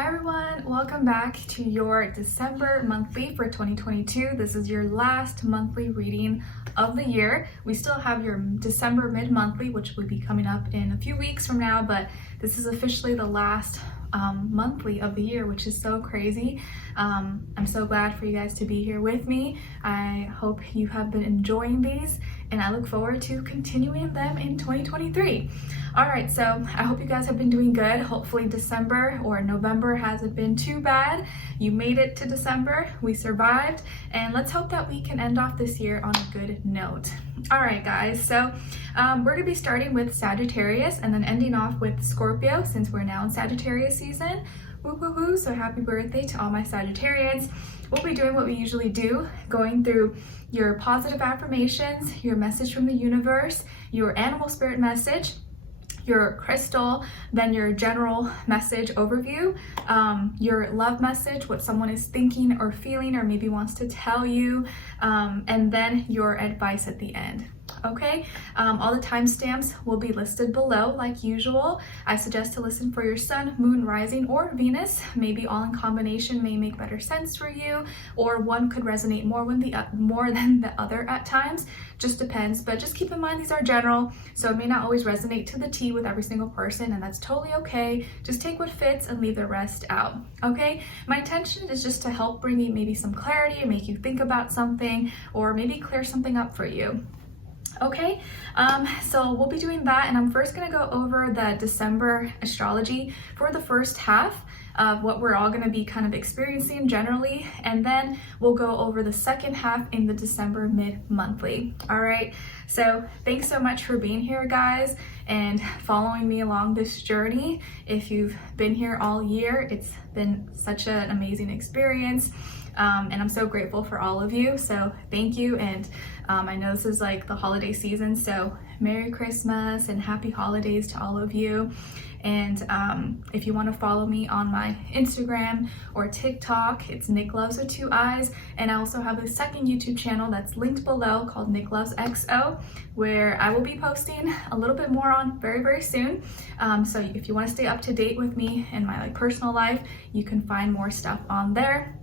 Hi everyone, welcome back to your December monthly for 2022. This is your last monthly reading of the year. We still have your December mid-monthly, which will be coming up in a few weeks from now, but this is officially the last monthly of the year, which is so crazy. I'm so glad for you guys to be here with me. I hope you have been enjoying these and I look forward to continuing them in 2023. All right, so I hope you guys have been doing good. Hopefully December or November hasn't been too bad. You made it to December, we survived, and let's hope that we can end off this year on a good note. All right, guys, so we're gonna be starting with Sagittarius and then ending off with Scorpio since we're now in Sagittarius season. Woo woo woo, so happy birthday to all my Sagittarians. We'll be doing what we usually do, going through your positive affirmations, your message from the universe, your animal spirit message, your crystal, then your general message overview, your love message, what someone is thinking or feeling or maybe wants to tell you, and then your advice at the end. Okay, all the timestamps will be listed below like usual. I suggest to listen for your sun, moon, rising, or Venus. Maybe all in combination may make better sense for you, or one could resonate more than the other at times. Just depends, but just keep in mind these are general, so it may not always resonate to the T with every single person, and that's totally okay. Just take what fits and leave the rest out, okay? My intention is just to help bring you maybe some clarity and make you think about something, or maybe clear something up for you. Okay, so we'll be doing that, and I'm first going to go over the December astrology for the first half of what we're all going to be kind of experiencing generally, and then we'll go over the second half in the December mid-monthly. All right, so thanks so much for being here, guys, and following me along this journey. If you've been here all year, it's been such an amazing experience. And I'm so grateful for all of you, so thank you. And I know this is like the holiday season, so Merry Christmas and Happy Holidays to all of you. And if you want to follow me on my Instagram or TikTok, it's Nicloves with 2 eyes. And I also have a second YouTube channel that's linked below called Nicloves XO, where I will be posting a little bit more on very, very soon. So if you want to stay up to date with me and my personal life, you can find more stuff on there.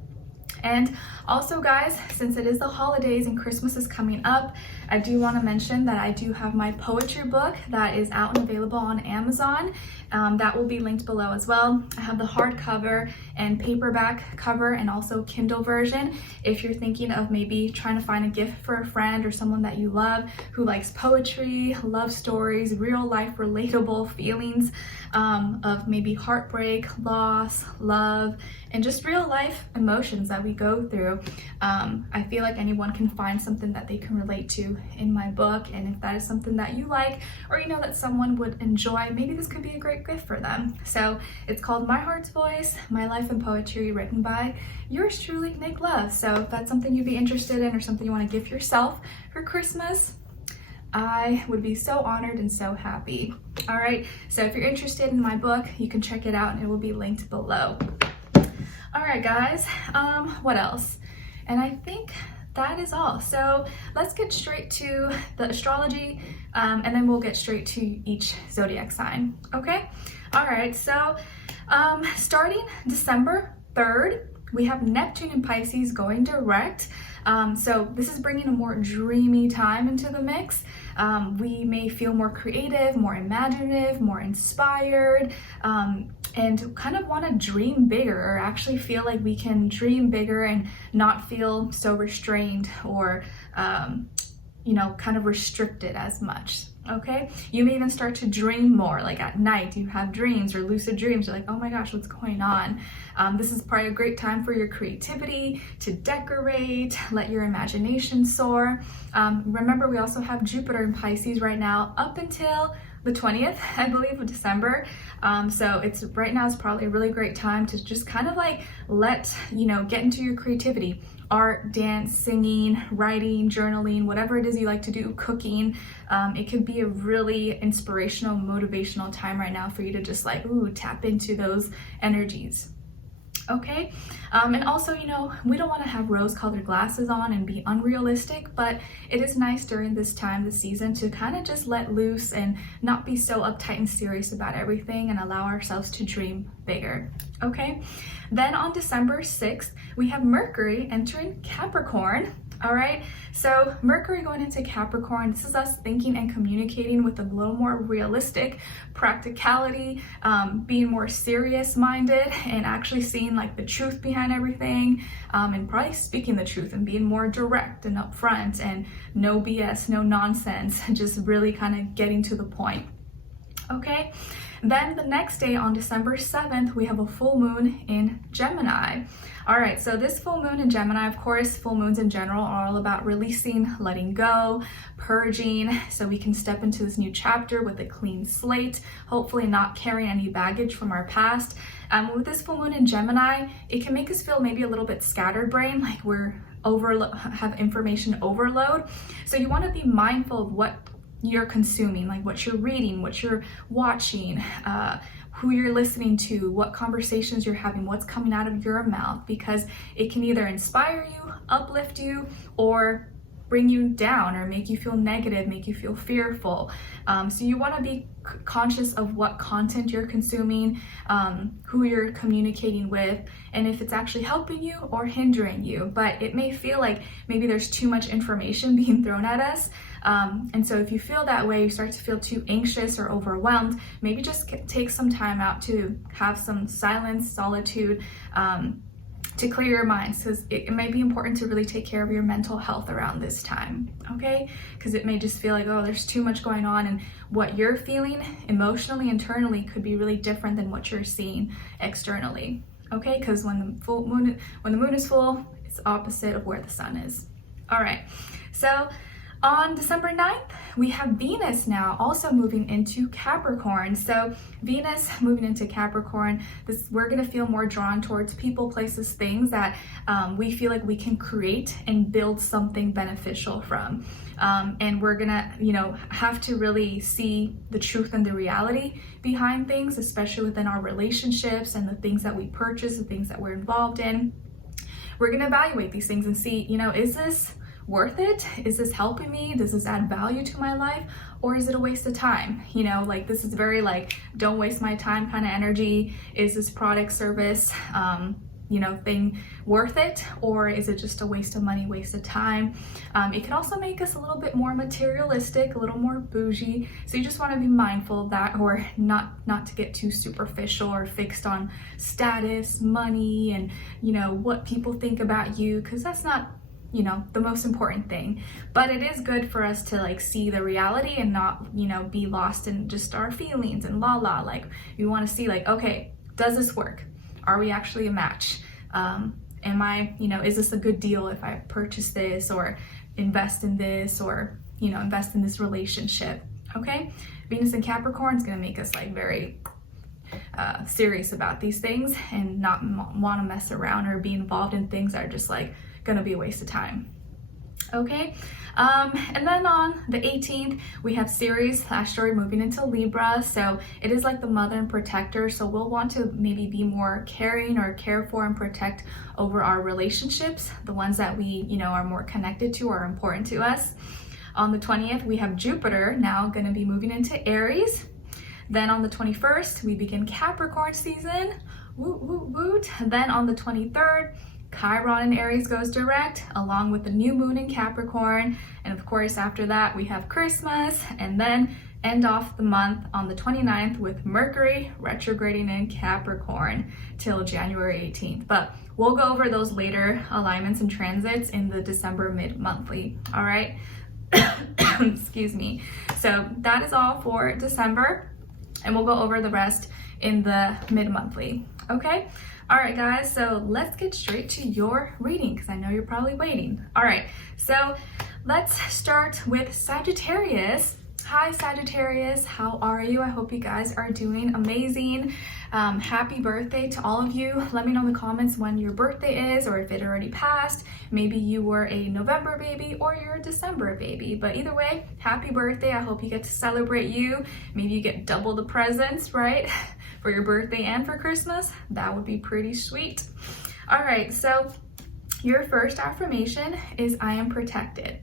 And also, guys, since it is the holidays and Christmas is coming up, I do want to mention that I do have my poetry book that is out and available on Amazon. That will be linked below as well. I have the hardcover and paperback cover and also Kindle version. If you're thinking of maybe trying to find a gift for a friend or someone that you love who likes poetry, love stories, real life relatable feelings of maybe heartbreak, loss, love, and just real life emotions that we go through. I feel like anyone can find something that they can relate to in my book, and if that is something that you like or you know that someone would enjoy, maybe this could be a great gift for them. So it's called My Heart's Voice, My Life in Poetry, written by yours truly, Nicloves. So if that's something you'd be interested in or something you want to gift yourself for Christmas, I would be so honored and so happy. All right, so if you're interested in my book, you can check it out and it will be linked below. All right, guys, what else? And I think that is all. So let's get straight to the astrology, and then we'll get straight to each zodiac sign, okay? All right, so starting December 3rd, we have Neptune in Pisces going direct. So this is bringing a more dreamy time into the mix. We may feel more creative, more imaginative, more inspired, and kind of want to dream bigger, or actually feel like we can dream bigger and not feel so restrained or, you know, kind of restricted as much. Okay, you may even start to dream more, like at night you have dreams or lucid dreams. You're like, oh my gosh, what's going on? This is probably a great time for your creativity, to decorate, let your imagination soar. Remember, we also have Jupiter in Pisces right now up until the 20th, I believe, of December. So it's right now is probably a really great time to just kind of like get into your creativity. Art, dance, singing, writing, journaling, whatever it is you like to do, cooking. It could be a really inspirational, motivational time right now for you to just like, tap into those energies. Okay, and also, we don't want to have rose-colored glasses on and be unrealistic, but it is nice during this time, this season, to kind of just let loose and not be so uptight and serious about everything and allow ourselves to dream bigger. Okay, then on December 6th, we have Mercury entering Capricorn. All right, so Mercury going into Capricorn, this is us thinking and communicating with a little more realistic practicality, being more serious minded and actually seeing like the truth behind everything, and probably speaking the truth and being more direct and upfront and no BS, no nonsense, just really kind of getting to the point. Okay, then the next day on December 7th, we have a full moon in Gemini. All right, so this full moon in Gemini, of course, full moons in general are all about releasing, letting go, purging, so we can step into this new chapter with a clean slate, hopefully not carry any baggage from our past. With this full moon in Gemini, it can make us feel maybe a little bit scattered brain, like we're have information overload. So you want to be mindful of what you're consuming, like what you're reading, what you're watching, who you're listening to, what conversations you're having, what's coming out of your mouth, because it can either inspire you, uplift you, or bring you down or make you feel negative, make you feel fearful. So you want to be conscious of what content you're consuming, who you're communicating with, and if it's actually helping you or hindering you. But it may feel like maybe there's too much information being thrown at us. And so if you feel that way, you start to feel too anxious or overwhelmed, maybe just take some time out to have some silence, solitude, to clear your minds, because it may be important to really take care of your mental health around this time, okay? Because it may just feel like, oh, there's too much going on, and what you're feeling emotionally, internally could be really different than what you're seeing externally, okay? Because when the moon is full, it's opposite of where the sun is. All right, so on December 9th, we have Venus now also moving into Capricorn. So Venus moving into Capricorn, we're going to feel more drawn towards people, places, things that we feel like we can create and build something beneficial from. And we're going to, have to really see the truth and the reality behind things, especially within our relationships and the things that we purchase, the things that we're involved in. We're going to evaluate these things and see, is this worth it? Is this helping me? Does this add value to my life? Or is it a waste of time? This is very don't waste my time kind of energy. Is this product, service, thing worth it? Or is it just a waste of money, waste of time? It can also make us a little bit more materialistic, a little more bougie. So you just want to be mindful of that, or not to get too superficial or fixed on status, money, and, what people think about you, because that's not the most important thing. But it is good for us to see the reality and not, be lost in just our feelings and we want to see okay, does this work? Are we actually a match? Am I, is this a good deal if I purchase this or invest in this or, invest in this relationship? Okay. Venus in Capricorn is going to make us very serious about these things and not want to mess around or be involved in things that are just gonna be a waste of time. Okay, and then on the 18th, we have Ceres asteroid moving into Libra. So it is the mother and protector. So we'll want to maybe be more caring or care for and protect over our relationships, the ones that we, are more connected to or important to us. On the 20th, we have Jupiter now gonna be moving into Aries. Then on the 21st, we begin Capricorn season. Woot, woot, woot. Then on the 23rd, Chiron in Aries goes direct, along with the new moon in Capricorn. And of course, after that, we have Christmas, and then end off the month on the 29th with Mercury retrograding in Capricorn till January 18th. But we'll go over those later alignments and transits in the December mid-monthly. All right. Excuse me. So that is all for December, and we'll go over the rest in the mid-monthly. Okay. All right, guys, so let's get straight to your reading because I know you're probably waiting. All right, so let's start with Sagittarius. Hi, Sagittarius, how are you? I hope you guys are doing amazing. Happy birthday to all of you. Let me know in the comments when your birthday is, or if it already passed. Maybe you were a November baby or you're a December baby, but either way, happy birthday. I hope you get to celebrate you. Maybe you get double the presents, right? For your birthday and for Christmas. That would be pretty sweet. All right, so your first affirmation is I am protected.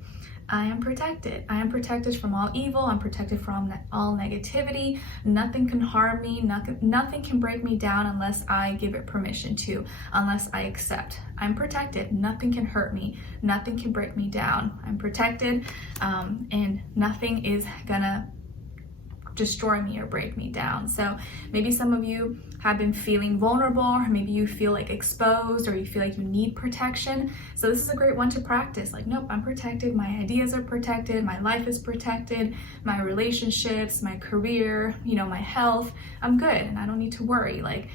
I am protected. I am protected from all evil. I'm protected from all negativity. Nothing can harm me. Nothing can break me down unless I give it permission to, unless I accept. I'm protected. Nothing can hurt me. Nothing can break me down. I'm protected, and nothing is gonna destroy me or break me down. So maybe some of you have been feeling vulnerable, or maybe you feel like exposed, or you feel like you need protection. So this is a great one to practice. Like, nope, I'm protected. My ideas are protected. My life is protected. My relationships, my career, my health, I'm good and I don't need to worry. Like,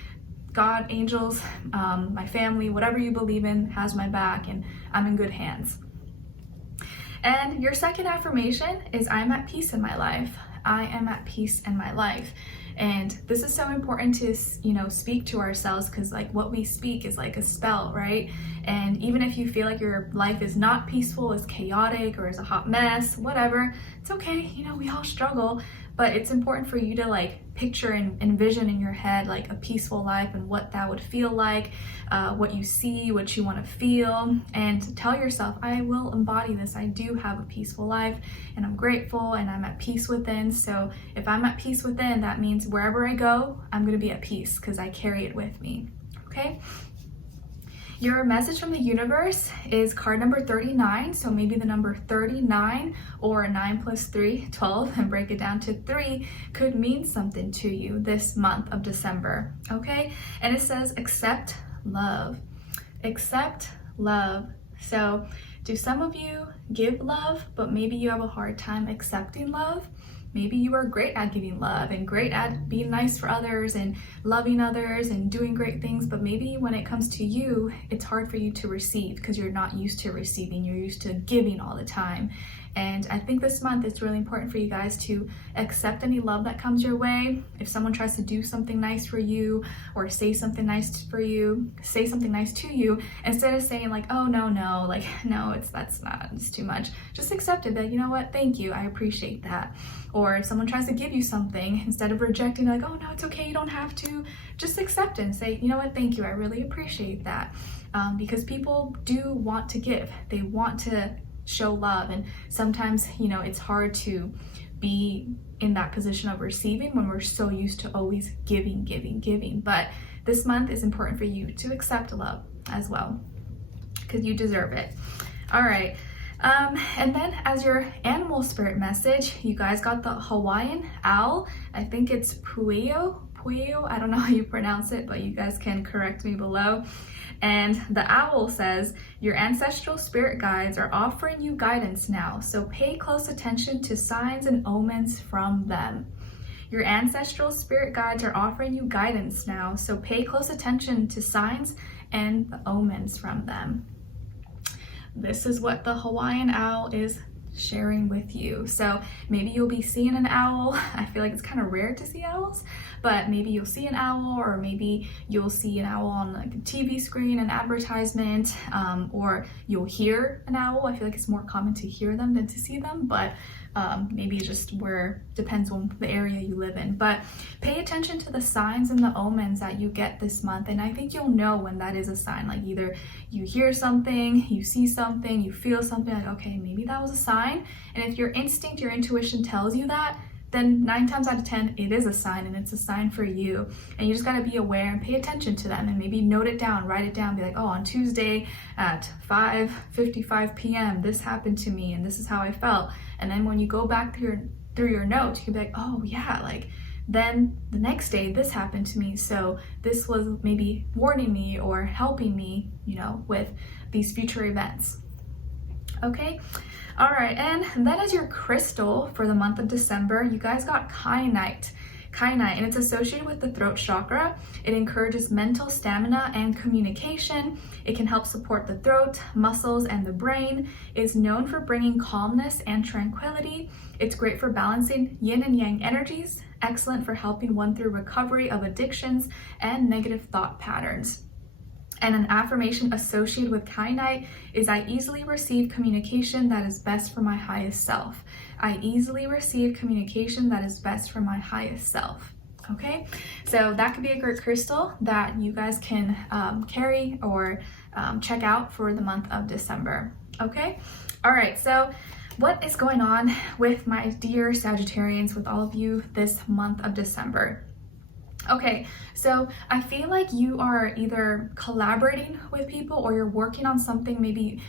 God, angels, my family, whatever you believe in has my back and I'm in good hands. And your second affirmation is I'm at peace in my life. I am at peace in my life. And this is so important to, speak to ourselves, because like what we speak is like a spell, right? And even if you feel like your life is not peaceful, is chaotic, or is a hot mess, whatever, it's okay. We all struggle, but it's important for you to like picture and envision in your head like a peaceful life and what that would feel like, what you see, what you want to feel, and tell yourself, I will embody this. I do have a peaceful life and I'm grateful and I'm at peace within. So if I'm at peace within, that means wherever I go, I'm going to be at peace because I carry it with me. Okay? Your message from the universe is card number 39. So maybe the number 39 or 9 plus 3, 12, and break it down to 3 could mean something to you this month of December. Okay? And it says accept love. Accept love. So do some of you give love, but maybe you have a hard time accepting love? Maybe you are great at giving love and great at being nice for others and loving others and doing great things, but maybe when it comes to you, it's hard for you to receive because you're not used to receiving, you're used to giving all the time. And I think this month it's really important for you guys to accept any love that comes your way. If someone tries to do something nice for you or say something nice to you, instead of saying like, oh no, like, no, it's too much. Just accept it, that, you know what, thank you, I appreciate that. Or if someone tries to give you something, instead of rejecting, like, oh no, it's okay, you don't have to, just accept it and say, you know what, thank you, I really appreciate that. Because people do want to give, they want to show love, and sometimes it's hard to be in that position of receiving when we're so used to always giving. But this month is important for you to accept love as well, because you deserve it. All right, and then as your animal spirit message, you guys got the Hawaiian owl. I think it's Pueo, I don't know how you pronounce it, but you guys can correct me below. And the owl says, your ancestral spirit guides are offering you guidance now, so pay close attention to signs and omens from them. Your ancestral spirit guides are offering you guidance now, so pay close attention to signs and the omens from them. This is what the Hawaiian owl is sharing with you. So maybe you'll be seeing an owl. I feel like it's kind of rare to see owls, but maybe you'll see an owl, or maybe you'll see an owl on like a TV screen, an advertisement, or you'll hear an owl. I feel like it's more common to hear them than to see them, but maybe just depends on the area you live in. But pay attention to the signs and the omens that you get this month, and I think you'll know when that is a sign. Like either you hear something, you see something, you feel something, like, okay, maybe that was a sign. And if your instinct, your intuition tells you that, then 9 times out of 10, it is a sign, and it's a sign for you. And you just gotta be aware and pay attention to them, and maybe note it down, write it down, be like, oh, on Tuesday at 5:55 p.m., this happened to me, and this is how I felt. And then when you go back through your notes, you can be like, oh yeah, like then the next day this happened to me, so this was maybe warning me or helping me, with these future events. Okay. All right, and that is your crystal for the month of December. You guys got kyanite, and it's associated with the throat chakra. It encourages mental stamina and communication. It can help support the throat, muscles, and the brain. It's known for bringing calmness and tranquility. It's great for balancing yin and yang energies, excellent for helping one through recovery of addictions and negative thought patterns. And an affirmation associated with Kyanite is I easily receive communication that is best for my highest self. I easily receive communication that is best for my highest self. Okay, so that could be a great crystal that you guys can carry or check out for the month of December. Okay, all right, so what is going on with my dear Sagittarians, with all of you this month of December? Okay, so I feel like you are either collaborating with people or you're working on something maybe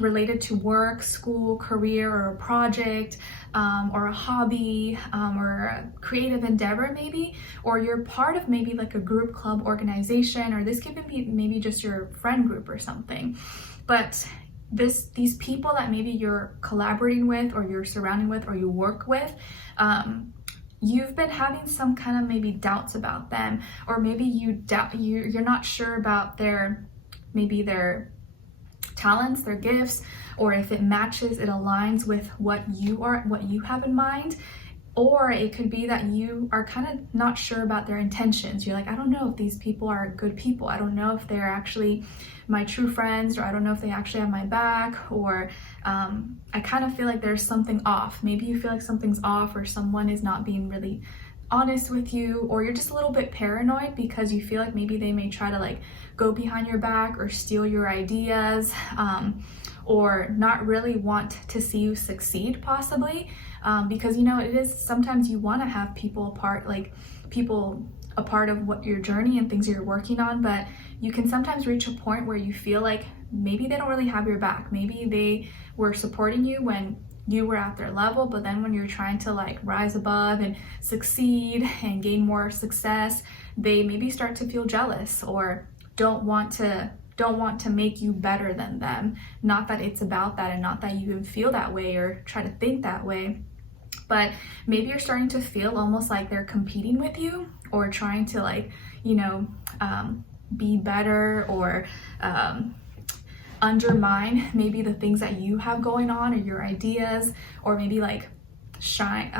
related to work, school, career, or a project, or a hobby, or a creative endeavor maybe, or you're part of maybe like a group, club, organization, or this could be maybe just your friend group or something. But these people that maybe you're collaborating with or you're surrounding with or you work with, you've been having some kind of maybe doubts about them, or maybe you're not sure about their talents, their gifts, or if it matches, it aligns with what you have in mind. Or it could be that you are kind of not sure about their intentions. You're like, I don't know if these people are good people. I don't know if they're actually my true friends, or I don't know if they actually have my back, or I kind of feel like there's something off. Maybe you feel like something's off, or someone is not being really honest with you, or you're just a little bit paranoid because you feel like maybe they may try to like go behind your back or steal your ideas, or not really want to see you succeed possibly, because you know, it is sometimes you want to have people a part of what your journey and things you're working on, but you can sometimes reach a point where you feel like maybe they don't really have your back. Maybe they were supporting you when you were at their level, but then when you're trying to like rise above and succeed and gain more success, they maybe start to feel jealous or don't want to make you better than them. Not that it's about that, and not that you even feel that way or try to think that way, but maybe you're starting to feel almost like they're competing with you, or trying to like, you know, be better, or undermine maybe the things that you have going on or your ideas, or maybe like shine,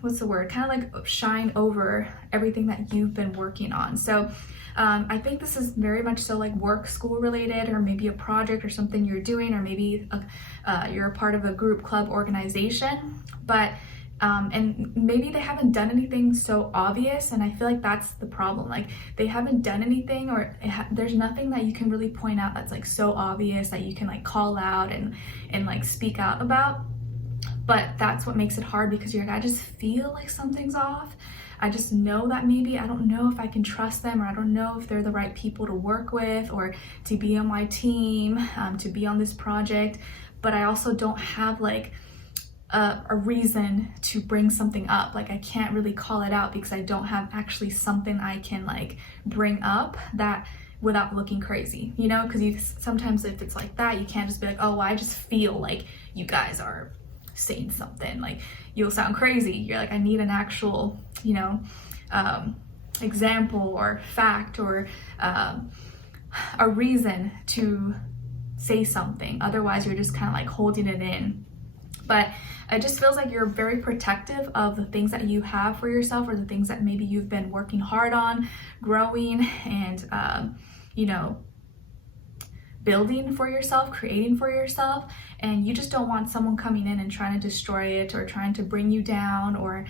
what's the word? Kind of like shine over everything that you've been working on. So I think this is very much so like work, school related, or maybe a project or something you're doing, or maybe you're a part of a group, club, organization, but and maybe they haven't done anything so obvious, and I feel like that's the problem. Like they haven't done anything, or there's nothing that you can really point out that's like so obvious that you can like call out and like speak out about. But that's what makes it hard, because you're like, I just feel like something's off. I just know that maybe I don't know if I can trust them, or I don't know if they're the right people to work with or to be on my team, to be on this project. But I also don't have like a reason to bring something up. Like I can't really call it out because I don't have actually something I can like bring up that without looking crazy, you know? Because you sometimes, if it's like that, you can't just be like, oh, well, I just feel like you guys are saying something. Like you'll sound crazy. You're like, I need an actual, you know, example or fact, or a reason to say something. Otherwise, you're just kind of like holding it in. But it just feels like you're very protective of the things that you have for yourself, or the things that maybe you've been working hard on, growing, and, you know, building for yourself, creating for yourself. And you just don't want someone coming in and trying to destroy it, or trying to bring you down, or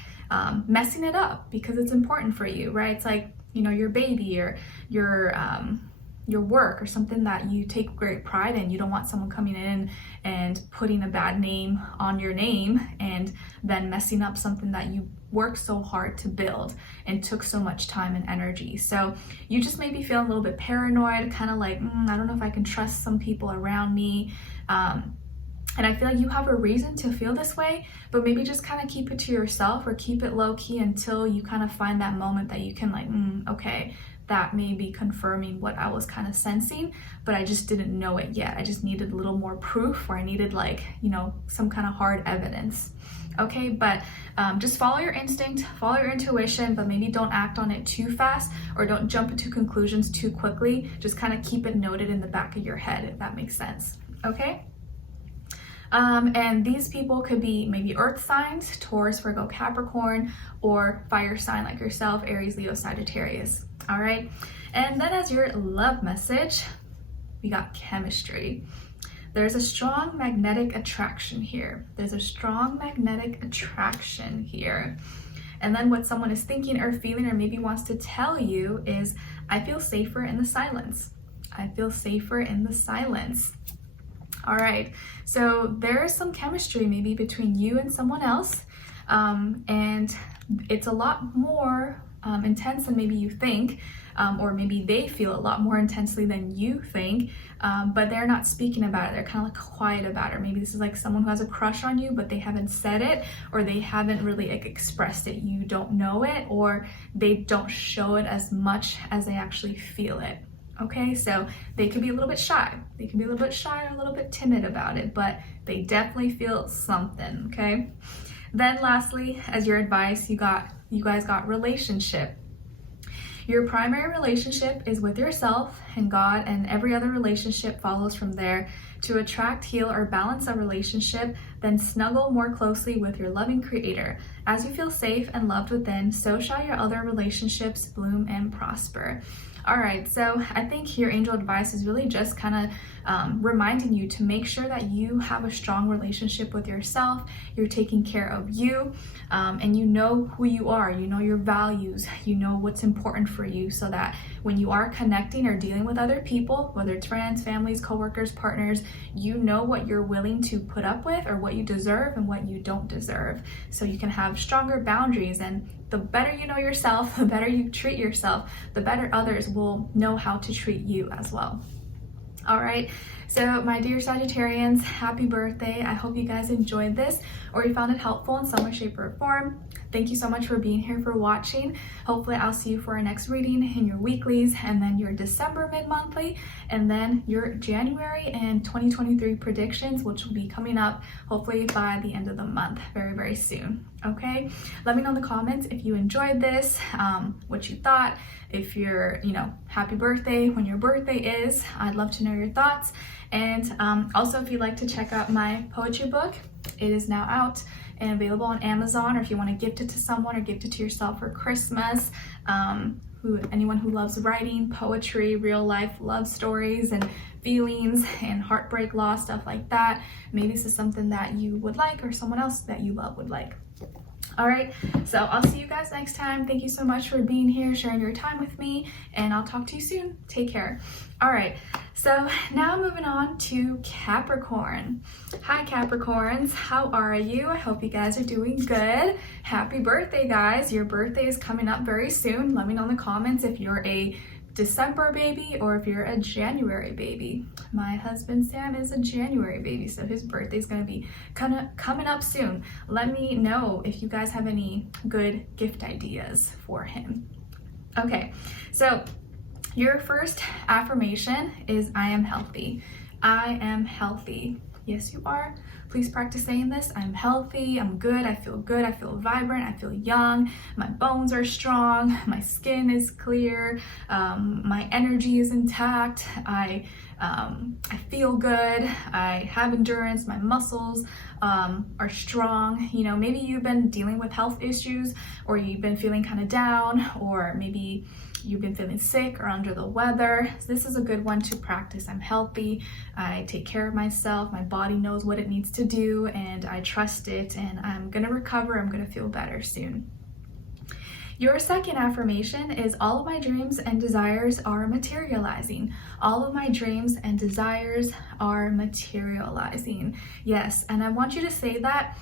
messing it up, because it's important for you, right? It's like, you know, your baby, or your work, or something that you take great pride in. You don't want someone coming in and putting a bad name on your name, and then messing up something that you worked so hard to build and took so much time and energy. So you just maybe feel a little bit paranoid, kind of like, I don't know if I can trust some people around me. And I feel like you have a reason to feel this way, but maybe just kind of keep it to yourself, or keep it low key until you kind of find that moment that you can like, okay, that may be confirming what I was kind of sensing, but I just didn't know it yet. I just needed a little more proof, or I needed like, you know, some kind of hard evidence. Okay, but just follow your instinct, follow your intuition, but maybe don't act on it too fast, or don't jump into conclusions too quickly. Just kind of keep it noted in the back of your head, if that makes sense. Okay. And these people could be maybe earth signs, Taurus, Virgo, Capricorn, or fire sign like yourself, Aries, Leo, Sagittarius. All right. And then as your love message, we got chemistry. There's a strong magnetic attraction here. There's a strong magnetic attraction here. And then what someone is thinking or feeling or maybe wants to tell you is, I feel safer in the silence. I feel safer in the silence. All right, so there's some chemistry maybe between you and someone else, and it's a lot more intense than maybe you think, or maybe they feel a lot more intensely than you think, but they're not speaking about it. They're kind of like quiet about it. Or maybe this is like someone who has a crush on you, but they haven't said it, or they haven't really like expressed it. You don't know it, or they don't show it as much as they actually feel it. Okay, so they could be a little bit shy. They could be a little bit shy or a little bit timid about it, but they definitely feel something, okay? Then lastly, as your advice, you guys got relationship. Your primary relationship is with yourself and God, and every other relationship follows from there. To attract, heal, or balance a relationship, then snuggle more closely with your loving creator. As you feel safe and loved within, so shall your other relationships bloom and prosper. All right, so I think your angel advice is really just kind of reminding you to make sure that you have a strong relationship with yourself, you're taking care of you, and you know who you are, you know your values, you know what's important for you, so that when you are connecting or dealing with other people, whether it's friends, families, coworkers, partners, you know what you're willing to put up with or what you deserve and what you don't deserve. So you can have stronger boundaries, and the better you know yourself, the better you treat yourself, the better others will know how to treat you as well. All right, so my dear Sagittarians, happy birthday. I hope you guys enjoyed this or you found it helpful in some way, shape, or form. Thank you so much for being here, for watching. Hopefully I'll see you for our next reading in your weeklies, and then your December mid-monthly, and then your January and 2023 predictions, which will be coming up hopefully by the end of the month, very, very soon. Okay, let me know in the comments if you enjoyed this, what you thought, if you're, happy birthday when your birthday is. I'd love to know your thoughts. And also, if you'd like to check out my poetry book, it is now out and available on Amazon, or if you want to gift it to someone or gift it to yourself for Christmas. Anyone who loves writing, poetry, real life love stories and feelings and heartbreak, loss, stuff like that. Maybe this is something that you would like, or someone else that you love would like. All right, so I'll see you guys next time. Thank you so much for being here, sharing your time with me, and I'll talk to you soon. Take care. All right, so now moving on to Capricorn. Hi Capricorns, how are you? I hope you guys are doing good. Happy birthday, guys. Your birthday is coming up very soon. Let me know in the comments if you're a December baby or if you're a January baby. My husband Sam is a January baby, so his birthday is going to be kind of coming up soon. Let me know if you guys have any good gift ideas for him. Okay, so your first affirmation is, I am healthy. I am healthy. Yes, you are. Please practice saying this. I'm healthy, I'm good, I feel vibrant, I feel young, my bones are strong, my skin is clear, my energy is intact, I feel good, I have endurance, my muscles are strong. Maybe you've been dealing with health issues, or you've been feeling kind of down, or maybe you've been feeling sick or under the weather. This is a good one to practice. I'm healthy, I take care of myself, my body knows what it needs to do, and I trust it, and I'm gonna recover, I'm gonna feel better soon. Your second affirmation is, all of my dreams and desires are materializing. All of my dreams and desires are materializing. Yes, and I want you to say that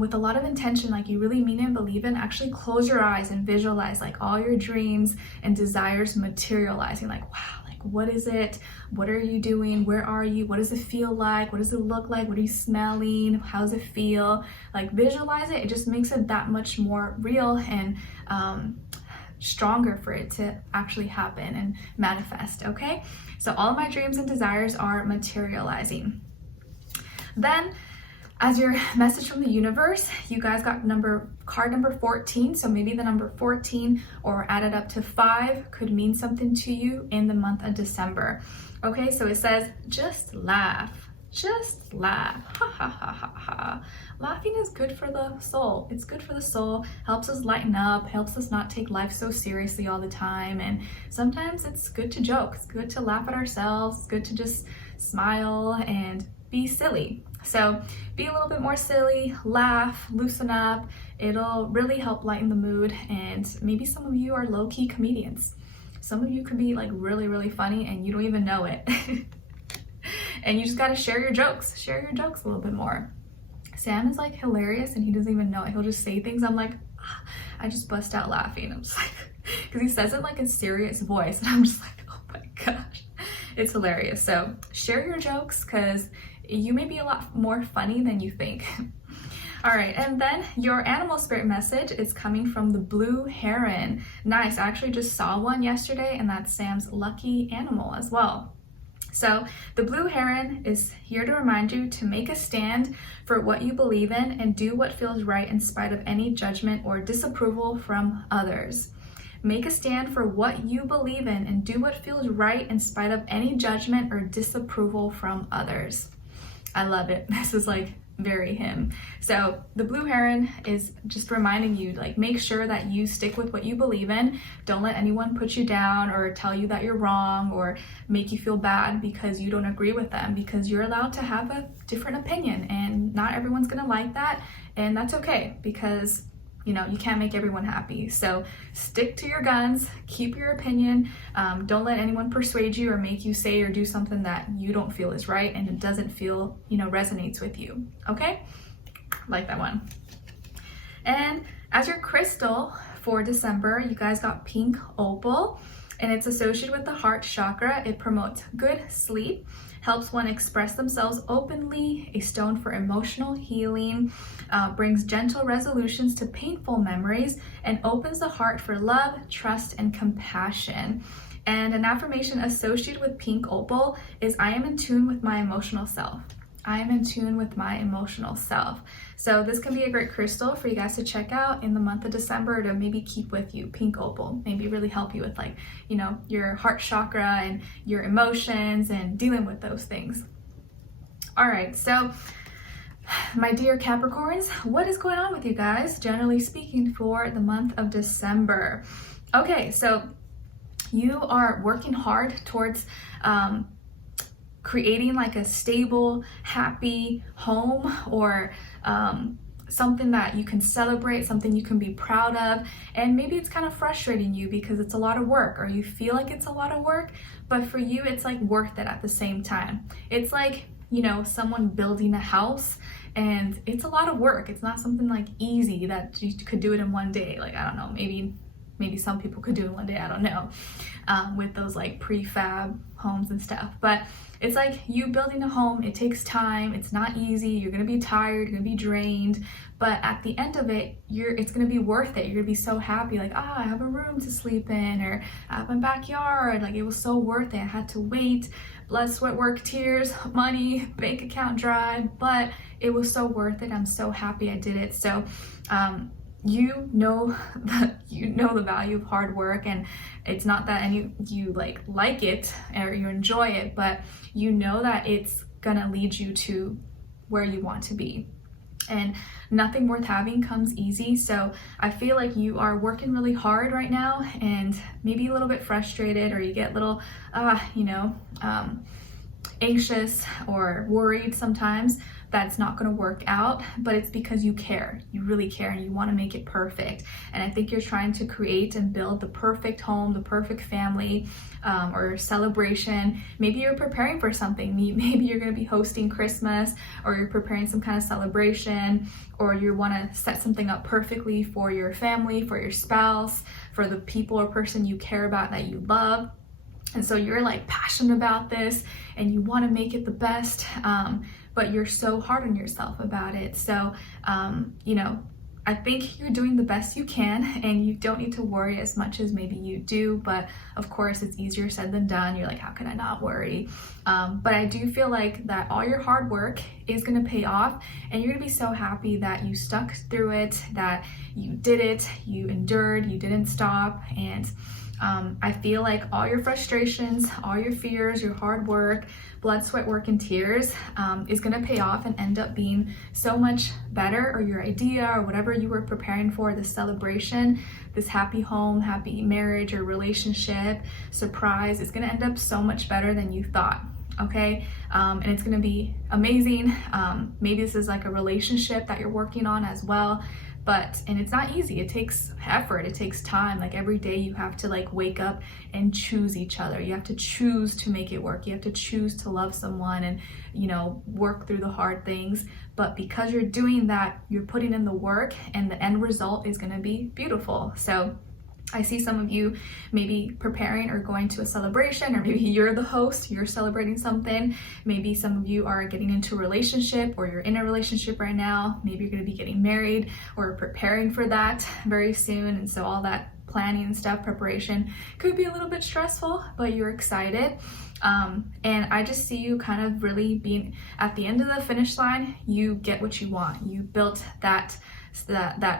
with a lot of intention, like you really mean it and believe it. Actually close your eyes and visualize like all your dreams and desires materializing. Like, wow, like what is it? What are you doing? Where are you? What does it feel like? What does it look like? What are you smelling? How does it feel? Like visualize it. It just makes it that much more real and stronger for it to actually happen and manifest. Okay, so all of my dreams and desires are materializing. Then, as your message from the universe, you guys got card number 14. So maybe the number 14 or added up to 5 could mean something to you in the month of December. Okay, so it says, just laugh. just laugh. Ha ha ha ha ha. Laughing is good for the soul. It's good for the soul, helps us lighten up, helps us not take life so seriously all the time. And sometimes it's good to joke. It's good to laugh at ourselves. It's good to just smile and be silly. So be a little bit more silly, laugh, loosen up. It'll really help lighten the mood. And maybe some of you are low-key comedians. Some of you could be like really, really funny and you don't even know it. And you just got to share your jokes a little bit more. Sam is like hilarious and he doesn't even know it. He'll just say things. I'm like, I just bust out laughing. I'm just like, because he says it like a serious voice. And I'm just like, oh my gosh, it's hilarious. So share your jokes because you may be a lot more funny than you think. All right, and then your animal spirit message is coming from the blue heron. Nice, I actually just saw one yesterday and that's Sam's lucky animal as well. So the blue heron is here to remind you to make a stand for what you believe in and do what feels right in spite of any judgment or disapproval from others. Make a stand for what you believe in and do what feels right in spite of any judgment or disapproval from others. I love it. This is like very him. So the blue heron is just reminding you, like, make sure that you stick with what you believe in. Don't let anyone put you down or tell you that you're wrong or make you feel bad because you don't agree with them, because you're allowed to have a different opinion and not everyone's gonna like that, and that's okay because you know, you can't make everyone happy. So stick to your guns, keep your opinion. Don't let anyone persuade you or make you say or do something that you don't feel is right and it doesn't feel, you know, resonates with you. Okay? Like that one. And as your crystal for December, you guys got pink opal, and it's associated with the heart chakra. It promotes good sleep, helps one express themselves openly, a stone for emotional healing, brings gentle resolutions to painful memories, and opens the heart for love, trust, and compassion. And an affirmation associated with pink opal is, I am in tune with my emotional self. I am in tune with my emotional self. So this can be a great crystal for you guys to check out in the month of December to maybe keep with you. Pink opal, maybe really help you with, like, you know, your heart chakra and your emotions and dealing with those things. All right, so my dear Capricorns, what is going on with you guys, generally speaking, for the month of December? Okay, so you are working hard towards creating like a stable, happy home, or something that you can celebrate, something you can be proud of. And maybe it's kind of frustrating you because it's a lot of work, or you feel like it's a lot of work, but for you it's like worth it at the same time. It's like, you know, someone building a house, and it's a lot of work. It's not something like easy that you could do it in one day. Like, I don't know, maybe some people could do it in one day, I don't know, with those like prefab homes and stuff. But it's like you building a home, it takes time, it's not easy, you're gonna be tired, you're gonna be drained, but at the end of it, it's gonna be worth it. You're gonna be so happy, like, I have a room to sleep in, or I have my backyard, like it was so worth it. I had to wait, blood, sweat, work, tears, money, bank account dry, but it was so worth it. I'm so happy I did it. So you know the value of hard work, and it's not that you like it or you enjoy it, but you know that it's gonna lead you to where you want to be. And nothing worth having comes easy. So I feel like you are working really hard right now, and maybe a little bit frustrated, or you get a little anxious or worried sometimes that it's not going to work out, but it's because you care. You really care, and you want to make it perfect. And I think you're trying to create and build the perfect home, the perfect family, or celebration. Maybe you're preparing for something. Maybe you're going to be hosting Christmas, or you're preparing some kind of celebration, or you want to set something up perfectly for your family, for your spouse, for the people or person you care about that you love. And so you're like passionate about this and you want to make it the best, but you're so hard on yourself about it. So, I think you're doing the best you can, and you don't need to worry as much as maybe you do, but of course it's easier said than done. You're like, how can I not worry? But I do feel like that all your hard work is going to pay off, and you're going to be so happy that you stuck through it, that you did it, you endured, you didn't stop, and I feel like all your frustrations, all your fears, your hard work, blood, sweat, work, and tears is gonna pay off and end up being so much better, or your idea or whatever you were preparing for, this celebration, this happy home, happy marriage or relationship, surprise, is gonna end up so much better than you thought. Okay, and it's gonna be amazing. Maybe this is like a relationship that you're working on as well, and it's not easy. It takes effort, it takes time. Like every day you have to like wake up and choose each other. You have to choose to make it work. You have to choose to love someone and, you know, work through the hard things. But because you're doing that, you're putting in the work, and the end result is gonna be beautiful. So I see some of you maybe preparing or going to a celebration, or maybe you're the host, you're celebrating something. Maybe some of you are getting into a relationship, or you're in a relationship right now. Maybe you're going to be getting married or preparing for that very soon. And so all that planning and stuff, preparation, could be a little bit stressful, but you're excited. And I just see you kind of really being at the end of the finish line. You get what you want. You built that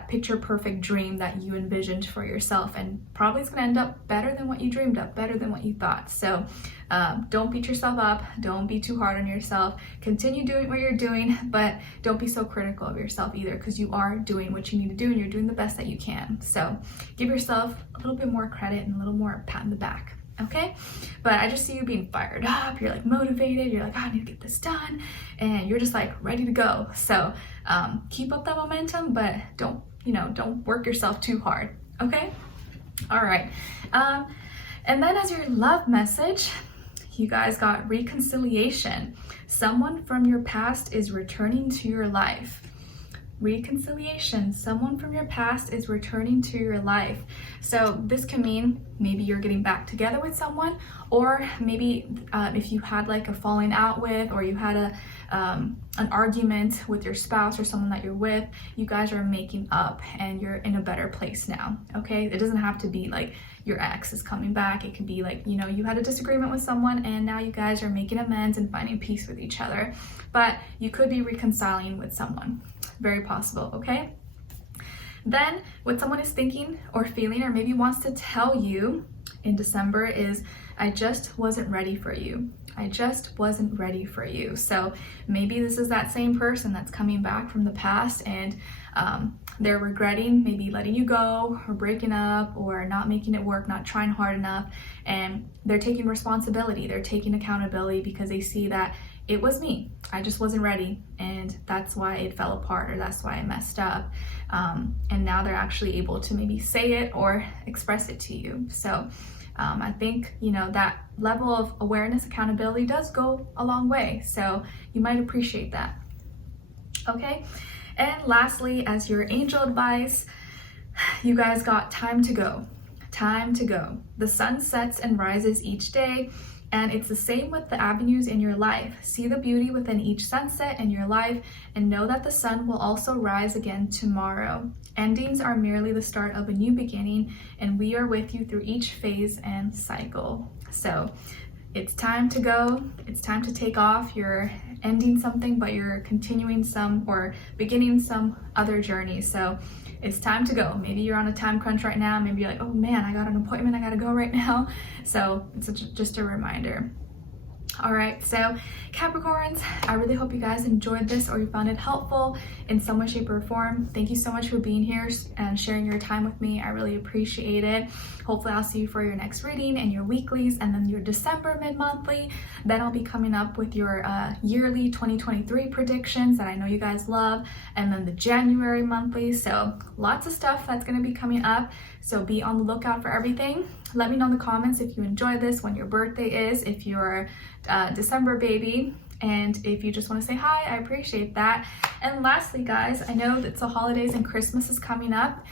picture perfect dream that you envisioned for yourself, and probably it's going to end up better than what you dreamed up, better than what you thought. So don't beat yourself up, don't be too hard on yourself. Continue doing what you're doing, but don't be so critical of yourself either, because you are doing what you need to do and you're doing the best that you can. So give yourself a little bit more credit and a little more pat in the back. Okay, but I just see you being fired up. You're like motivated. You're like, oh, I need to get this done, and you're just like ready to go. So keep up that momentum, but don't work yourself too hard. Okay, all right. And then as your love message, you guys got reconciliation. Someone from your past is returning to your life. Reconciliation. Someone from your past is returning to your life. So this can mean maybe you're getting back together with someone, or maybe if you had like a falling out with, or you had an argument with your spouse or someone that you're with, you guys are making up and you're in a better place now. Okay, it doesn't have to be like your ex is coming back. It could be like, you know, you had a disagreement with someone and now you guys are making amends and finding peace with each other. But you could be reconciling with someone. Very possible. Okay, then what someone is thinking or feeling, or maybe wants to tell you in December, is I just wasn't ready for you. I just wasn't ready for you. So maybe this is that same person that's coming back from the past, and they're regretting maybe letting you go or breaking up or not making it work, not trying hard enough, and they're taking responsibility. They're taking accountability because they see that it was me. I just wasn't ready, and that's why it fell apart, or that's why I messed up. And now they're actually able to maybe say it or express it to you. So I think, you know, that level of awareness, accountability does go a long way. So you might appreciate that. Okay. And lastly, as your angel advice, you guys got time to go. Time to go. The sun sets and rises each day. And it's the same with the avenues in your life. See the beauty within each sunset in your life, and know that the sun will also rise again tomorrow. Endings are merely the start of a new beginning, and we are with you through each phase and cycle. So it's time to go. It's time to take off. You're ending something, but you're continuing some, or beginning some other journey. So it's time to go. Maybe you're on a time crunch right now. Maybe you're like, oh man, I got an appointment, I gotta go right now. So it's just a reminder. All right, so Capricorns, I really hope you guys enjoyed this, or you found it helpful in some way, shape, or form. Thank you so much for being here and sharing your time with me. I really appreciate it. Hopefully I'll see you for your next reading and your weeklies, and then your December mid-monthly. Then I'll be coming up with your yearly 2023 predictions that I know you guys love, and then the January monthly. So lots of stuff that's going to be coming up. So be on the lookout for everything. Let me know in the comments if you enjoyed this, when your birthday is, if you're a December baby, and if you just want to say hi, I appreciate that. And lastly, guys, I know that the holidays and Christmas is coming up,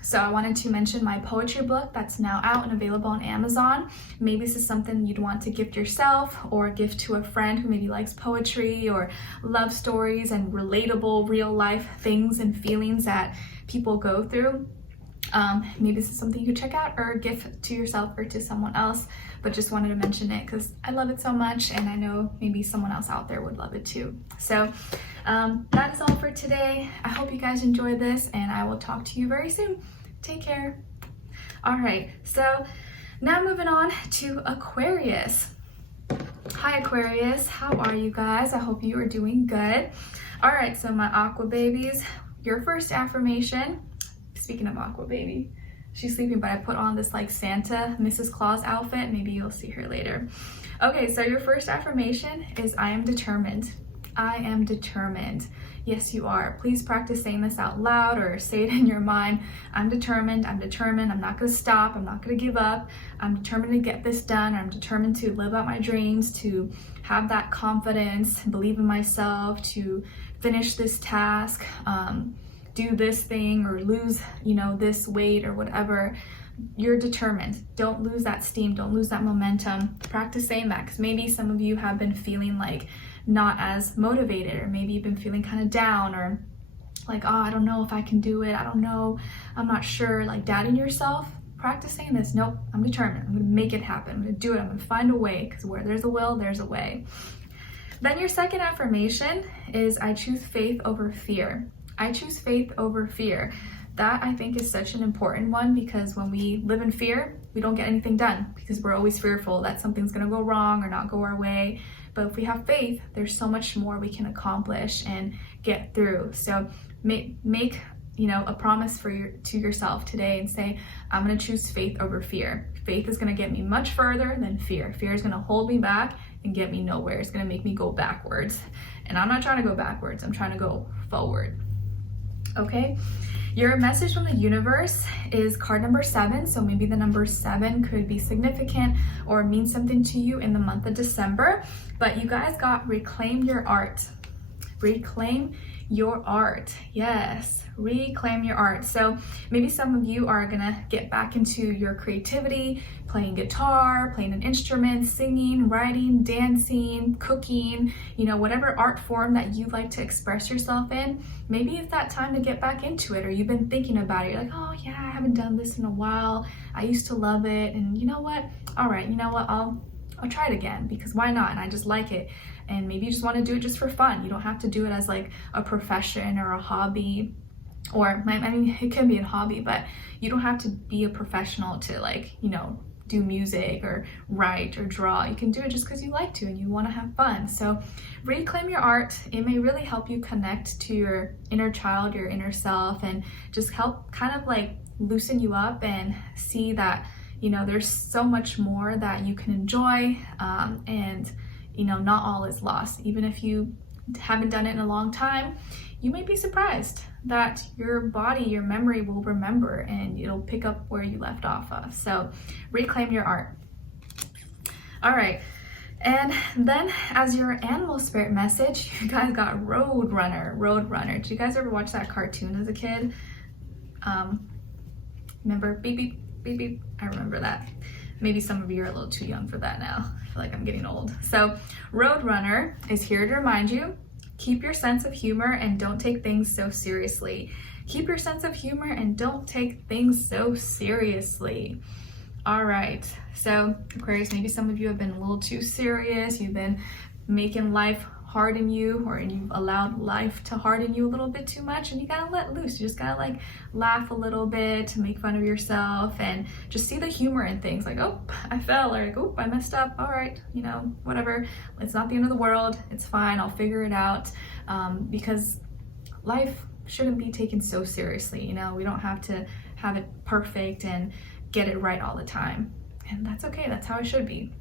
so I wanted to mention my poetry book that's now out and available on Amazon. Maybe this is something you'd want to gift yourself, or gift to a friend who maybe likes poetry or love stories and relatable real life things and feelings that people go through. Maybe this is something you could check out or gift to yourself or to someone else, but just wanted to mention it because I love it so much, and I know maybe someone else out there would love it too. So that is all for today. I hope you guys enjoyed this, and I will talk to you very soon. Take care. All right, so now moving on to Aquarius. Hi Aquarius, how are you guys? I hope you are doing good. All right, so my Aqua babies, your first affirmation, speaking of Aqua baby, she's sleeping, but I put on this like Santa, Mrs. Claus outfit. Maybe you'll see her later. Okay, so your first affirmation is I am determined. I am determined. Yes, you are. Please practice saying this out loud or say it in your mind. I'm determined. I'm determined. I'm not going to stop. I'm not going to give up. I'm determined to get this done. I'm determined to live out my dreams, to have that confidence, believe in myself, to finish this task, do this thing or lose, this weight or whatever. You're determined. Don't lose that steam. Don't lose that momentum. Practice saying that, because maybe some of you have been feeling like not as motivated, or maybe you've been feeling kind of down, or like, oh, I don't know if I can do it. I don't know. I'm not sure. Like doubting yourself. Practice saying this. Nope, I'm determined. I'm going to make it happen. I'm going to do it. I'm going to find a way, because where there's a will, there's a way. Then your second affirmation is I choose faith over fear. I choose faith over fear. That I think is such an important one, because when we live in fear, we don't get anything done, because we're always fearful that something's going to go wrong or not go our way. But if we have faith, there's so much more we can accomplish and get through. So make a promise to yourself today and say, I'm going to choose faith over fear. Faith is going to get me much further than fear. Fear is going to hold me back and get me nowhere. It's going to make me go backwards. And I'm not trying to go backwards. I'm trying to go forward. Okay? Your message from the universe is card number 7. So maybe the number 7 could be significant or mean something to you in the month of December. But you guys got reclaim your art. Reclaim your art. Yes, reclaim your art. So maybe some of you are gonna get back into your creativity, playing guitar, playing an instrument, singing, writing, dancing, cooking, whatever art form that you like to express yourself in. Maybe it's that time to get back into it, or you've been thinking about it. You're like, oh yeah, I haven't done this in a while. I used to love it, and you know what? All right, you know what? I'll try it again, because why not? And I just like it. And maybe you just want to do it just for fun. You don't have to do it as like a profession or a hobby, or it can be a hobby, but you don't have to be a professional to do music or write or draw. You can do it just because you like to and you want to have fun. So reclaim your art. It may really help you connect to your inner child, your inner self, and just help kind of like loosen you up and see that there's so much more that you can enjoy, and not all is lost. Even if you haven't done it in a long time, you may be surprised that your body, your memory will remember, and it'll pick up where you left off of. So reclaim your art. All right. And then as your animal spirit message, you guys got Roadrunner. Roadrunner. Did you guys ever watch that cartoon as a kid? Remember beep, beep, beep, beep? I remember that. Maybe some of you are a little too young for that now. I feel like I'm getting old. So Roadrunner is here to remind you, keep your sense of humor and don't take things so seriously. Keep your sense of humor and don't take things so seriously. All right, so Aquarius, maybe some of you have been a little too serious. You've been making life harden you, or you've allowed life to harden you a little bit too much, and you gotta let loose. You just gotta laugh a little bit, to make fun of yourself, and just see the humor in things. Like, oh, I fell, or like, oh, I messed up. All right, whatever. It's not the end of the world. It's fine. I'll figure it out. Because life shouldn't be taken so seriously. We don't have to have it perfect and get it right all the time. And that's okay. That's how it should be.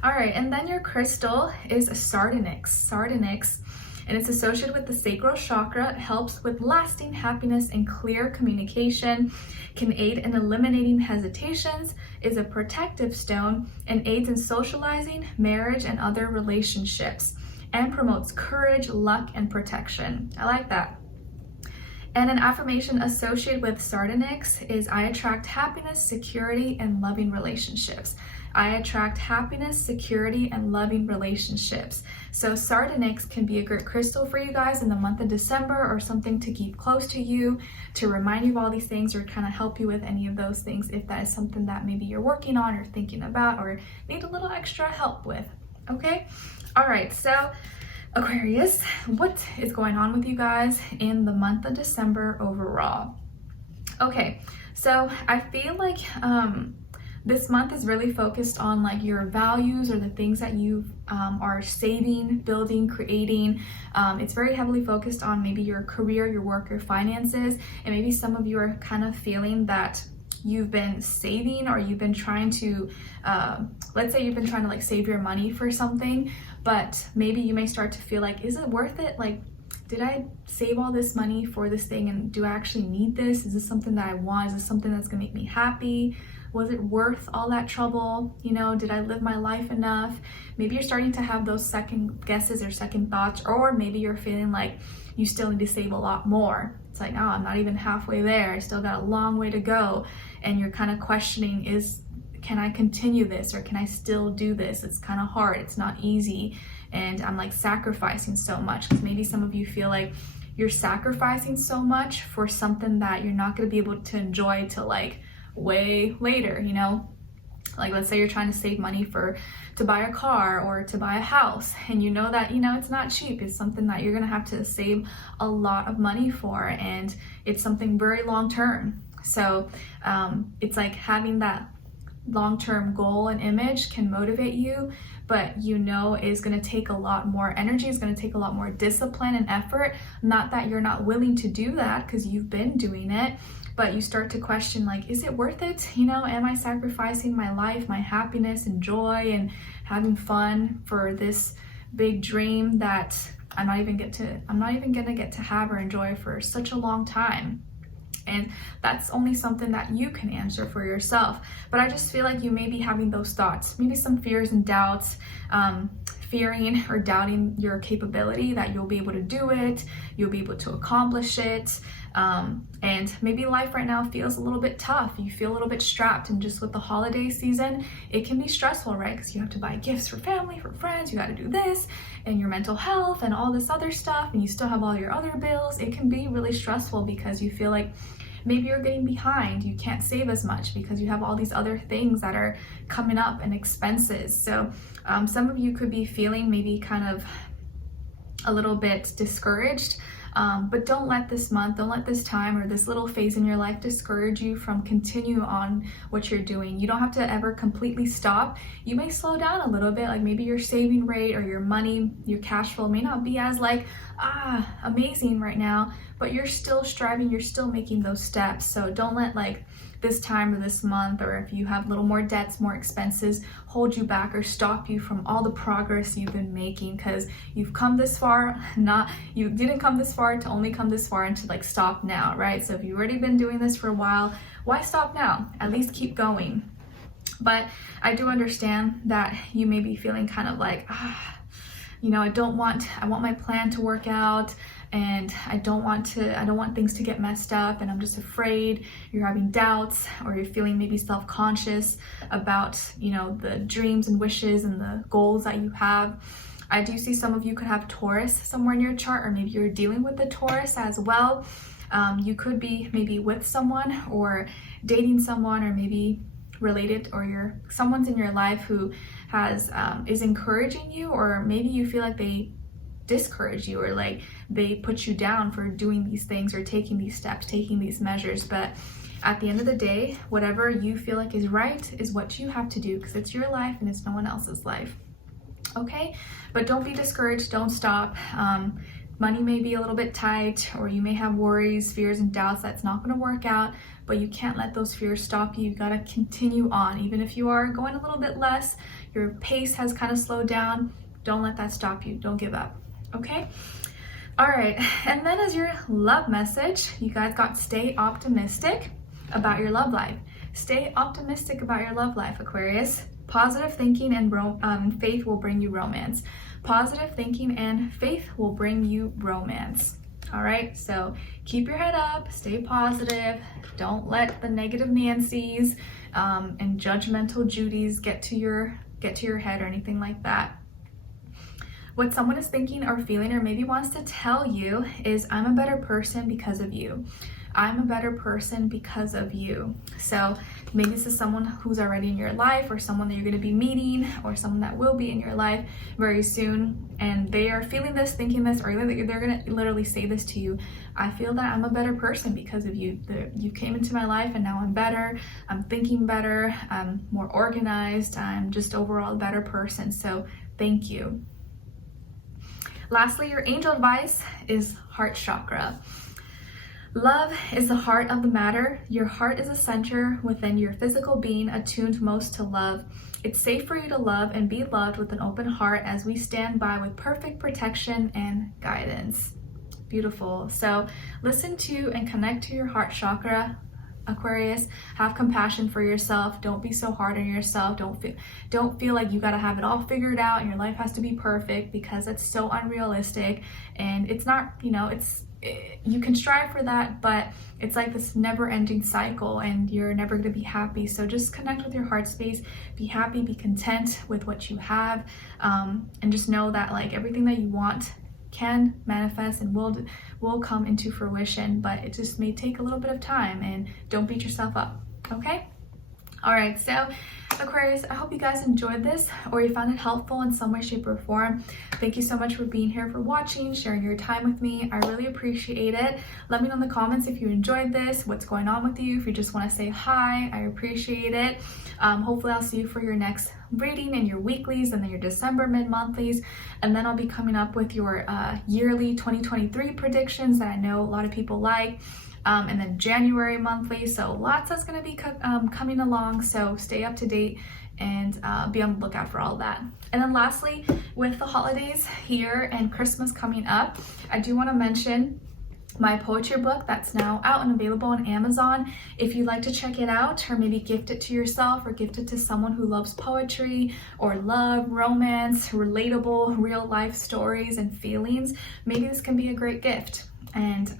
All right, and then your crystal is sardonyx. Sardonyx, and it's associated with the sacral chakra. It helps with lasting happiness and clear communication, can aid in eliminating hesitations, is a protective stone, and aids in socializing, marriage, and other relationships, and promotes courage, luck, and protection. I like that. And an affirmation associated with sardonyx is I attract happiness, security, and loving relationships. I attract happiness, security, and loving relationships. So sardonyx can be a great crystal for you guys in the month of December, or something to keep close to you, to remind you of all these things, or kind of help you with any of those things if that is something that maybe you're working on or thinking about or need a little extra help with. Okay? All right, so Aquarius, what is going on with you guys in the month of December overall? Okay, so I feel like this month is really focused on like your values or the things that you are saving, building, creating. It's very heavily focused on maybe your career, your work, your finances, and maybe some of you are kind of feeling that you've been saving, or you've been trying to, let's say you've been trying to like save your money for something, but maybe you may start to feel like, is it worth it? Like, did I save all this money for this thing, and do I actually need this? Is this something that I want? Is this something that's gonna make me happy? Was it worth all that trouble? You know, did I live my life enough? Maybe you're starting to have those second guesses or second thoughts, or maybe you're feeling like you still need to save a lot more. It's like, oh, I'm not even halfway there. I still got a long way to go. And you're kind of questioning, can I continue this, or can I still do this? It's kind of hard. It's not easy. And I'm like sacrificing so much, because maybe some of you feel like you're sacrificing so much for something that you're not going to be able to enjoy till like way later, you know? Like, let's say you're trying to save money to buy a car or to buy a house, and you know that, you know, it's not cheap. It's something that you're gonna have to save a lot of money for, and it's something very long term. So it's like having that long-term goal and image can motivate you, but you know is going to take a lot more energy, is going to take a lot more discipline and effort. Not that you're not willing to do that, because you've been doing it, but you start to question, like, is it worth it? You know, am I sacrificing my life, my happiness and joy and having fun for this big dream that I'm not even gonna get to have or enjoy for such a long time? And that's only something that you can answer for yourself. But I just feel like you may be having those thoughts, maybe some fears and doubts, fearing or doubting your capability, that you'll be able to do it, you'll be able to accomplish it. And maybe life right now feels a little bit tough. You feel a little bit strapped, and just with the holiday season, it can be stressful, right? Because you have to buy gifts for family, for friends, you got to do this, and your mental health and all this other stuff, and you still have all your other bills. It can be really stressful because you feel like maybe you're getting behind, you can't save as much because you have all these other things that are coming up and expenses. So some of you could be feeling maybe kind of a little bit discouraged, but don't let this month, don't let this time or this little phase in your life discourage you from continue on what you're doing. You don't have to ever completely stop. You may slow down a little bit, like maybe your saving rate or your money, your cash flow may not be as like, amazing right now, but you're still striving, you're still making those steps. So don't let like this time or this month, or if you have a little more debts, more expenses, hold you back or stop you from all the progress you've been making, because you've come this far. You didn't come this far to only come this far and to like stop now, right? So if you've already been doing this for a while, why stop now? At least keep going. But I do understand that you may be feeling kind of like, you know, I want my plan to work out, and I don't want things to get messed up, and I'm just afraid. You're having doubts, or you're feeling maybe self-conscious about, you know, the dreams and wishes and the goals that you have. I do see some of you could have Taurus somewhere in your chart, or maybe you're dealing with the Taurus as well. You could be maybe with someone or dating someone, or maybe related, or someone's in your life who is encouraging you, or maybe you feel like they discourage you, or like they put you down for doing these things or taking these steps, taking these measures. But at the end of the day, whatever you feel like is right is what you have to do, because it's your life and it's no one else's life. Okay? But don't be discouraged, don't stop. Money may be a little bit tight, or you may have worries, fears, and doubts that's not going to work out, but you can't let those fears stop you. You got to continue on. Even if you are going a little bit less, your pace has kind of slowed down, don't let that stop you. Don't give up. Okay? All right. And then as your love message, you guys got stay optimistic about your love life. Stay optimistic about your love life, Aquarius. Positive thinking and faith will bring you romance. Positive thinking and faith will bring you romance. All right, so keep your head up, stay positive. Don't let the negative Nancys and judgmental Judys get to your head or anything like that. What someone is thinking or feeling, or maybe wants to tell you, is I'm a better person because of you. I'm a better person because of you. So maybe this is someone who's already in your life, or someone that you're going to be meeting, or someone that will be in your life very soon, and they are feeling this, thinking this, or they're going to literally say this to you. I feel that I'm a better person because of you. You came into my life and now I'm better. I'm thinking better. I'm more organized. I'm just overall a better person. So thank you. Lastly, your angel advice is heart chakra. Love is the heart of the matter. Your heart is a center within your physical being, attuned most to love. It's safe for you to love and be loved with an open heart as we stand by with perfect protection and guidance. Beautiful. So listen to and connect to your heart chakra, Aquarius. Have compassion for yourself. Don't be so hard on yourself. Don't feel like you got to have it all figured out and your life has to be perfect, because it's so unrealistic, and it's not, you can strive for that, but it's like this never-ending cycle and you're never going to be happy. So just connect with your heart space, be happy, be content with what you have, and just know that like everything that you want can manifest and will come into fruition, but it just may take a little bit of time, and don't beat yourself up. Okay? All right, so Aquarius, I hope you guys enjoyed this, or you found it helpful in some way, shape, or form. Thank you so much for being here, for watching, sharing your time with me. I really appreciate it. Let me know in the comments if you enjoyed this, what's going on with you. If you just want to say hi, I appreciate it. Hopefully I'll see you for your next reading and your weeklies, and then your December mid-monthlies, and then I'll be coming up with your yearly 2023 predictions that I know a lot of people like. And then January monthly, so lots that's going to be coming along, so stay up to date and be on the lookout for all that. And then lastly, with the holidays here and Christmas coming up, I do want to mention my poetry book that's now out and available on Amazon. If you'd like to check it out, or maybe gift it to yourself, or gift it to someone who loves poetry or love, romance, relatable real life stories and feelings, maybe this can be a great gift. And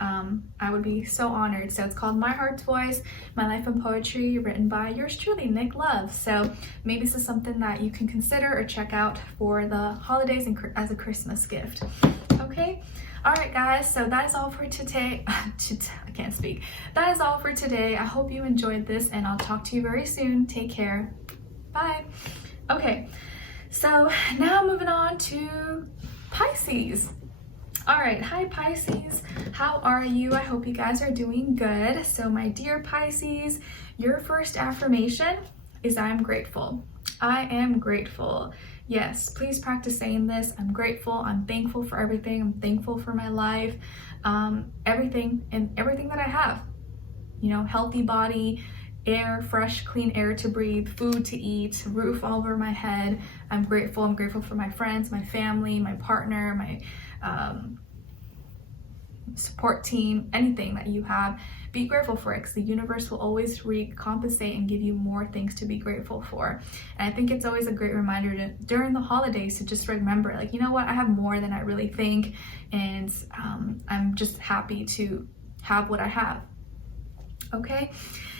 I would be so honored. So it's called My Heart's Voice, My Life in Poetry, written by yours truly, Nicloves. So maybe this is something that you can consider or check out for the holidays and as a Christmas gift. Okay? All right, guys, so that is all for today. I can't speak. That is all for today. I hope you enjoyed this, and I'll talk to you very soon. Take care. Bye. Okay, so now moving on to Pisces. All right, hi Pisces, how are you? I hope you guys are doing good. So my dear Pisces, your first affirmation is I am grateful. I am grateful. Yes, please practice saying this. I'm grateful. I'm thankful for everything. I'm thankful for my life, everything that I have. Healthy body, air, fresh, clean air to breathe, food to eat, roof all over my head. I'm grateful. I'm grateful for my friends, my family, my partner, my support team, anything that you have. Be grateful for it, because the universe will always recompensate and give you more things to be grateful for. And I think it's always a great reminder during the holidays to just remember, like, you know what, I have more than I really think, and I'm just happy to have what I have. Okay?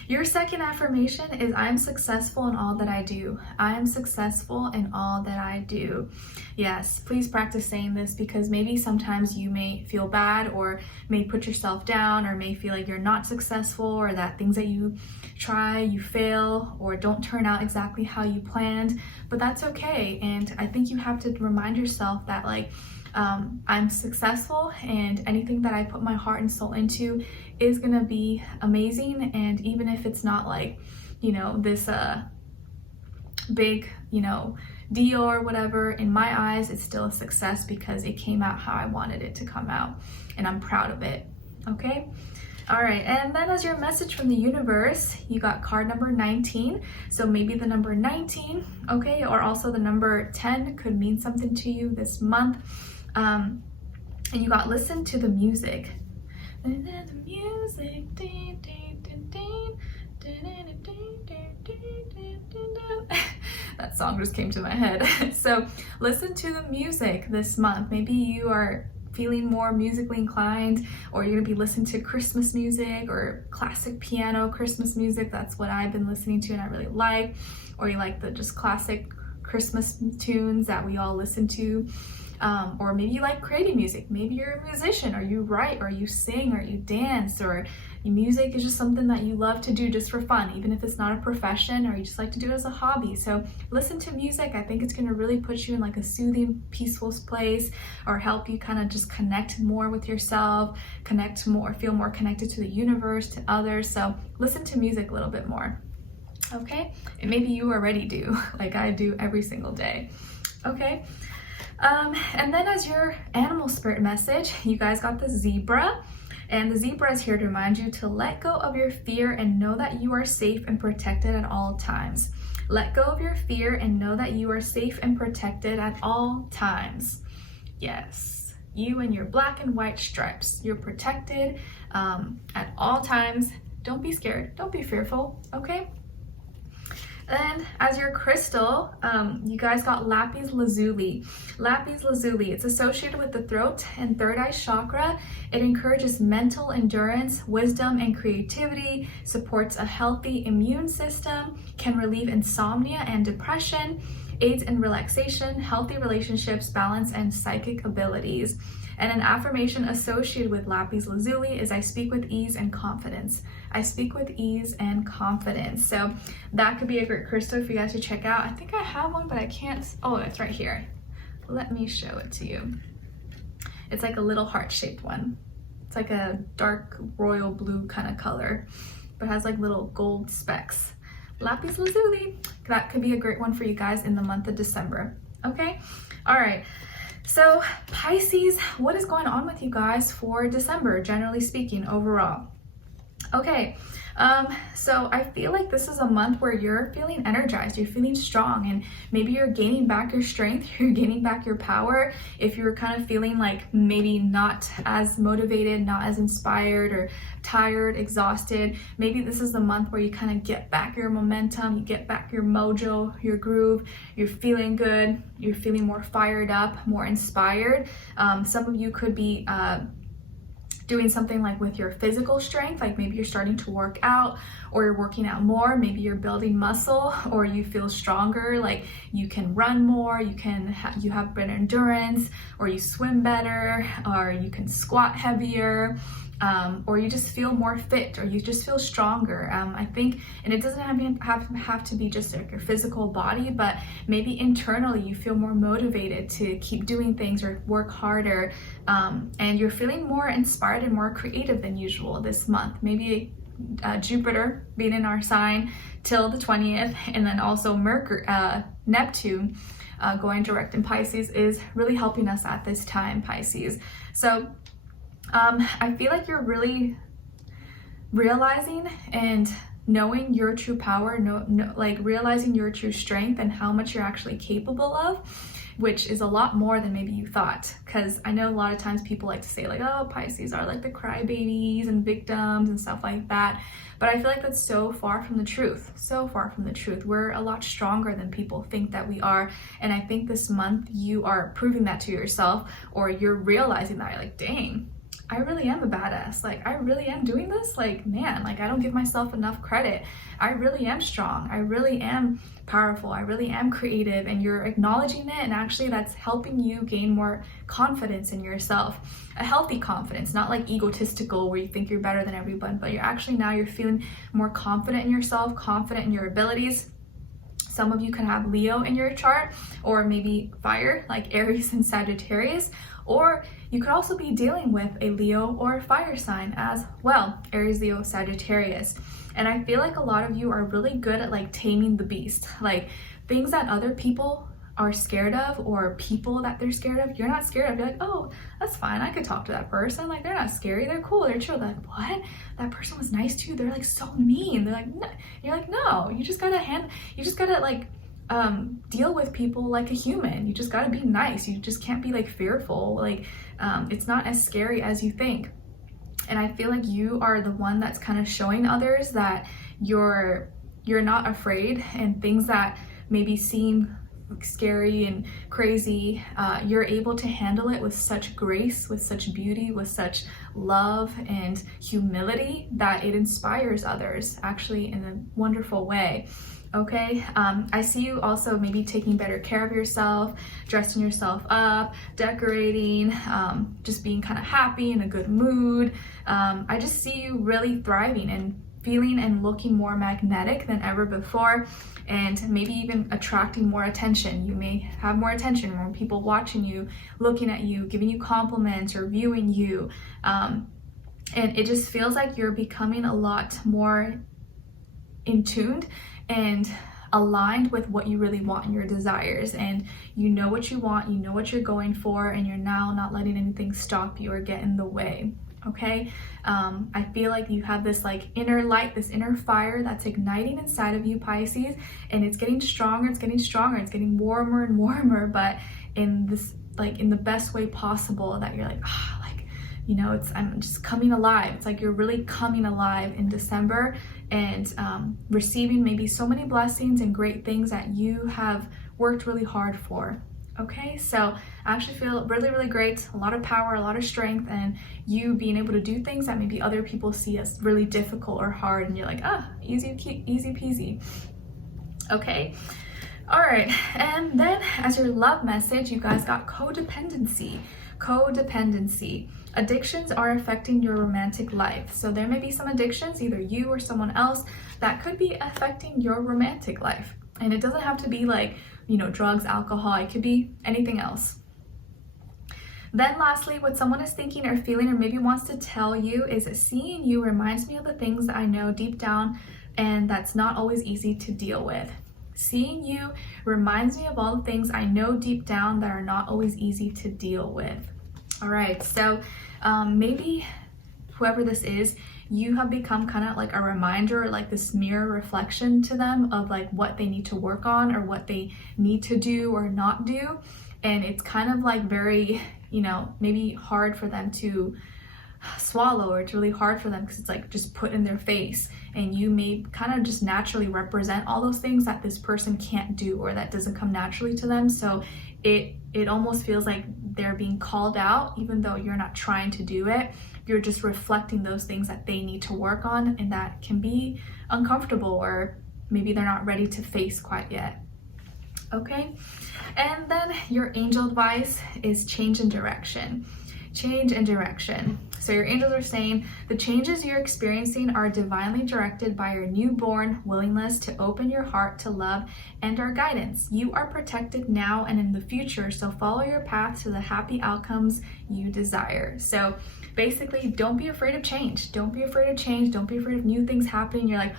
Your second affirmation is I am successful in all that I do. I am successful in all that I do. Yes, please practice saying this, because maybe sometimes you may feel bad, or may put yourself down, or may feel like you're not successful, or that things that you try, you fail, or don't turn out exactly how you planned, but that's okay. And I think you have to remind yourself that, like, I'm successful, and anything that I put my heart and soul into is gonna be amazing. And even if it's not like, this big, deal or whatever, in my eyes, it's still a success, because it came out how I wanted it to come out, and I'm proud of it. Okay? All right, and then as your message from the universe, you got card number 19. So maybe the number 19, okay, or also the number 10 could mean something to you this month. And you got listen to the music. That song just came to my head. So listen to the music this month. Maybe you are feeling more musically inclined, or you're gonna be listening to Christmas music or classic piano Christmas music. That's what I've been listening to and I really like. Or you like the just classic Christmas tunes that we all listen to. Or maybe you like creative music. Maybe you're a musician, or you write, or you sing, or you dance, or music is just something that you love to do just for fun, even if it's not a profession or you just like to do it as a hobby. So listen to music. I think it's going to really put you in like a soothing, peaceful place, or help you kind of just connect more with yourself, connect more, feel more connected to the universe, to others. So listen to music a little bit more. Okay, and maybe you already do, like I do every single day. Okay, and then as your animal spirit message, you guys got the zebra, and the zebra is here to remind you to let go of your fear and know that you are safe and protected at all times. Let go of your fear and know that you are safe and protected at all times. Yes, you and your black and white stripes, you're protected at all times. Don't be scared, don't be fearful, okay? And as your crystal, you guys got lapis lazuli. Lapis lazuli, it's associated with the throat and third eye chakra. It encourages mental endurance, wisdom, and creativity, supports a healthy immune system, can relieve insomnia and depression, aids in relaxation, healthy relationships, balance, and psychic abilities. And an affirmation associated with lapis lazuli is I speak with ease and confidence. I speak with ease and confidence. So that could be a great crystal for you guys to check out. I think I have one, but I can't. Oh, it's right here. Let me show it to you. It's like a little heart-shaped one. It's like a dark royal blue kind of color, but has like little gold specks. Lapis lazuli. That could be a great one for you guys in the month of December. Okay? All right. So Pisces, what is going on with you guys for December, generally speaking, overall? Okay, so I feel like this is a month where you're feeling energized, you're feeling strong, and maybe you're gaining back your strength, you're gaining back your power. If you're kind of feeling like maybe not as motivated, not as inspired, or tired, exhausted, maybe this is the month where you kind of get back your momentum, you get back your mojo, your groove, you're feeling good, you're feeling more fired up, more inspired. Some of you could be doing something like with your physical strength, like maybe you're starting to work out or you're working out more, maybe you're building muscle or you feel stronger, like you can run more, you have better endurance, or you swim better, or you can squat heavier, or you just feel more fit, or you just feel stronger. I think, and it doesn't have to be just like your physical body, but maybe internally you feel more motivated to keep doing things or work harder, and you're feeling more inspired and more creative than usual this month. Maybe Jupiter being in our sign till the 20th, and then also Neptune going direct in Pisces is really helping us at this time, Pisces. So I feel like you're really realizing and knowing your true power, like realizing your true strength and how much you're actually capable of, which is a lot more than maybe you thought. Because I know a lot of times people like to say like, oh, Pisces are like the crybabies and victims and stuff like that. But I feel like that's so far from the truth, so far from the truth. We're a lot stronger than people think that we are. And I think this month you are proving that to yourself, or you're realizing that you're like, dang, I really am a badass. Like, I really am doing this. Like, man, like I don't give myself enough credit. I really am strong. I really am powerful. I really am creative, and you're acknowledging it. And actually that's helping you gain more confidence in yourself, a healthy confidence, not like egotistical where you think you're better than everyone, but you're feeling more confident in yourself, confident in your abilities. Some of you could have Leo in your chart, or maybe fire, like Aries and Sagittarius, or you could also be dealing with a Leo or fire sign as well, Aries, Leo, Sagittarius. And I feel like a lot of you are really good at like taming the beast, like things that other people are scared of, or people that they're scared of, you're not scared of. You're like, oh, that's fine, I could talk to that person, like they're not scary, they're cool, they're chill. They're like, what? That person was nice to you? They're like so mean. They're like, no. You're like, no, you just gotta like deal with people like a human. You just gotta be nice. You just can't be like fearful. Like it's not as scary as you think. And I feel like you are the one that's kind of showing others that you're not afraid, and things that maybe seem scary and crazy, you're able to handle it with such grace, with such beauty, with such love and humility that it inspires others actually in a wonderful way. Okay, I see you also maybe taking better care of yourself, dressing yourself up, decorating, just being kind of happy, in a good mood. I just see you really thriving and feeling and looking more magnetic than ever before, and maybe even attracting more attention. You may have more attention, more people watching you, looking at you, giving you compliments or viewing you. And it just feels like you're becoming a lot more in tuned and aligned with what you really want and your desires, and you know what you want, you know what you're going for, and you're now not letting anything stop you or get in the way. Okay, I feel like you have this like inner light, this inner fire that's igniting inside of you, Pisces, and it's getting stronger, it's getting stronger, it's getting warmer and warmer, but in this, like, in the best way possible, that you're like, you know, I'm just coming alive. It's like you're really coming alive in December, and receiving maybe so many blessings and great things that you have worked really hard for. Okay, so I actually feel really, really great, a lot of power, a lot of strength, and you being able to do things that maybe other people see as really difficult or hard, and you're like, easy peasy. Okay, all right, and then as your love message, you guys got codependency. Addictions are affecting your romantic life. So there may be some addictions, either you or someone else, that could be affecting your romantic life. And it doesn't have to be like, you know, drugs, alcohol, it could be anything else. Then lastly, what someone is thinking or feeling or maybe wants to tell you is that seeing you reminds me of the things that I know deep down, and that's not always easy to deal with. Seeing you reminds me of all the things I know deep down that are not always easy to deal with. All right, so maybe whoever this is, you have become kind of like a reminder, like this mirror reflection to them of like what they need to work on or what they need to do or not do. And it's kind of like very, you know, maybe hard for them to swallow, or it's really hard for them because it's like just put in their face, and you may kind of just naturally represent all those things that this person can't do or that doesn't come naturally to them. So it almost feels like they're being called out, even though you're not trying to do it. You're just reflecting those things that they need to work on, and that can be uncomfortable, or maybe they're not ready to face quite yet. Okay, and then your angel advice is change in direction. So your angels are saying the changes you're experiencing are divinely directed by your newborn willingness to open your heart to love and our guidance. You are protected now and in the future, so follow your path to the happy outcomes you desire. So basically, don't be afraid of change. Don't be afraid of change. Don't be afraid of new things happening. You're like,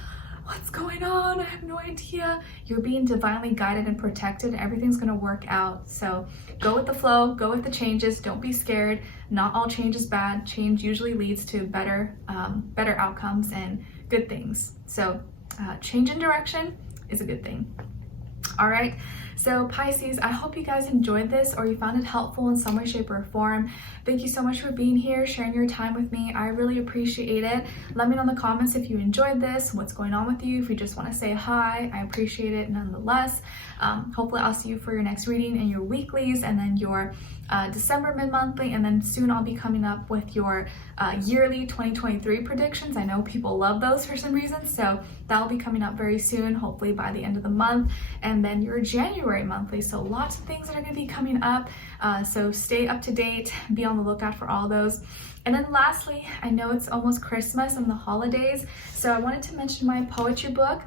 what's going on? I have no idea. You're being divinely guided and protected. Everything's gonna work out. So go with the flow, go with the changes. Don't be scared. Not all change is bad. Change usually leads to better outcomes and good things. So change in direction is a good thing. All right, so Pisces, I hope you guys enjoyed this or you found it helpful in some way, shape, or form. Thank you so much for being here, sharing your time with me. I really appreciate it. Let me know in the comments if you enjoyed this, what's going on with you. If you just want to say hi, I appreciate it nonetheless. Hopefully I'll see you for your next reading and your weeklies, and then your December mid-monthly, and then soon I'll be coming up with your yearly 2023 predictions. I know people love those for some reason, so that'll be coming up very soon, hopefully by the end of the month. And then your January monthly, so lots of things that are going to be coming up, so stay up to date, be on the lookout for all those. And then lastly, I know it's almost Christmas and the holidays, so I wanted to mention my poetry book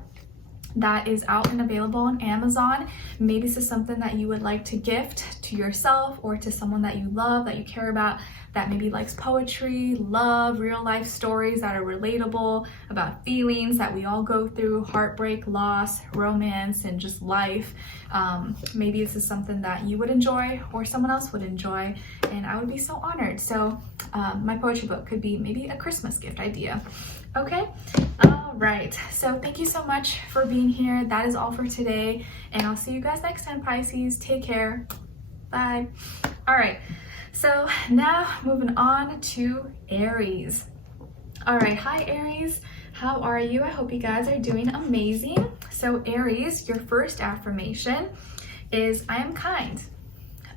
that is out and available on Amazon. Maybe this is something that you would like to gift to yourself or to someone that you love, that you care about, that maybe likes poetry, love, real life stories that are relatable about feelings that we all go through, heartbreak, loss, romance, and just life. Maybe this is something that you would enjoy or someone else would enjoy, and I would be so honored. So my poetry book could be maybe a Christmas gift idea. Okay, all right, so thank you so much for being here. That is all for today, and I'll see you guys next time, Pisces. Take care. Bye. All right, so now moving on to Aries. All right, hi Aries, how are you? I hope you guys are doing amazing. So Aries, your first affirmation is I am kind.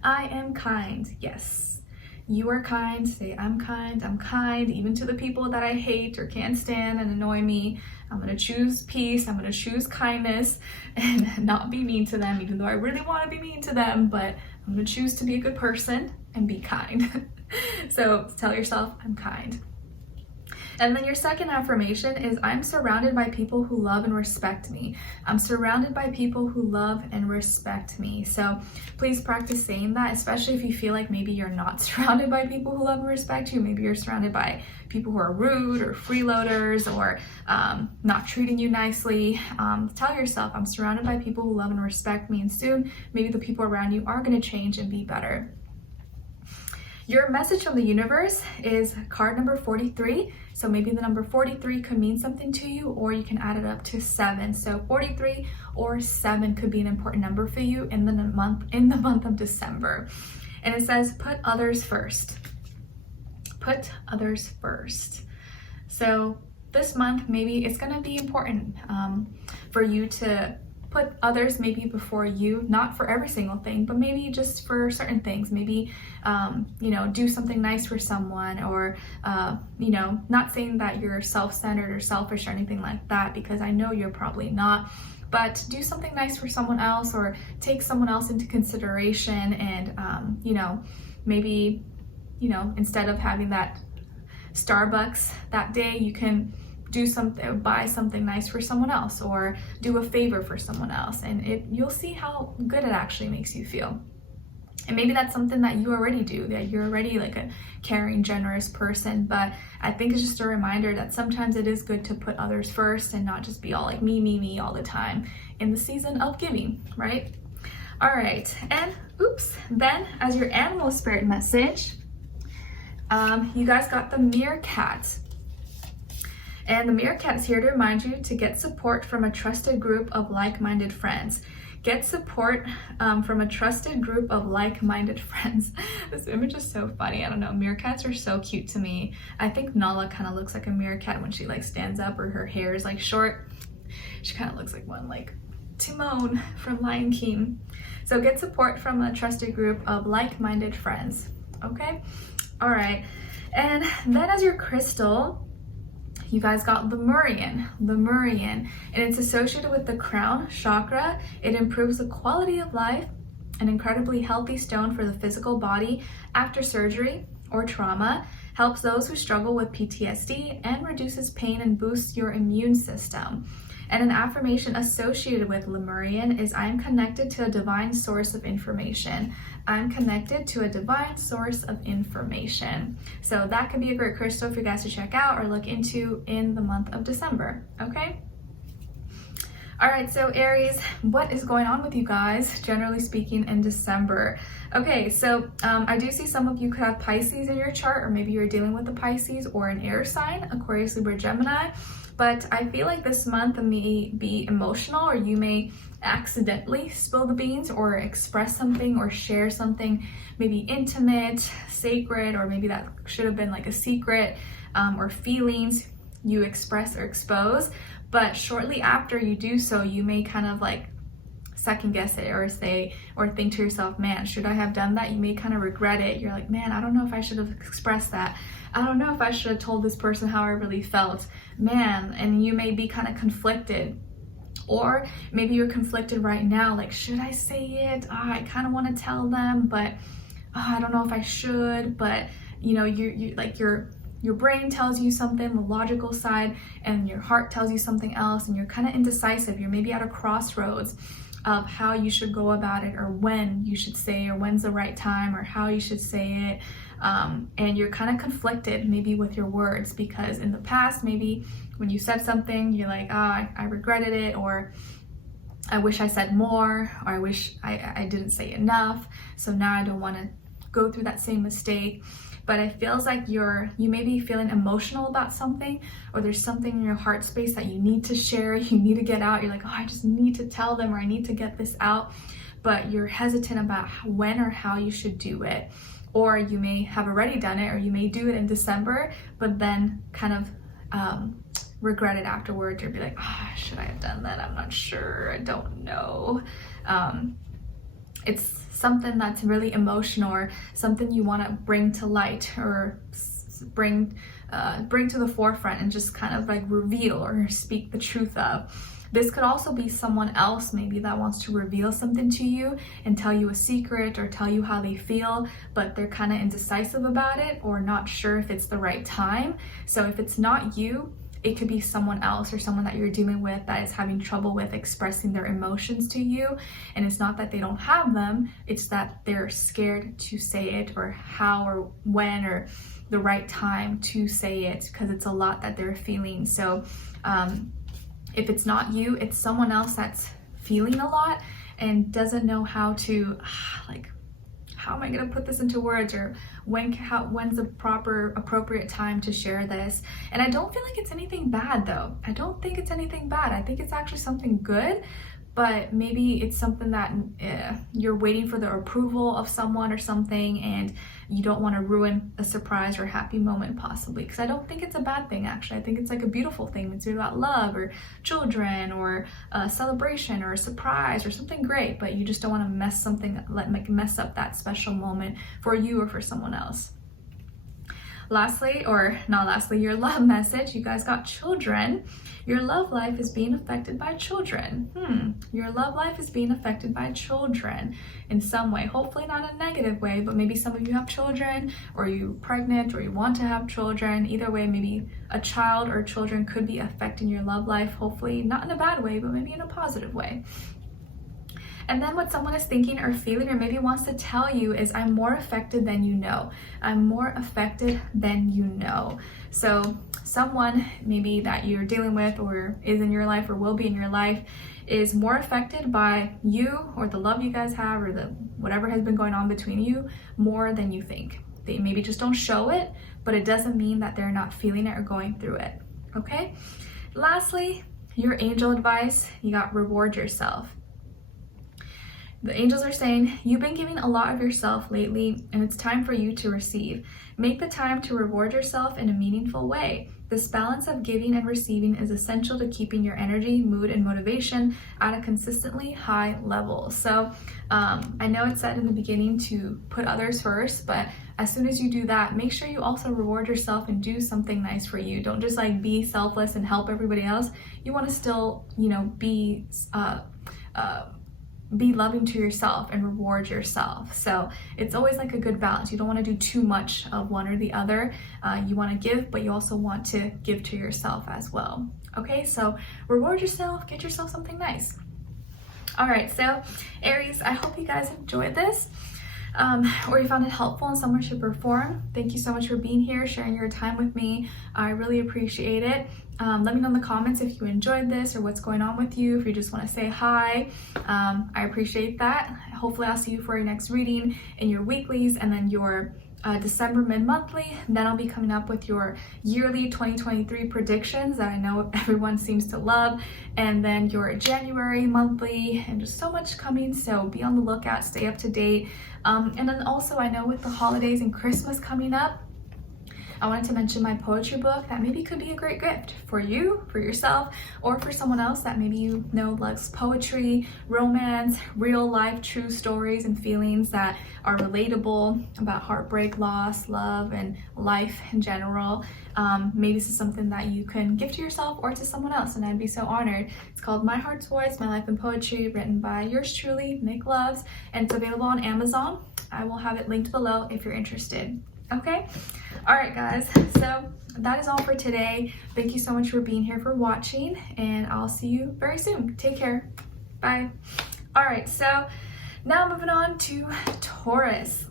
I am kind. Yes, you are kind. Say I'm kind. I'm kind even to the people that I hate or can't stand and annoy me. I'm gonna choose peace. I'm gonna choose kindness and not be mean to them, even though I really want to be mean to them, but I'm gonna choose to be a good person and be kind. So tell yourself I'm kind. And then your second affirmation is I'm surrounded by people who love and respect me. I'm surrounded by people who love and respect me. So please practice saying that, especially if you feel like maybe you're not surrounded by people who love and respect you. Maybe you're surrounded by people who are rude or freeloaders or not treating you nicely. Tell yourself I'm surrounded by people who love and respect me, and soon maybe the people around you are going to change and be better. Your message from the universe is card number 43. So maybe the number 43 could mean something to you, or you can add it up to 7. So 43 or 7 could be an important number for you in the month of December. And it says, put others first. Put others first. So this month, maybe it's gonna be important for you to put others maybe before you, not for every single thing, but maybe just for certain things. Maybe, do something nice for someone, or, not saying that you're self-centered or selfish or anything like that, because I know you're probably not, but do something nice for someone else, or take someone else into consideration. And, maybe, instead of having that Starbucks that day, you can do something, buy something nice for someone else, or do a favor for someone else, and you'll see how good it actually makes you feel. And maybe that's something that you already do, that you're already like a caring, generous person, but I think it's just a reminder that sometimes it is good to put others first and not just be all like me, me, me all the time in the season of giving, right? All right, and then as your animal spirit message, you guys got the meerkat. And the meerkat is here to remind you to get support from a trusted group of like-minded friends. Get support from a trusted group of like-minded friends. This image is so funny. I don't know, meerkats are so cute to me. I think Nala kind of looks like a meerkat when she like stands up, or her hair is like short. She kind of looks like one like Timon from Lion King. So get support from a trusted group of like-minded friends, okay? All right, and then as your crystal, you guys got Lemurian, and it's associated with the crown chakra. It improves the quality of life, an incredibly healthy stone for the physical body after surgery or trauma, helps those who struggle with PTSD, and reduces pain and boosts your immune system. And an affirmation associated with Lemurian is I am connected to a divine source of information. I'm connected to a divine source of information. So that could be a great crystal for you guys to check out or look into in the month of December, okay? All right, so Aries, what is going on with you guys, generally speaking, in December? Okay, so I do see some of you could have Pisces in your chart, or maybe you're dealing with a Pisces or an air sign, Aquarius, Libra, Gemini. But I feel like this month may be emotional, or you may accidentally spill the beans or express something or share something maybe intimate, sacred, or maybe that should have been like a secret, or feelings you express or expose. But shortly after you do so, you may kind of like second guess it, or say, or think to yourself, man, should I have done that? You may kind of regret it. You're like, man, I don't know if I should have expressed that. I don't know if I should have told this person how I really felt, man. And you may be kind of conflicted, or maybe you're conflicted right now. Like, should I say it? I kind of want to tell them, but I don't know if I should. But you like your brain tells you something, the logical side, and your heart tells you something else, and you're kind of indecisive. You're maybe at a crossroads of how you should go about it, or when you should say, or when's the right time, or how you should say it. And you're kind of conflicted maybe with your words, because in the past, maybe when you said something, you're like, I regretted it, or I wish I said more, or I wish I didn't say enough. So now I don't want to go through that same mistake. But it feels like you may be feeling emotional about something, or there's something in your heart space that you need to share, you need to get out. You're like, I just need to tell them, or I need to get this out. But you're hesitant about when or how you should do it. Or you may have already done it, or you may do it in December, but then kind of regret it afterwards. You'll be like, should I have done that? I'm not sure. I don't know. it's something that's really emotional or something you want to bring to light or bring to the forefront and just kind of like reveal or speak the truth of. This could also be someone else maybe that wants to reveal something to you and tell you a secret or tell you how they feel, but they're kind of indecisive about it or not sure if it's the right time. So if it's not you, it could be someone else or someone that you're dealing with that is having trouble with expressing their emotions to you. And it's not that they don't have them, it's that they're scared to say it or how or when or the right time to say it because it's a lot that they're feeling. So if it's not you, it's someone else that's feeling a lot and doesn't know how to, like, how am I gonna put this into words, or when's the appropriate time to share this? And I don't feel like it's anything bad though. I don't think it's anything bad. I think it's actually something good, but maybe it's something that you're waiting for the approval of someone or something, and you don't want to ruin a surprise or happy moment possibly, because I don't think it's a bad thing actually. I think it's like a beautiful thing. It's about love or children or a celebration or a surprise or something great, but you just don't want to mess up that special moment for you or for someone else. Lastly, or not lastly, your love message. You guys got children. Your love life is being affected by children. Your love life is being affected by children in some way. Hopefully not a negative way, but maybe some of you have children, or you're pregnant, or you want to have children. Either way, maybe a child or children could be affecting your love life. Hopefully not in a bad way, but maybe in a positive way. And then what someone is thinking or feeling or maybe wants to tell you is, I'm more affected than you know. I'm more affected than you know. So someone maybe that you're dealing with or is in your life or will be in your life is more affected by you or the love you guys have or the whatever has been going on between you more than you think. They maybe just don't show it, but it doesn't mean that they're not feeling it or going through it. Okay? Lastly, your angel advice, you got reward yourself. The angels are saying, you've been giving a lot of yourself lately, and it's time for you to receive. Make the time to reward yourself in a meaningful way. This balance of giving and receiving is essential to keeping your energy, mood, and motivation at a consistently high level. So I know it said in the beginning to put others first, but as soon as you do that, make sure you also reward yourself and do something nice for you. Don't just like be selfless and help everybody else. You want to still, be loving to yourself and reward yourself. So it's always like a good balance. You don't want to do too much of one or the other. You want to give, but you also want to give to yourself as well. Okay, so reward yourself, get yourself something nice. All right, so Aries, I hope you guys enjoyed this. Or you found it helpful in some way, shape, or form. Thank you so much for being here, sharing your time with me. I really appreciate it. Let me know in the comments if you enjoyed this or what's going on with you, if you just want to say hi. I appreciate that. Hopefully I'll see you for your next reading in your weeklies and then your December mid-monthly. Then I'll be coming up with your yearly 2023 predictions that I know everyone seems to love, and then your January monthly, and just so much coming. So be on the lookout, stay up to date. And then also I know with the holidays and Christmas coming up, I wanted to mention my poetry book that maybe could be a great gift for you, for yourself, or for someone else that maybe you know loves poetry, romance, real life true stories and feelings that are relatable about heartbreak, loss, love, and life in general. Maybe this is something that you can give to yourself or to someone else, and I'd be so honored. It's called My Heart's Voice, My Life in Poetry, written by yours truly, Nicloves, and it's available on Amazon. I will have it linked below if you're interested. Okay? All right, guys. So that is all for today. Thank you so much for being here, for watching, and I'll see you very soon. Take care. Bye. All right, so now moving on to Taurus.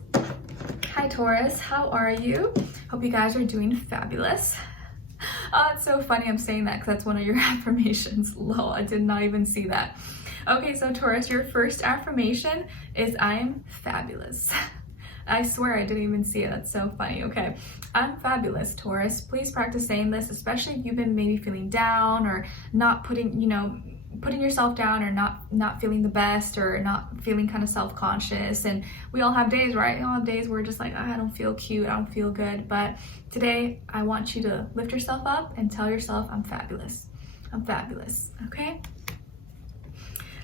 Hi, Taurus. How are you? Hope you guys are doing fabulous. Oh, it's so funny I'm saying that because that's one of your affirmations. Lol, I did not even see that. Okay, so Taurus, your first affirmation is I am fabulous. I swear I didn't even see it. That's so funny. Okay, I'm fabulous, Taurus. Please practice saying this, especially if you've been maybe feeling down or not putting yourself down, or not feeling the best, or not feeling kind of self-conscious. And we all have days, right? We all have days where we're just like, I don't feel cute, I don't feel good. But today I want you to lift yourself up and tell yourself, I'm fabulous. I'm fabulous, okay?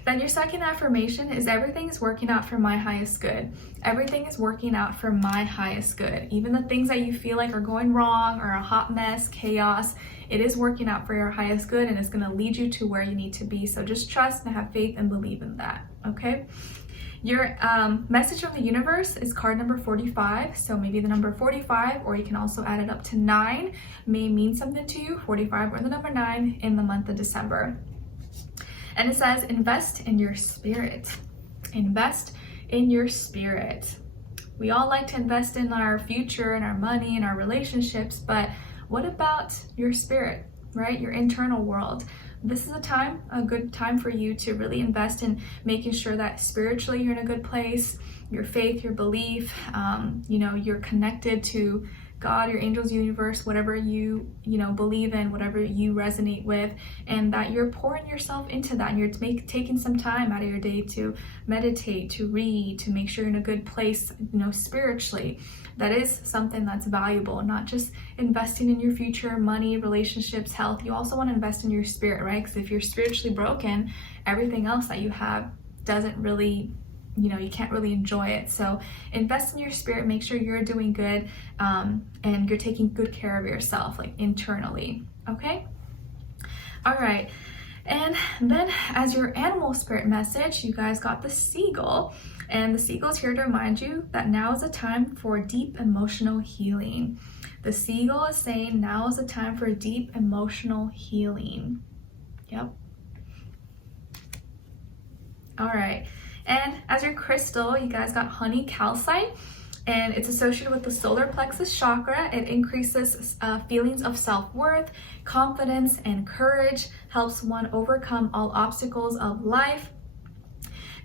Then your second affirmation is everything is working out for my highest good. Everything is working out for my highest good. Even the things that you feel like are going wrong or a hot mess, chaos, it is working out for your highest good and it's going to lead you to where you need to be. So just trust and have faith and believe in that, okay? Your message from the universe is card number 45. So maybe the number 45, or you can also add it up to 9, may mean something to you, 45 or the number 9 in the month of December. And it says, invest in your spirit. Invest in your spirit. We all like to invest in our future and our money and our relationships, but what about your spirit, right? Your internal world. This is a good time for you to really invest in making sure that spiritually you're in a good place, your faith, your belief, you're connected to God, your angels, universe, whatever you believe in, whatever you resonate with, and that you're pouring yourself into that, and you're taking some time out of your day to meditate, to read, to make sure you're in a good place, spiritually. That is something that's valuable, not just investing in your future, money, relationships, health. You also want to invest in your spirit, right? Because if you're spiritually broken, everything else that you have doesn't really, you can't really enjoy it. So invest in your spirit, make sure you're doing good, and you're taking good care of yourself, like internally, okay? All right, and then as your animal spirit message, you guys got the seagull, and the seagull is here to remind you that now is a time for deep emotional healing. The seagull is saying now is a time for deep emotional healing. Yep. All right. And as your crystal, you guys got honey calcite, and it's associated with the solar plexus chakra. It increases feelings of self-worth, confidence, and courage, helps one overcome all obstacles of life,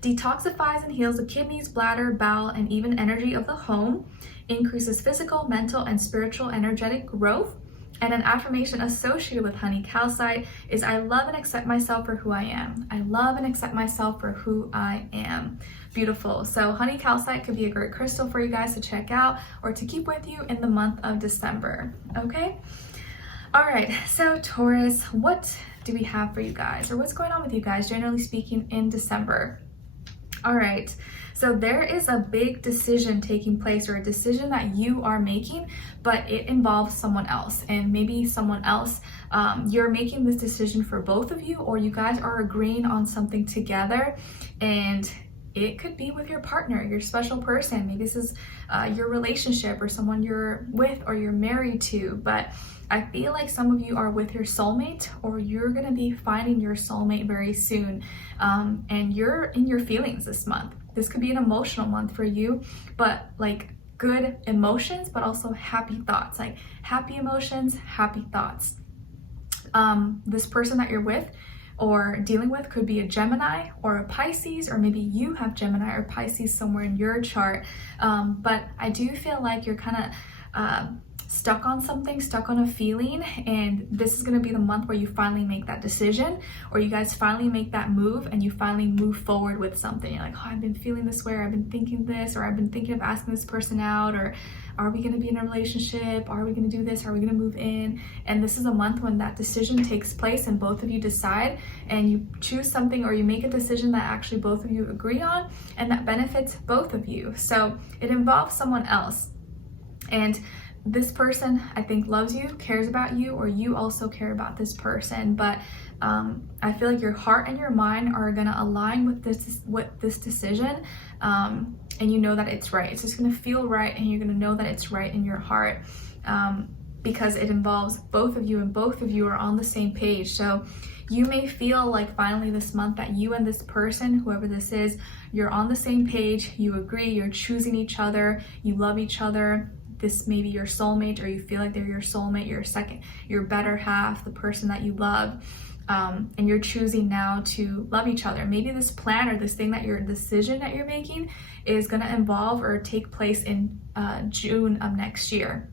detoxifies and heals the kidneys, bladder, bowel, and even energy of the home, increases physical, mental, and spiritual energetic growth. And an affirmation associated with honey calcite is, I love and accept myself for who I am. I love and accept myself for who I am. Beautiful. So honey calcite could be a great crystal for you guys to check out or to keep with you in the month of December. Okay? All right. So Taurus, what do we have for you guys, or what's going on with you guys, generally speaking, in December? All right. So there is a big decision taking place, or a decision that you are making, but it involves someone else, and maybe someone else, you're making this decision for both of you, or you guys are agreeing on something together, and it could be with your partner, your special person. Maybe this is your relationship or someone you're with or you're married to, but I feel like some of you are with your soulmate, or you're gonna be finding your soulmate very soon, and you're in your feelings this month. This could be an emotional month for you, but like good emotions, but also happy thoughts, like happy emotions, happy thoughts. This person that you're with or dealing with could be a Gemini or a Pisces, or maybe you have Gemini or Pisces somewhere in your chart. But I do feel like you're kind of stuck on something, stuck on a feeling, and this is going to be the month where you finally make that decision, or you guys finally make that move and you finally move forward with something. You're like, oh, I've been feeling this way, or I've been thinking this, or I've been thinking of asking this person out, or are we going to be in a relationship? Are we going to do this? Are we going to move in? And this is a month when that decision takes place and both of you decide and you choose something, or you make a decision that actually both of you agree on and that benefits both of you. So it involves someone else. And this person, I think, loves you, cares about you, or you also care about this person. But I feel like your heart and your mind are gonna align with this decision, and you know that it's right. It's just gonna feel right, and you're gonna know that it's right in your heart, because it involves both of you, and both of you are on the same page. So you may feel like finally this month that you and this person, whoever this is, you're on the same page, you agree, you're choosing each other, you love each other. This may be your soulmate, or you feel like they're your soulmate, your better half, the person that you love, and you're choosing now to love each other. Maybe this plan or this thing that your decision that you're making is going to involve or take place in June of next year,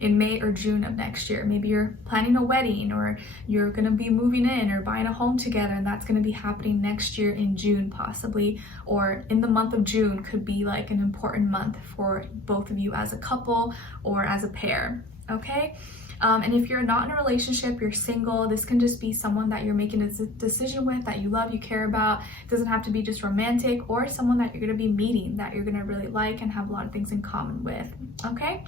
in May or June of next year. Maybe you're planning a wedding, or you're going to be moving in or buying a home together, and that's going to be happening next year in June possibly, or in the month of June could be like an important month for both of you as a couple or as a pair, okay? And if you're not in a relationship, you're single, this can just be someone that you're making a decision with, that you love, you care about. It doesn't have to be just romantic, or someone that you're going to be meeting that you're going to really like and have a lot of things in common with. Okay?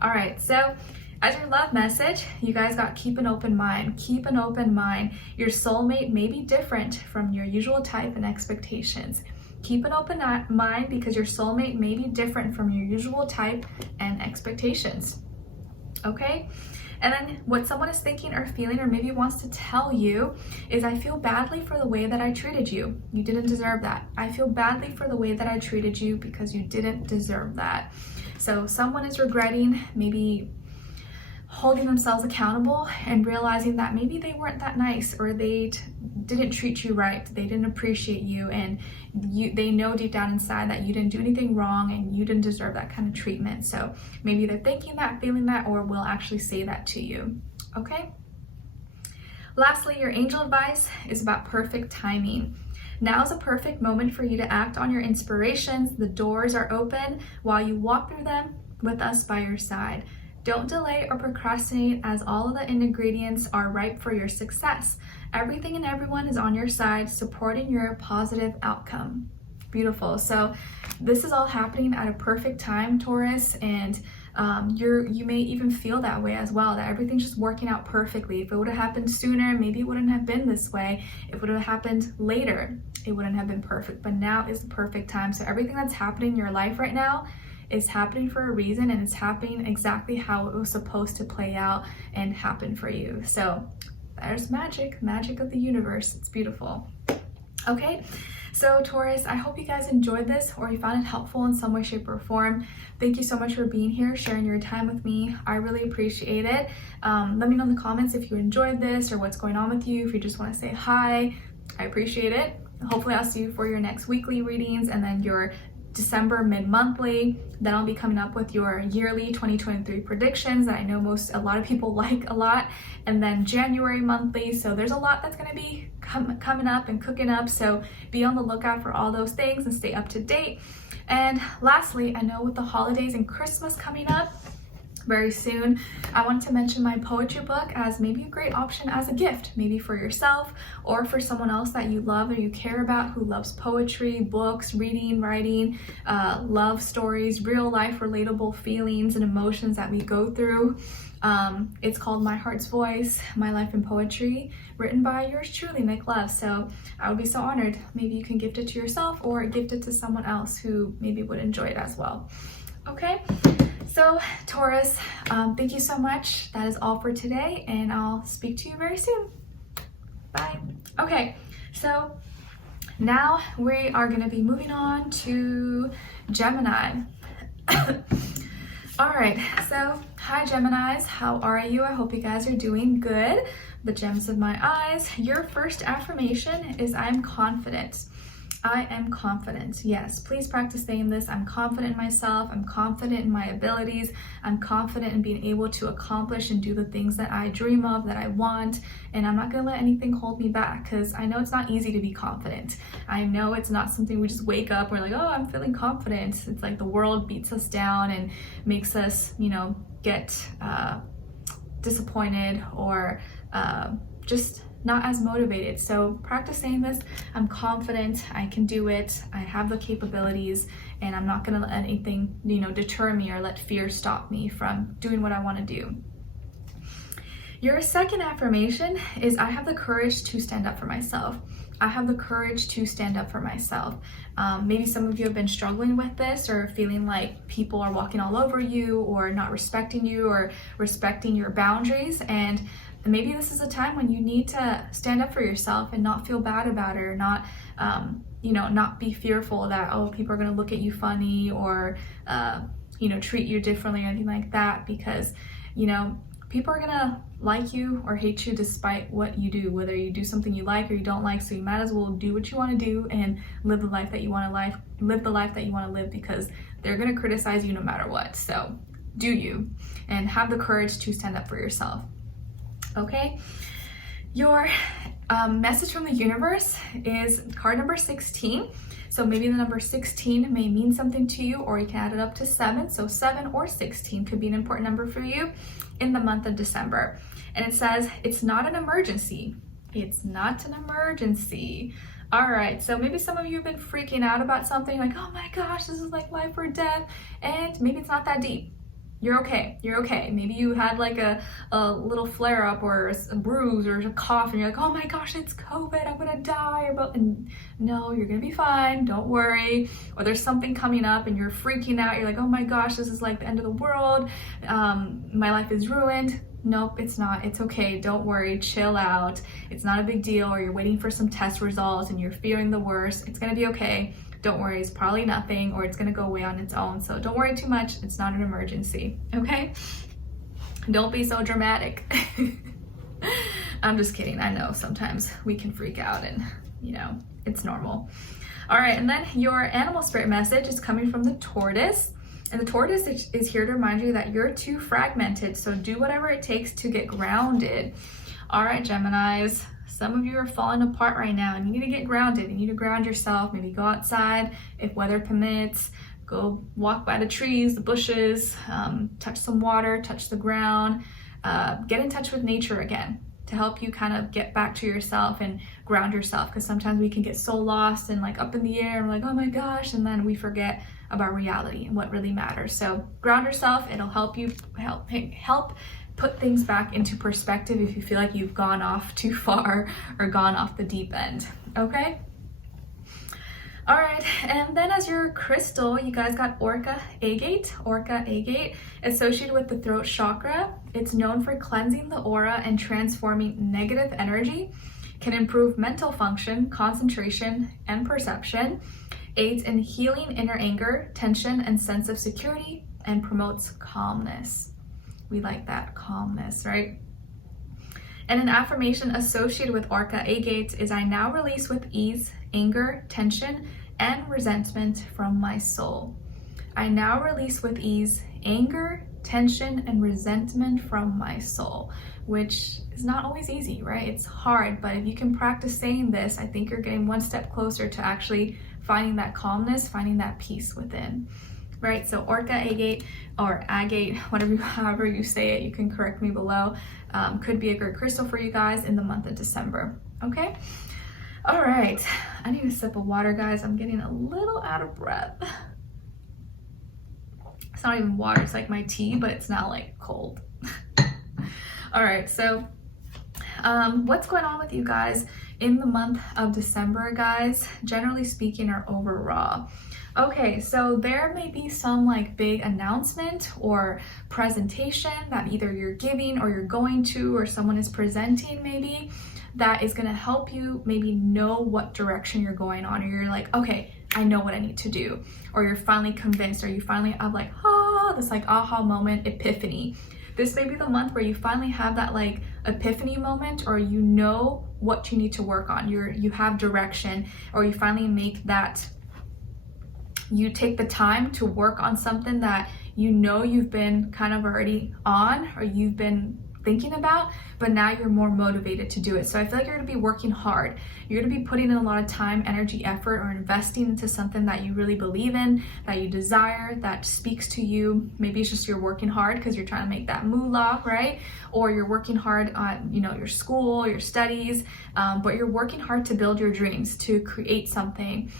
All right, so as your love message, you guys got keep an open mind. Keep an open mind. Your soulmate may be different from your usual type and expectations. Keep an open mind because your soulmate may be different from your usual type and expectations. Okay? And then what someone is thinking or feeling or maybe wants to tell you is, I feel badly for the way that I treated you. You didn't deserve that. I feel badly for the way that I treated you because you didn't deserve that. So someone is regretting, maybe holding themselves accountable and realizing that maybe they weren't that nice, or they didn't treat you right, they didn't appreciate you, and they know deep down inside that you didn't do anything wrong and you didn't deserve that kind of treatment. So maybe they're thinking that, feeling that, or will actually say that to you. Okay? Lastly, your angel advice is about perfect timing. Now is a perfect moment for you to act on your inspirations. The doors are open while you walk through them with us by your side. Don't delay or procrastinate, as all of the ingredients are ripe for your success. Everything and everyone is on your side, supporting your positive outcome. Beautiful. So this is all happening at a perfect time, Taurus, and you may even feel that way as well, that everything's just working out perfectly. If it would have happened sooner, maybe it wouldn't have been this way. If it would have happened later, it wouldn't have been perfect. But now is the perfect time. So everything that's happening in your life right now is happening for a reason, and it's happening exactly how it was supposed to play out and happen for you. So there's magic of the universe. It's beautiful. Okay, so Taurus, I hope you guys enjoyed this, or you found it helpful in some way, shape, or form. Thank you so much for being here, sharing your time with me. I really appreciate it. Let me know in the comments if you enjoyed this or what's going on with you. If you just want to say hi, I appreciate it. Hopefully I'll see you for your next weekly readings, and then your December mid-monthly. Then I'll be coming up with your yearly 2023 predictions that I know a lot of people like a lot, and then January monthly. So there's a lot that's going to be coming up and cooking up, so be on the lookout for all those things and stay up to date. And lastly, I know with the holidays and Christmas coming up very soon, I wanted to mention my poetry book as maybe a great option as a gift, maybe for yourself or for someone else that you love or you care about who loves poetry, books, reading, writing, love stories, real life relatable feelings and emotions that we go through. It's called My Heart's Voice, My Life in Poetry, written by yours truly, Nicloves. So I would be so honored. Maybe you can gift it to yourself or gift it to someone else who maybe would enjoy it as well. Okay? So Taurus, thank you so much. That is all for today, and I'll speak to you very soon. Bye. Okay, so now we are going to be moving on to Gemini. All right, so hi Geminis, how are you? I hope you guys are doing good. The gems of my eyes. Your first affirmation is I'm confident. I am confident. Yes, please practice saying this. I'm confident in myself. I'm confident in my abilities. I'm confident in being able to accomplish and do the things that I dream of, that I want. And I'm not going to let anything hold me back, because I know it's not easy to be confident. I know it's not something we just wake up, we're like, oh, I'm feeling confident. It's like the world beats us down and makes us, get disappointed or just not as motivated. So practice saying this. I'm confident, I can do it, I have the capabilities, and I'm not gonna let anything, deter me or let fear stop me from doing what I wanna do. Your second affirmation is I have the courage to stand up for myself. I have the courage to stand up for myself. Maybe some of you have been struggling with this or feeling like people are walking all over you or not respecting you or respecting your boundaries, and maybe this is a time when you need to stand up for yourself and not feel bad about it, or not, not be fearful that, oh, people are going to look at you funny or, treat you differently or anything like that, because, people are going to like you or hate you despite what you do, whether you do something you like or you don't like. So you might as well do what you want to do and live the life that you want to live, because they're going to criticize you no matter what. So do you, and have the courage to stand up for yourself. Okay, Your message from the universe is card number 16. So maybe the number 16 may mean something to you, or you can add it up to 7. So 7 or 16 could be an important number for you in the month of December. And it says, it's not an emergency. It's not an emergency. All right, so maybe some of you have been freaking out about something like, oh my gosh, this is like life or death. And maybe it's not that deep. You're okay. You're okay. Maybe you had like a little flare up or a bruise or a cough and you're like, oh my gosh, it's COVID. I'm going to die. And no, you're going to be fine. Don't worry. Or there's something coming up and you're freaking out. You're like, oh my gosh, this is like the end of the world. My life is ruined. Nope, it's not. It's okay. Don't worry. Chill out. It's not a big deal. Or you're waiting for some test results and you're fearing the worst. It's going to be okay. Don't worry, it's probably nothing, or it's gonna go away on its own. So don't worry too much, it's not an emergency, okay? Don't be so dramatic. I'm just kidding, I know sometimes we can freak out and, you know, it's normal. All right, and then your animal spirit message is coming from the tortoise. And the tortoise is here to remind you that you're too fragmented, so do whatever it takes to get grounded. All right, Geminis. Some of you are falling apart right now and you need to get grounded. You need to ground yourself. Maybe go outside if weather permits. Go walk by the trees, the bushes, touch some water, touch the ground. Get in touch with nature again to help you kind of get back to yourself and ground yourself, because sometimes we can get so lost and like up in the air and we're like, oh my gosh, and then we forget about reality and what really matters. So ground yourself. It'll help you help put things back into perspective if you feel like you've gone off too far or gone off the deep end, okay? All right, and then as your crystal, you guys got Orca Agate. Orca Agate, associated with the throat chakra. It's known for cleansing the aura and transforming negative energy, can improve mental function, concentration, and perception, aids in healing inner anger, tension, and sense of security, and promotes calmness. We like that calmness, right? And an affirmation associated with Orca Agate is, I now release with ease anger, tension, and resentment from my soul. I now release with ease anger, tension, and resentment from my soul, which is not always easy, right? It's hard, but if you can practice saying this, I think you're getting one step closer to actually finding that calmness, finding that peace within. Right, so Orca Agate or Agate, however you say it, you can correct me below, could be a great crystal for you guys in the month of December, okay? All right, I need a sip of water, guys. I'm getting a little out of breath. It's not even water, it's like my tea, but it's not like cold. All right, so what's going on with you guys in the month of December, guys? Generally speaking, or overall? Okay, so there may be some like big announcement or presentation that either you're giving or you're going to, or someone is presenting maybe, that is going to help you maybe know what direction you're going on, or you're like, okay, I know what I need to do, or you're finally convinced, or you finally have like, this like aha moment, epiphany. This may be the month where you finally have that like epiphany moment, or you know what you need to work on. You have direction, or you finally make that, you take the time to work on something that you know you've been kind of already on, or you've been thinking about, but now you're more motivated to do it. So I feel like you're gonna be working hard. You're gonna be putting in a lot of time, energy, effort, or investing into something that you really believe in, that you desire, that speaks to you. Maybe it's just you're working hard because you're trying to make that moolah, right? Or you're working hard on, you know, your school, your studies, but you're working hard to build your dreams, to create something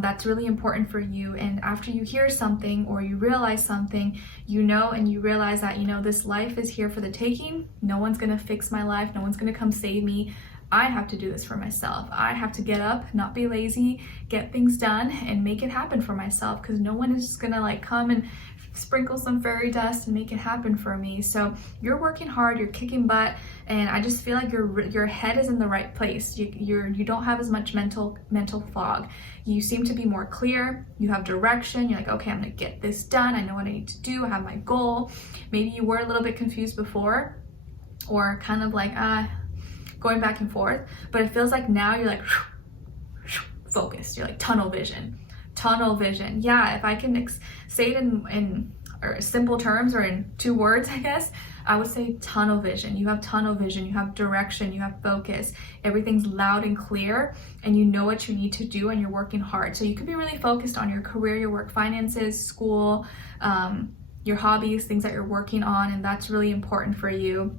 that's really important for you. And after you hear something or you realize something, you know, and you realize that, you know, this life is here for the taking. No one's gonna fix my life. No one's gonna come save me. I have to do this for myself. I have to get up, not be lazy, get things done, and make it happen for myself, because no one is just gonna like come and sprinkle some fairy dust and make it happen for me. So you're working hard, you're kicking butt, and I just feel like your head is in the right place. You don't have as much mental fog. You seem to be more clear. You have direction. You're like, okay, I'm gonna get this done. I know what I need to do. I have my goal. Maybe you were a little bit confused before, or kind of like going back and forth, but it feels like now you're like focused. You're like tunnel vision. Yeah, if I can say it in or simple terms, or in 2 words, I guess, I would say tunnel vision. You have tunnel vision, you have direction, you have focus. Everything's loud and clear, and you know what you need to do, and you're working hard. So you could be really focused on your career, your work, finances, school, your hobbies, things that you're working on, and that's really important for you.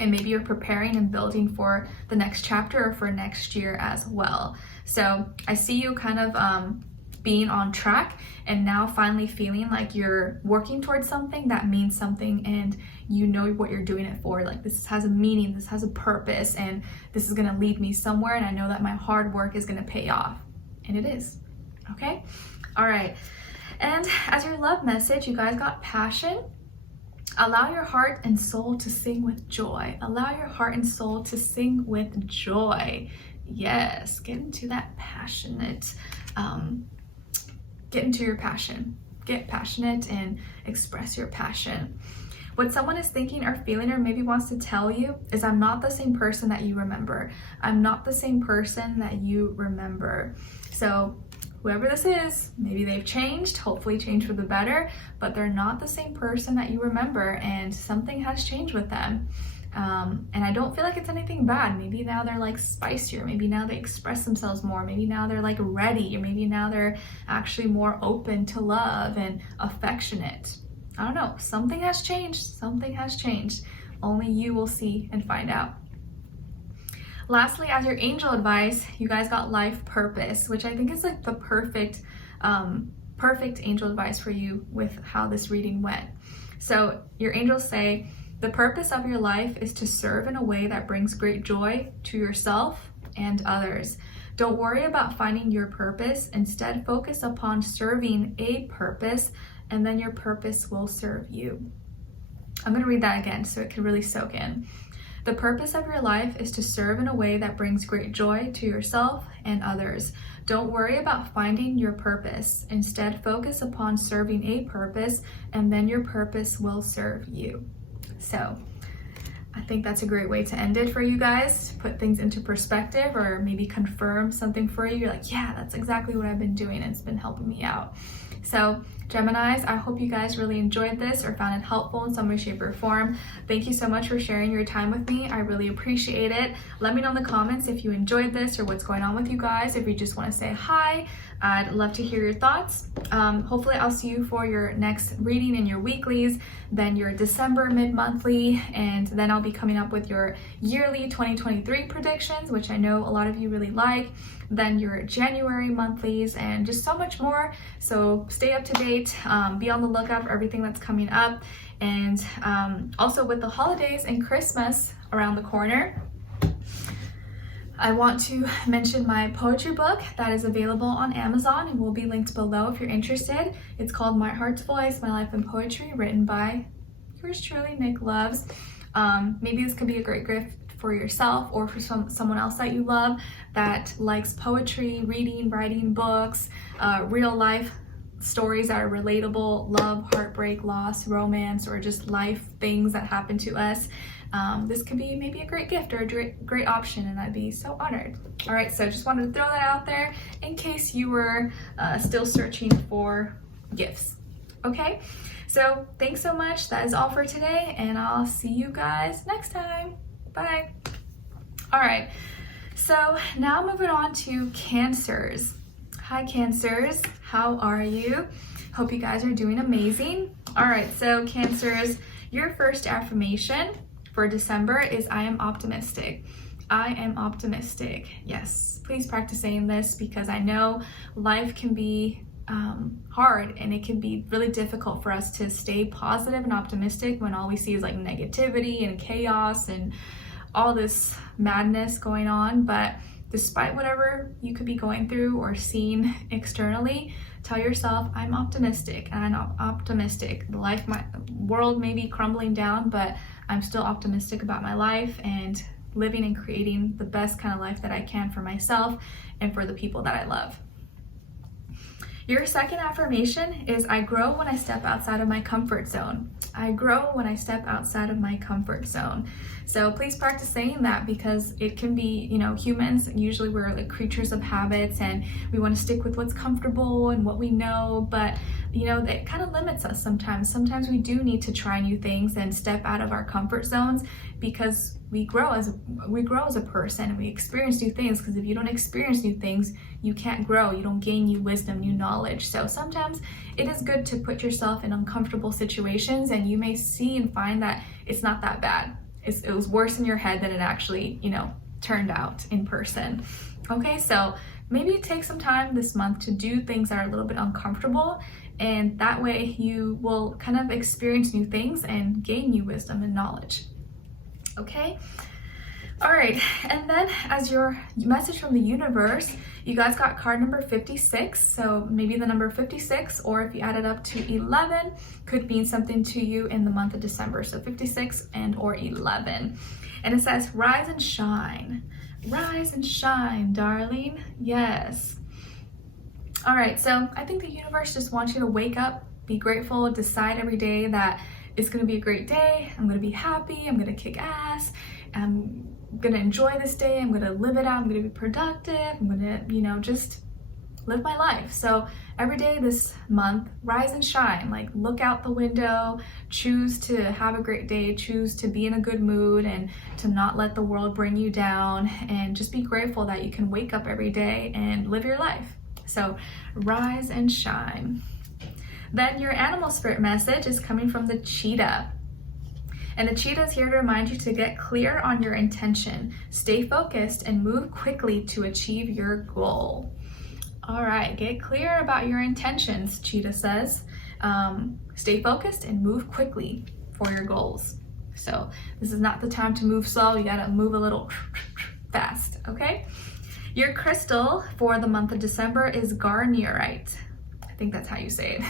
And maybe you're preparing and building for the next chapter or for next year as well. So I see you kind of being on track, and now finally feeling like you're working towards something that means something, and you know what you're doing it for. Like, this has a meaning, this has a purpose, and this is gonna lead me somewhere, and I know that my hard work is gonna pay off. And it is, okay? All right, and as your love message, you guys got passion. Allow your heart and soul to sing with joy. Allow your heart and soul to sing with joy. Yes, get into that passionate, get into your passion. Get passionate and express your passion. What someone is thinking or feeling or maybe wants to tell you is, I'm not the same person that you remember. I'm not the same person that you remember. So whoever this is, maybe they've changed, hopefully changed for the better, but they're not the same person that you remember, and something has changed with them. And I don't feel like it's anything bad. Maybe now they're like spicier, maybe now they express themselves more, maybe now they're like ready, or maybe now they're actually more open to love and affectionate. I don't know, something has changed, something has changed. Only you will see and find out. Lastly, as your angel advice, you guys got life purpose, which I think is like the perfect angel advice for you with how this reading went. So your angels say, the purpose of your life is to serve in a way that brings great joy to yourself and others. Don't worry about finding your purpose. Instead, focus upon serving a purpose, and then your purpose will serve you. I'm going to read that again so it can really soak in. The purpose of your life is to serve in a way that brings great joy to yourself and others. Don't worry about finding your purpose. Instead, focus upon serving a purpose, and then your purpose will serve you. So I think that's a great way to end it for you guys, to put things into perspective, or maybe confirm something for you. You're like, yeah, that's exactly what I've been doing, and it's been helping me out. So Geminis, I hope you guys really enjoyed this or found it helpful in some way, shape, or form. Thank you so much for sharing your time with me. I really appreciate it. Let me know in the comments if you enjoyed this or what's going on with you guys. If you just want to say hi, I'd love to hear your thoughts. Hopefully I'll see you for your next reading in your weeklies, then your December mid-monthly, and then I'll be coming up with your yearly 2023 predictions, which I know a lot of you really like, then your January monthlies, and just so much more. So stay up to date, be on the lookout for everything that's coming up. And also with the holidays and Christmas around the corner, I want to mention my poetry book that is available on Amazon and will be linked below if you're interested. It's called My Heart's Voice, My Life in Poetry, written by yours truly, Nicloves. Maybe this could be a great gift for yourself or for someone else that you love that likes poetry, reading, writing books, real life stories that are relatable, love, heartbreak, loss, romance, or just life things that happen to us. This could be maybe a great gift or a great option, and I'd be so honored. All right, so just wanted to throw that out there in case you were still searching for gifts. Okay, so thanks so much. That is all for today, and I'll see you guys next time. Bye. All right, so now moving on to Cancers. Hi Cancers, how are you? Hope you guys are doing amazing. All right, so Cancers, your first affirmation for December is I am optimistic. I am optimistic. Yes, please practice saying this, because I know life can be hard, and it can be really difficult for us to stay positive and optimistic when all we see is like negativity and chaos and all this madness going on. But despite whatever you could be going through or seeing externally, tell yourself, I'm optimistic, and I'm optimistic. My world may be crumbling down, but I'm still optimistic about my life and living and creating the best kind of life that I can for myself and for the people that I love. Your second affirmation is I grow when I step outside of my comfort zone. I grow when I step outside of my comfort zone. So please practice saying that, because it can be, humans, usually we're like creatures of habits, and we want to stick with what's comfortable and what we know, but you know, that kind of limits us sometimes. Sometimes we do need to try new things and step out of our comfort zones, because we grow as a person, and we experience new things. Because if you don't experience new things, you can't grow. You don't gain new wisdom, new knowledge. So sometimes it is good to put yourself in uncomfortable situations, and you may see and find that it's not that bad. It was worse in your head than it actually, you know, turned out in person. Okay, so maybe take some time this month to do things that are a little bit uncomfortable, and that way you will kind of experience new things and gain new wisdom and knowledge. Okay, all right, and then as your message from the universe, you guys got card number 56. So maybe the number 56, or if you add it up to 11, could mean something to you in the month of December. So 56 and or 11, and it says rise and shine. Rise and shine, darling. Yes. All right, so I think the universe just wants you to wake up, be grateful, decide every day that it's going to be a great day. I'm going to be happy. I'm going to kick ass. I'm going to enjoy this day. I'm going to live it out. I'm going to be productive. I'm going to, you know, just live my life. So every day this month, rise and shine. Like, look out the window, choose to have a great day, choose to be in a good mood, and to not let the world bring you down, and just be grateful that you can wake up every day and live your life. So rise and shine. Then your animal spirit message is coming from the cheetah. And the cheetah is here to remind you to get clear on your intention, stay focused, and move quickly to achieve your goal. All right, get clear about your intentions, cheetah says. Stay focused and move quickly for your goals. So this is not the time to move slow. You gotta move a little fast, okay? Your crystal for the month of December is garnierite. I think that's how you say it.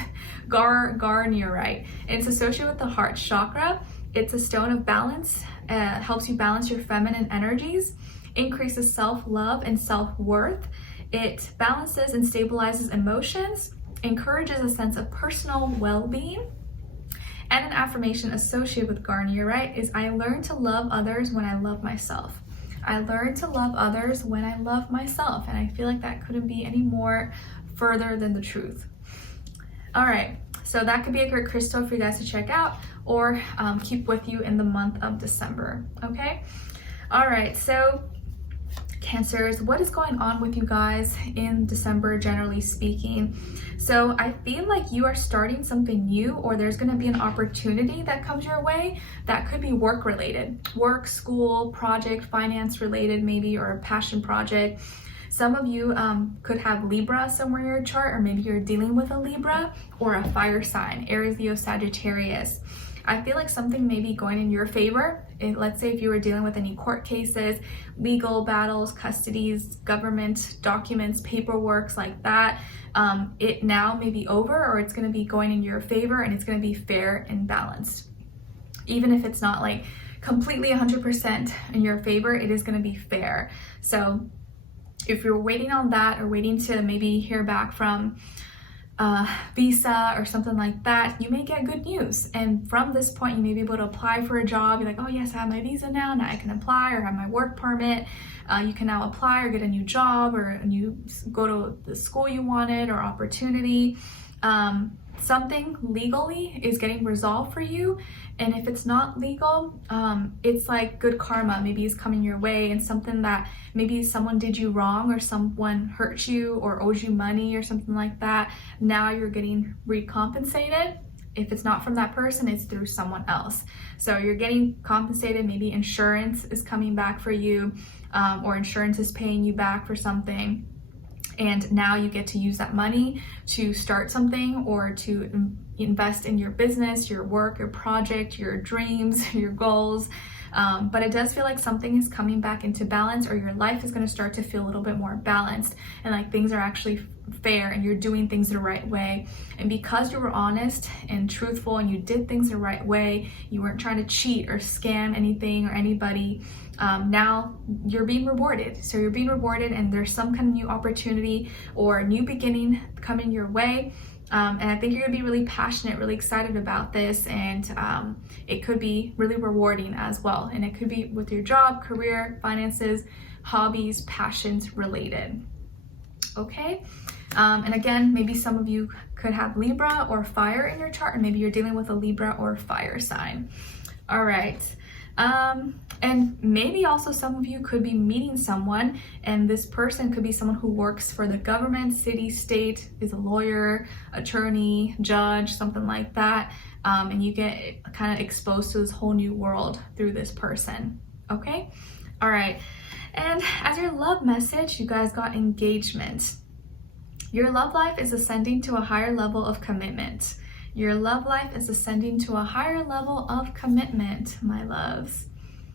Garnierite. And it's associated with the heart chakra. It's a stone of balance, helps you balance your feminine energies, increases self-love and self-worth. It balances and stabilizes emotions, encourages a sense of personal well-being. And an affirmation associated with garnierite is, I learn to love others when I love myself. I learn to love others when I love myself. And I feel like that couldn't be any more further than the truth. All right, so that could be a great crystal for you guys to check out, or keep with you in the month of December, okay? All right, so Cancers, what is going on with you guys in December, generally speaking? So I feel like you are starting something new, or there's going to be an opportunity that comes your way that could be work related, work, school, project, finance related maybe, or a passion project. Some of you could have Libra somewhere in your chart, or maybe you're dealing with a Libra or a fire sign, Aries, Leo, Sagittarius. I feel like something may be going in your favor. Let's say if you were dealing with any court cases, legal battles, custodies, government documents, paperwork like that, it now may be over, or it's going to be going in your favor, and it's going to be fair and balanced. Even if it's not like completely 100% in your favor, it is going to be fair. So if you're waiting on that, or waiting to maybe hear back from visa or something like that, you may get good news. And from this point, you may be able to apply for a job. You're like, oh yes, I have my visa now I can apply, or have my work permit. You can now apply or get a new job, or you go to the school you wanted, or opportunity. Something legally is getting resolved for you. And if it's not legal, it's like good karma maybe is coming your way, and something that maybe someone did you wrong, or someone hurt you or owes you money or something like that. Now you're getting recompensated. If it's not from that person, it's through someone else. So you're getting compensated. Maybe insurance is coming back for you, or insurance is paying you back for something. And now you get to use that money to start something, or to invest in your business, your work, your project, your dreams, your goals. But it does feel like something is coming back into balance, or your life is going to start to feel a little bit more balanced, and like things are actually fair, and you're doing things the right way. And because you were honest and truthful, and you did things the right way, you weren't trying to cheat or scam anything or anybody, now you're being rewarded. So you're being rewarded, and there's some kind of new opportunity or new beginning coming your way. And I think you're gonna be really passionate, really excited about this, and it could be really rewarding as well. And it could be with your job, career, finances, hobbies, passions related. Okay. And again, maybe some of you could have Libra or fire in your chart, or maybe you're dealing with a Libra or fire sign. All right. And maybe also some of you could be meeting someone, and this person could be someone who works for the government, city, state, is a lawyer, attorney, judge, something like that. And you get kind of exposed to this whole new world through this person. Okay? All right. And as your love message, you guys got engagement. Your love life is ascending to a higher level of commitment. Your love life is ascending to a higher level of commitment, my loves.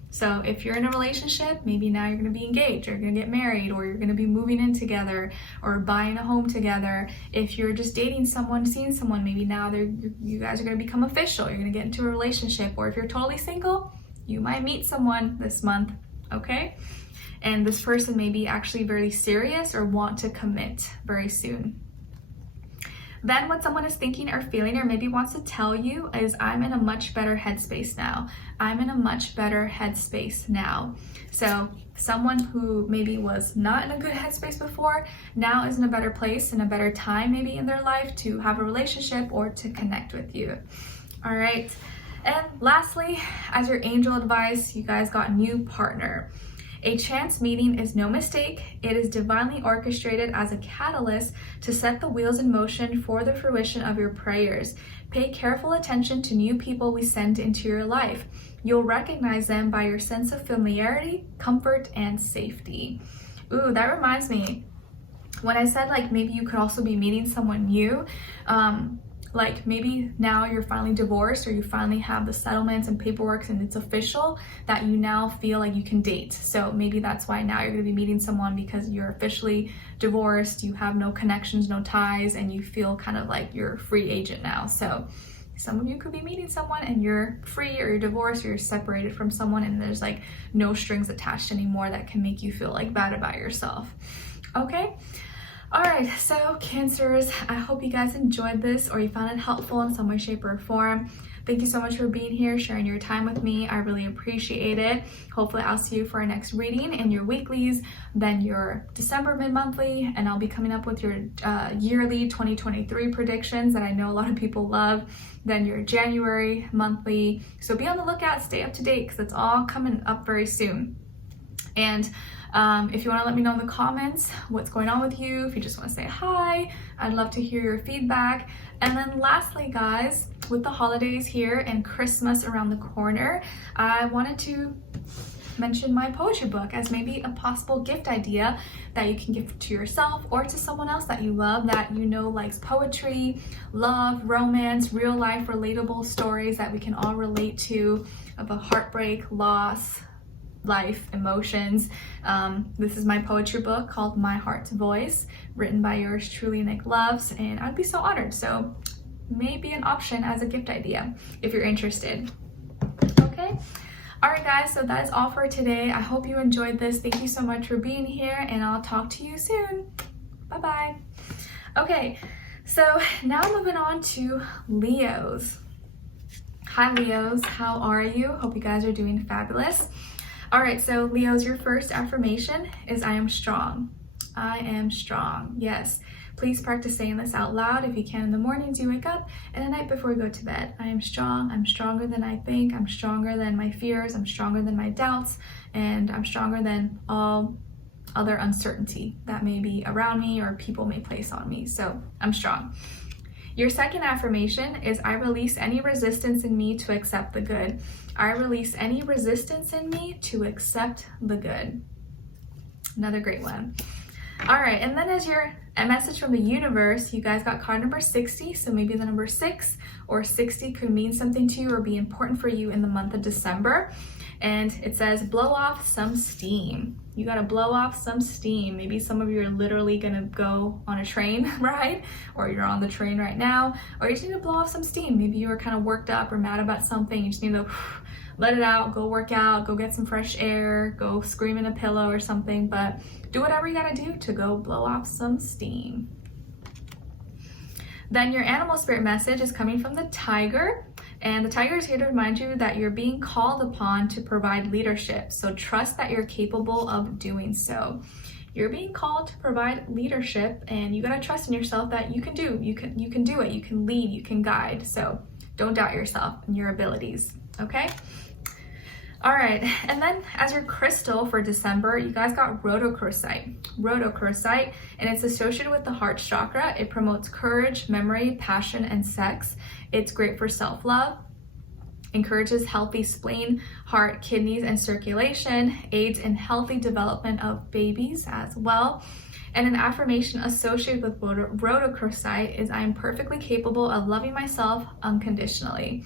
So if you're in a relationship, maybe now you're going to be engaged, or you're going to get married, or you're going to be moving in together, or buying a home together. If you're just dating someone, seeing someone, maybe now you guys are going to become official. You're going to get into a relationship. Or if you're totally single, you might meet someone this month, okay? And this person may be actually very serious or want to commit very soon. Then what someone is thinking or feeling, or maybe wants to tell you, is I'm in a much better headspace now. I'm in a much better headspace now. So someone who maybe was not in a good headspace before, now is in a better place, in a better time maybe in their life to have a relationship or to connect with you. All right. And lastly, as your angel advice, you guys got new partner. A chance meeting is no mistake. It is divinely orchestrated as a catalyst to set the wheels in motion for the fruition of your prayers. Pay careful attention to new people we send into your life. You'll recognize them by your sense of familiarity, comfort, and safety. Ooh, that reminds me. When I said like maybe you could also be meeting someone new, like maybe now you're finally divorced, or you finally have the settlements and paperwork and it's official that you now feel like you can date. So maybe that's why now you're going to be meeting someone, because you're officially divorced, you have no connections, no ties, and you feel kind of like you're a free agent now. So some of you could be meeting someone and you're free, or you're divorced, or you're separated from someone, and there's like no strings attached anymore that can make you feel like bad about yourself. Okay? All right, so Cancers, I hope you guys enjoyed this, or you found it helpful in some way, shape, or form. Thank you so much for being here, sharing your time with me. I really appreciate it. Hopefully I'll see you for our next reading in your weeklies, then your December mid-monthly, and I'll be coming up with your yearly 2023 predictions that I know a lot of people love, then your January monthly. So be on the lookout, stay up to date, because it's all coming up very soon. And if you want to let me know in the comments what's going on with you, if you just want to say hi, I'd love to hear your feedback. And then lastly, guys, with the holidays here and Christmas around the corner, I wanted to mention my poetry book as maybe a possible gift idea that you can give to yourself or to someone else that you love, that you know likes poetry, love, romance, real life relatable stories that we can all relate to, of a heartbreak, loss, life, emotions. This is my poetry book called My Heart's Voice, written by yours truly, Nicloves, and I'd be so honored. So maybe an option as a gift idea if you're interested. Okay. All right, guys, so that is all for today. I hope you enjoyed this. Thank you so much for being here, and I'll talk to you soon. Bye-bye. Okay, so now moving on to Leos. Hi, Leos. How are you? Hope you guys are doing fabulous. All right, so Leos, your first affirmation is I am strong. I am strong. Yes. Please practice saying this out loud if you can in the mornings you wake up and at night before you go to bed. I am strong. I'm stronger than I think. I'm stronger than my fears. I'm stronger than my doubts. And I'm stronger than all other uncertainty that may be around me or people may place on me. So I'm strong. Your second affirmation is I release any resistance in me to accept the good. I release any resistance in me to accept the good. Another great one. All right, and then as your message from the universe, you guys got card number 60, so maybe the number 6 or 60 could mean something to you or be important for you in the month of December. And it says blow off some steam. You gotta blow off some steam. Maybe some of you are literally gonna go on a train ride, or you're on the train right now, or you just need to blow off some steam. Maybe you were kind of worked up or mad about something. You just need to let it out, go work out, go get some fresh air, go scream in a pillow or something, but do whatever you gotta do to go blow off some steam. Then your animal spirit message is coming from the tiger, and the tiger is here to remind you that you're being called upon to provide leadership, so trust that you're capable of doing so. you're being called to provide leadership, and you gotta trust in yourself that you can do it, you can lead, you can guide. So don't doubt yourself and your abilities, okay? All right, and then as your crystal for December, you guys got rhodochrosite, and it's associated with the heart chakra. It promotes courage, memory, passion, and sex. It's great for self-love, encourages healthy spleen, heart, kidneys, and circulation, aids in healthy development of babies as well. And an affirmation associated with rhodochrosite is, I am perfectly capable of loving myself unconditionally.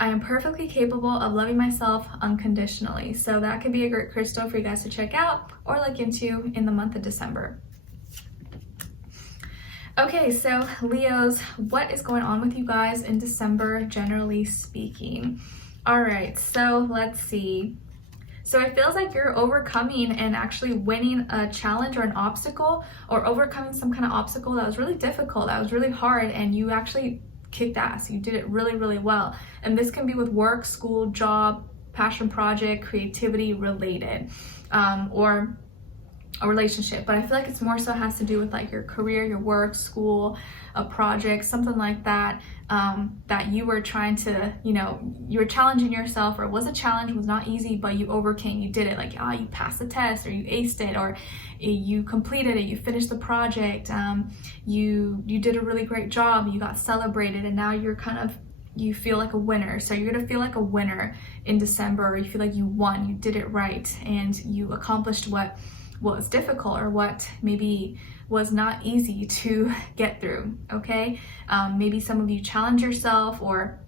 I am perfectly capable of loving myself unconditionally. So that could be a great crystal for you guys to check out or look into in the month of December. Okay, so Leos, what is going on with you guys in December, generally speaking? All right, so let's see. So it feels like you're overcoming and actually winning a challenge or an obstacle, or overcoming some kind of obstacle that was really difficult, that was really hard, and you actually kicked ass. You did it really, really well. And this can be with work, school, job, passion project, creativity related, or a relationship. But I feel like it's more so has to do with like your career, your work, school, a project, something like that, that you were trying to, you were challenging yourself, or it was a challenge, was not easy, but you overcame, you did it. Like, you passed the test, or you aced it, or you completed it, you finished the project, you did a really great job, you got celebrated, and now you feel like a winner. So you're gonna feel like a winner in December, or you feel like you won, you did it right, and you accomplished what was difficult, or what maybe was not easy to get through, okay? Maybe some of you challenge yourself, or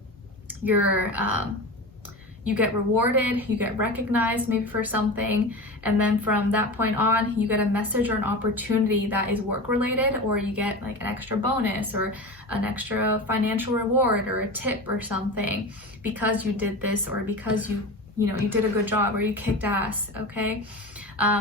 you get rewarded, you get recognized maybe for something, and then from that point on, you get a message or an opportunity that is work related, or you get like an extra bonus or an extra financial reward or a tip or something because you did this, or because you did a good job, or you kicked ass, okay?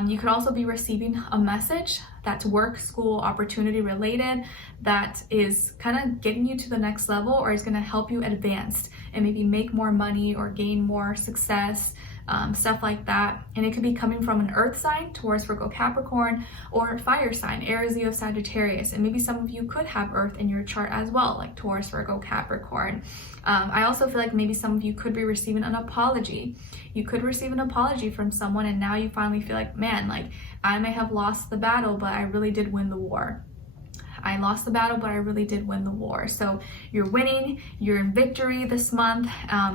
You could also be receiving a message that's work, school, opportunity related, that is kind of getting you to the next level, or is going to help you advance and maybe make more money or gain more success, stuff like that. And it could be coming from an earth sign, Taurus, Virgo, Capricorn, or fire sign, Aries, Leo, Sagittarius. And maybe some of you could have earth in your chart as well, like Taurus, Virgo, Capricorn. I also feel like maybe some of you could be receiving an apology. You could receive an apology from someone, and now you finally feel like, man, like I may have lost the battle, but I really did win the war. I lost the battle, but I really did win the war. So you're winning, you're in victory this month,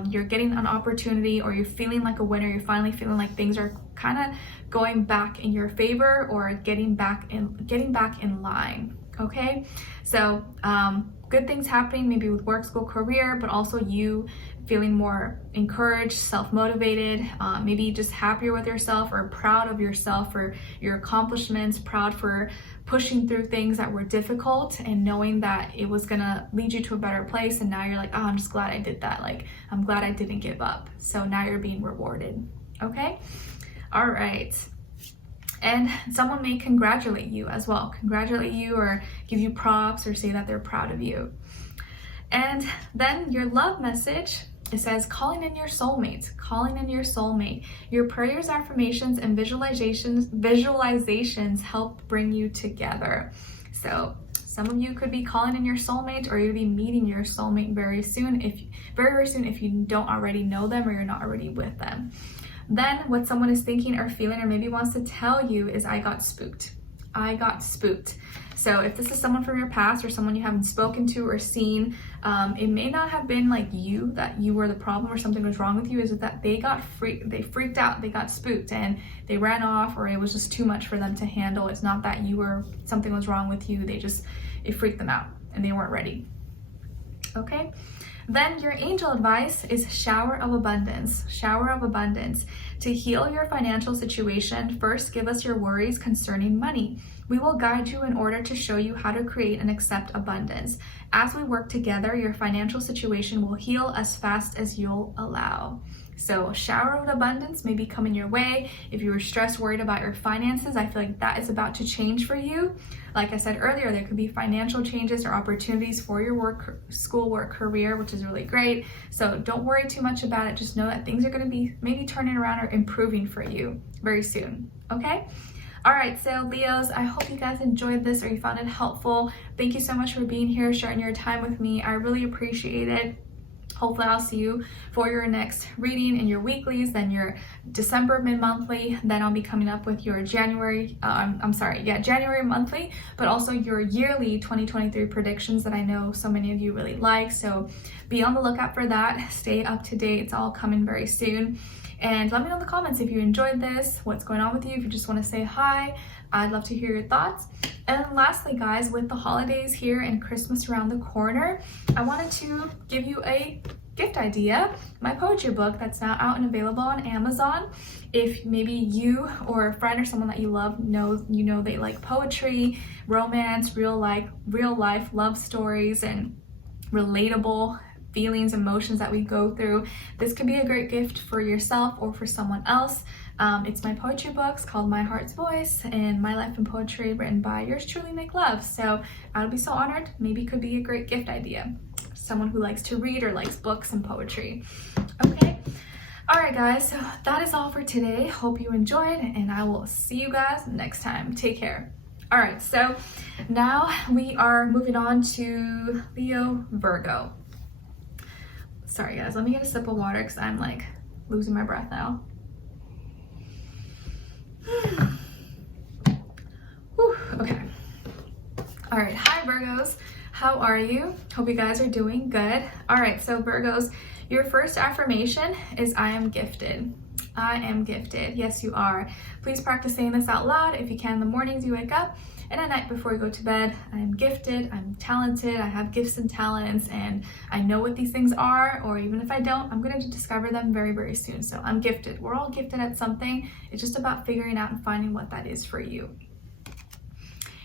you're getting an opportunity, or you're feeling like a winner, you're finally feeling like things are kind of going back in your favor, or getting back in line, okay? So good things happening, maybe with work, school, career, but also you feeling more encouraged, self-motivated, maybe just happier with yourself, or proud of yourself for your accomplishments, proud for pushing through things that were difficult, and knowing that it was gonna lead you to a better place. And now you're like, oh, I'm just glad I did that. Like, I'm glad I didn't give up. So now you're being rewarded, okay? All right. And someone may congratulate you as well, or give you props, or say that they're proud of you. And then your love message, it says, calling in your soulmate. Your prayers, affirmations, and visualizations help bring you together. So some of you could be calling in your soulmate, or you'll be meeting your soulmate very soon, if you don't already know them, or you're not already with them. Then what someone is thinking or feeling, or maybe wants to tell you, is, I got spooked. So if this is someone from your past, or someone you haven't spoken to or seen, it may not have been like you, that you were the problem or something was wrong with you. Is that they freaked out, they got spooked, and they ran off, or it was just too much for them to handle. It's not that something was wrong with you, it freaked them out and they weren't ready. Okay. Then your angel advice is shower of abundance. To heal your financial situation, first give us your worries concerning money. We will guide you in order to show you how to create and accept abundance. As we work together, your financial situation will heal as fast as you'll allow. So shower of abundance may be coming your way. If you were stressed, worried about your finances, I feel like that is about to change for you. Like I said earlier, there could be financial changes or opportunities for your work, school, work, career, which is really great. So don't worry too much about it. Just know that things are going to be maybe turning around or improving for you very soon. Okay? All right, so Leos, I hope you guys enjoyed this or you found it helpful. Thank you so much for being here, sharing your time with me. I really appreciate it. Hopefully I'll see you for your next reading in your weeklies, then your December mid-monthly, then I'll be coming up with your January monthly, but also your yearly 2023 predictions that I know so many of you really like. So be on the lookout for that. Stay up to date. It's all coming very soon. And let me know in the comments if you enjoyed this, what's going on with you, if you just want to say hi. I'd love to hear your thoughts. And then lastly, guys, with the holidays here and Christmas around the corner, I wanted to give you a gift idea, my poetry book that's now out and available on Amazon. If maybe you or a friend or someone that you love they like poetry, romance, real life love stories, and relatable feelings, emotions that we go through, this could be a great gift for yourself or for someone else. It's my poetry books called My Heart's Voice and My Life in Poetry, written by yours truly, Nicloves. So I would be so honored. Maybe it could be a great gift idea. Someone who likes to read or likes books and poetry. Okay. All right, guys. So that is all for today. Hope you enjoyed, and I will see you guys next time. Take care. All right. So now we are moving on to Leo, Virgo. Sorry, guys. Let me get a sip of water because I'm like losing my breath now. Whew, okay. All right. Hi, Virgos. How are you? Hope you guys are doing good. All right. So Virgos, your first affirmation is I am gifted. I am gifted. Yes, you are. Please practice saying this out loud if you can in the mornings you wake up and at night before you go to bed. I am gifted. I'm talented. I have gifts and talents, and I know what these things are, or even if I don't, I'm going to discover them very, very soon. So I'm gifted. We're all gifted at something. It's just about figuring out and finding what that is for you.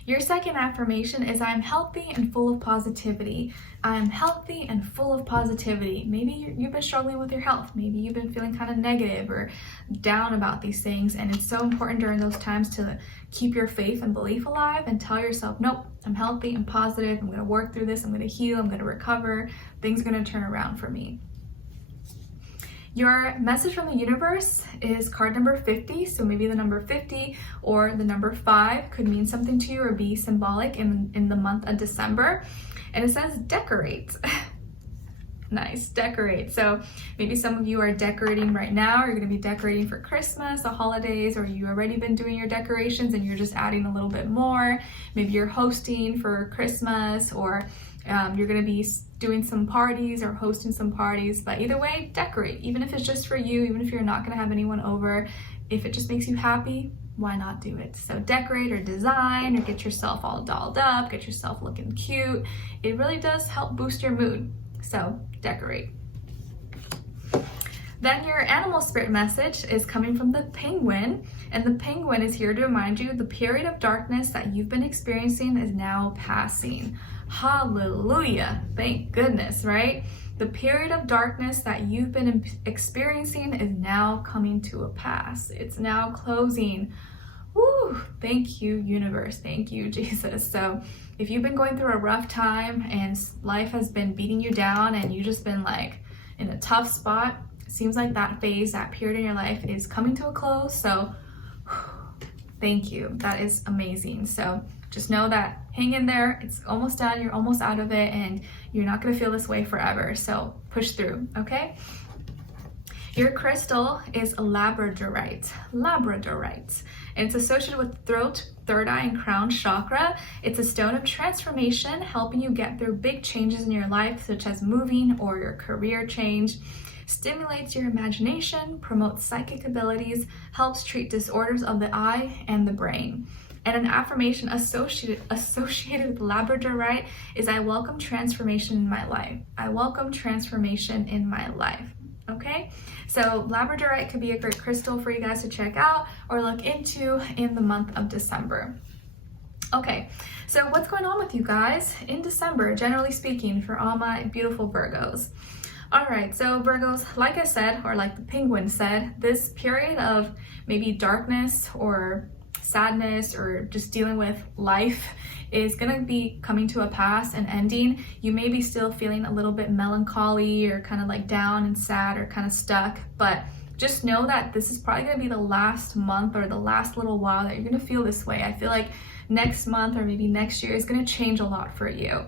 Your second affirmation is I'm healthy and full of positivity. I'm healthy and full of positivity. Maybe you've been struggling with your health. Maybe you've been feeling kind of negative or down about these things. And it's so important during those times to keep your faith and belief alive and tell yourself, nope, I'm healthy, I'm positive, I'm going to work through this, I'm going to heal, I'm going to recover. Things are going to turn around for me. Your message from the universe is card number 50. So maybe the number 50 or the number 5 could mean something to you or be symbolic in the month of December. And it says decorate. Nice, decorate. So maybe some of you are decorating right now. You're going to be decorating for Christmas, the holidays, or you already been doing your decorations and you're just adding a little bit more. Maybe you're hosting for Christmas, or you're going to be doing some parties or hosting some parties. But either way, decorate. Even if it's just for you, even if you're not going to have anyone over, if it just makes you happy, why not do it? So decorate or design or get yourself all dolled up, get yourself looking cute. It really does help boost your mood. So decorate. Then your animal spirit message is coming from the penguin, and the penguin is here to remind you the period of darkness that you've been experiencing is now passing. Hallelujah. Thank goodness, right? The period of darkness that you've been experiencing is now coming to a pass. It's now closing. Woo! Thank you, universe. Thank you, Jesus. So if you've been going through a rough time and life has been beating you down and you've just been like in a tough spot, it seems like that phase, that period in your life is coming to a close. So thank you. That is amazing. So just know that hang in there. It's almost done. You're almost out of it, and you're not going to feel this way forever. So push through. Okay. Your crystal is labradorite. Labradorite. And it's associated with throat, third eye, and crown chakra. It's a stone of transformation, helping you get through big changes in your life, such as moving or your career change. Stimulates your imagination, promotes psychic abilities, helps treat disorders of the eye and the brain. And an affirmation associated with labradorite is I welcome transformation in my life. I welcome transformation in my life. Okay, so labradorite could be a great crystal for you guys to check out or look into in the month of December. Okay, so what's going on with you guys in December, generally speaking, for all my beautiful Virgos? All right, so Virgos, like I said, or like the penguin said, this period of maybe darkness or sadness or just dealing with life is going to be coming to a pass and ending. You may be still feeling a little bit melancholy or kind of like down and sad or kind of stuck, but just know that this is probably going to be the last month or the last little while that you're going to feel this way. I feel like next month or maybe next year is going to change a lot for you.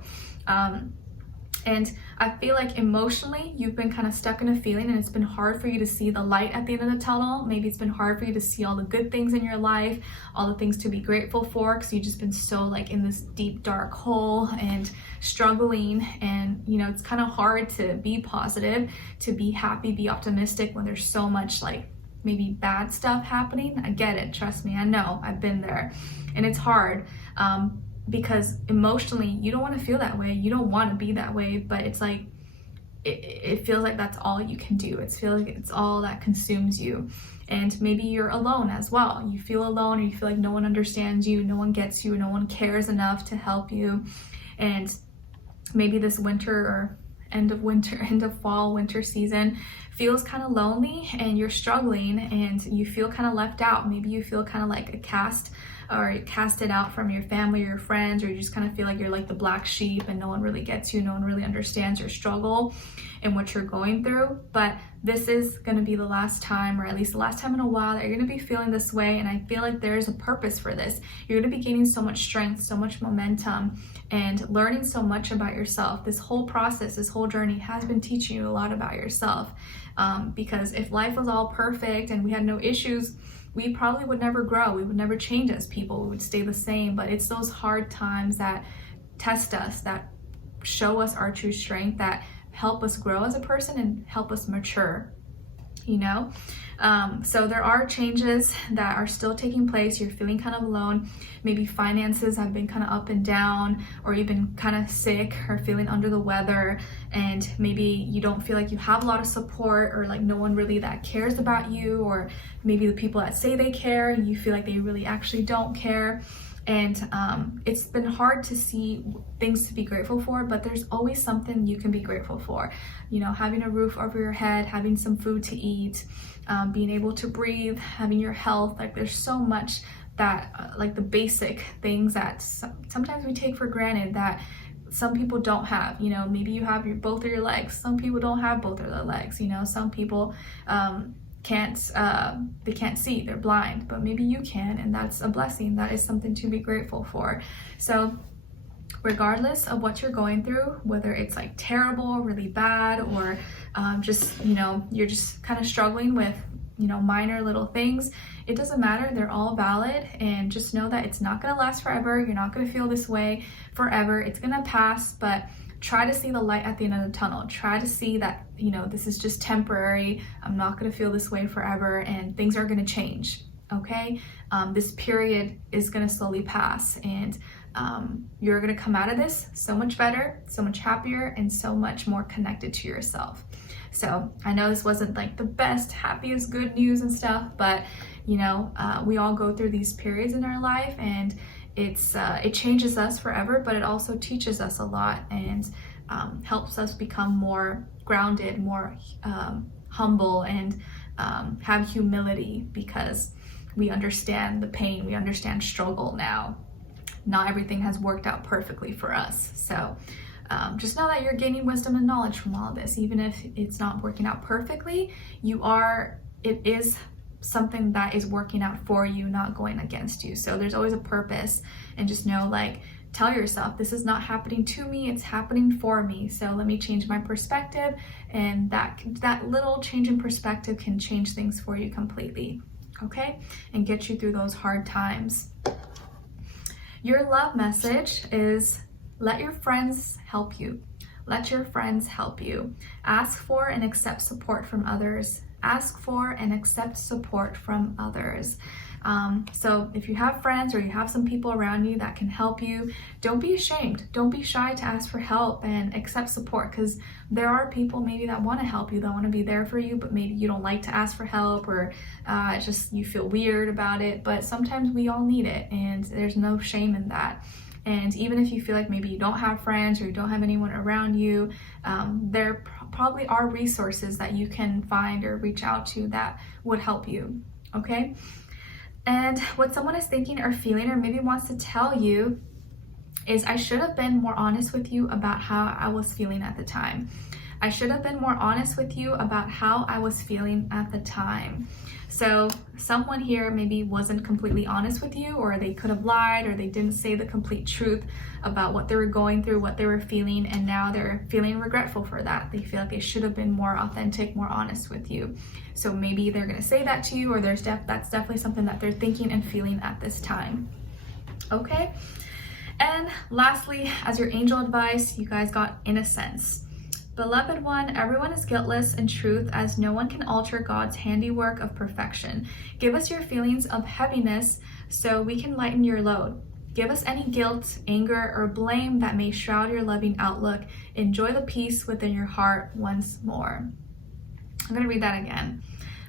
And I feel like emotionally you've been kind of stuck in a feeling, and it's been hard for you to see the light at the end of the tunnel. Maybe it's been hard for you to see all the good things in your life, all the things to be grateful for, because you've just been so like in this deep dark hole and struggling. And you know, it's kind of hard to be positive, to be happy, be optimistic when there's so much like maybe bad stuff happening. I get it, trust me, I know, I've been there, and it's hard. Because emotionally you don't want to feel that way, you don't want to be that way, but it's like it feels like that's all you can do. It feels like it's all that consumes you. And maybe you're alone as well. You feel alone, or you feel like no one understands you, no one gets you, no one cares enough to help you. And maybe this winter or end of fall, winter season feels kind of lonely, and you're struggling and you feel kind of left out. Maybe you feel kind of like casted out from your family or your friends, or you just kind of feel like you're like the black sheep and no one really gets you, no one really understands your struggle and what you're going through. But this is going to be the last time, or at least the last time in a while, that you're going to be feeling this way. And I feel like there's a purpose for this. You're going to be gaining so much strength, so much momentum, and learning so much about yourself. This whole process, this whole journey has been teaching you a lot about yourself. Because if life was all perfect and we had no issues, we probably would never grow. We would never change as people. We would stay the same. But it's those hard times that test us, that show us our true strength, that help us grow as a person and help us mature, you know? So there are changes that are still taking place. You're feeling kind of alone. Maybe finances have been kind of up and down, or you've been kind of sick or feeling under the weather, and maybe you don't feel like you have a lot of support, or like no one really that cares about you, or maybe the people that say they care, you feel like they really actually don't care. And it's been hard to see things to be grateful for, but there's always something you can be grateful for. You know, having a roof over your head, having some food to eat, being able to breathe, having your health. Like there's so much that like the basic things that sometimes we take for granted that some people don't have. You know, maybe you have both of your legs. Some people don't have both of their legs. You know, some people can't see, they're blind, but maybe you can, and that's a blessing. That is something to be grateful for. So regardless of what you're going through, whether it's like terrible, really bad, or just, you know, you're just kind of struggling with, you know, minor little things, it doesn't matter. They're all valid, and just know that it's not going to last forever. You're not going to feel this way forever. It's going to pass, but try to see the light at the end of the tunnel. Try to see that, you know, this is just temporary. I'm not going to feel this way forever, and things are going to change. Okay? This period is going to slowly pass, and you're going to come out of this so much better, so much happier, and so much more connected to yourself. So I know this wasn't like the best, happiest, good news and stuff, but you know, we all go through these periods in our life, and it changes us forever, but it also teaches us a lot, and helps us become more grounded, more humble, and have humility, because we understand the pain, we understand struggle now. Not everything has worked out perfectly for us. So just know that you're gaining wisdom and knowledge from all of this. Even if it's not working out perfectly, it is something that is working out for you, not going against you. So there's always a purpose, and just know, like, tell yourself, this is not happening to me, it's happening for me. So let me change my perspective, and that little change in perspective can change things for you completely, okay? And get you through those hard times. Your love message is, let your friends help you. Let your friends help you. Ask for and accept support from others. Ask for and accept support from others. So if you have friends, or you have some people around you that can help you, don't be ashamed. Don't be shy to ask for help and accept support, because there are people maybe that want to help you, that want to be there for you, but maybe you don't like to ask for help, or just you feel weird about it. But sometimes we all need it, and there's no shame in that. And even if you feel like maybe you don't have friends, or you don't have anyone around you, there probably are resources that you can find or reach out to that would help you, okay? And what someone is thinking or feeling, or maybe wants to tell you, is I should have been more honest with you about how I was feeling at the time. I should have been more honest with you about how I was feeling at the time. So someone here maybe wasn't completely honest with you, or they could have lied, or they didn't say the complete truth about what they were going through, what they were feeling, and now they're feeling regretful for that. They feel like they should have been more authentic, more honest with you. So maybe they're gonna say that to you, or that's definitely something that they're thinking and feeling at this time. Okay? And lastly, as your angel advice, you guys got innocence. Beloved one, everyone is guiltless in truth, as no one can alter God's handiwork of perfection. Give us your feelings of heaviness so we can lighten your load. Give us any guilt, anger, or blame that may shroud your loving outlook. Enjoy the peace within your heart once more. I'm going to read that again.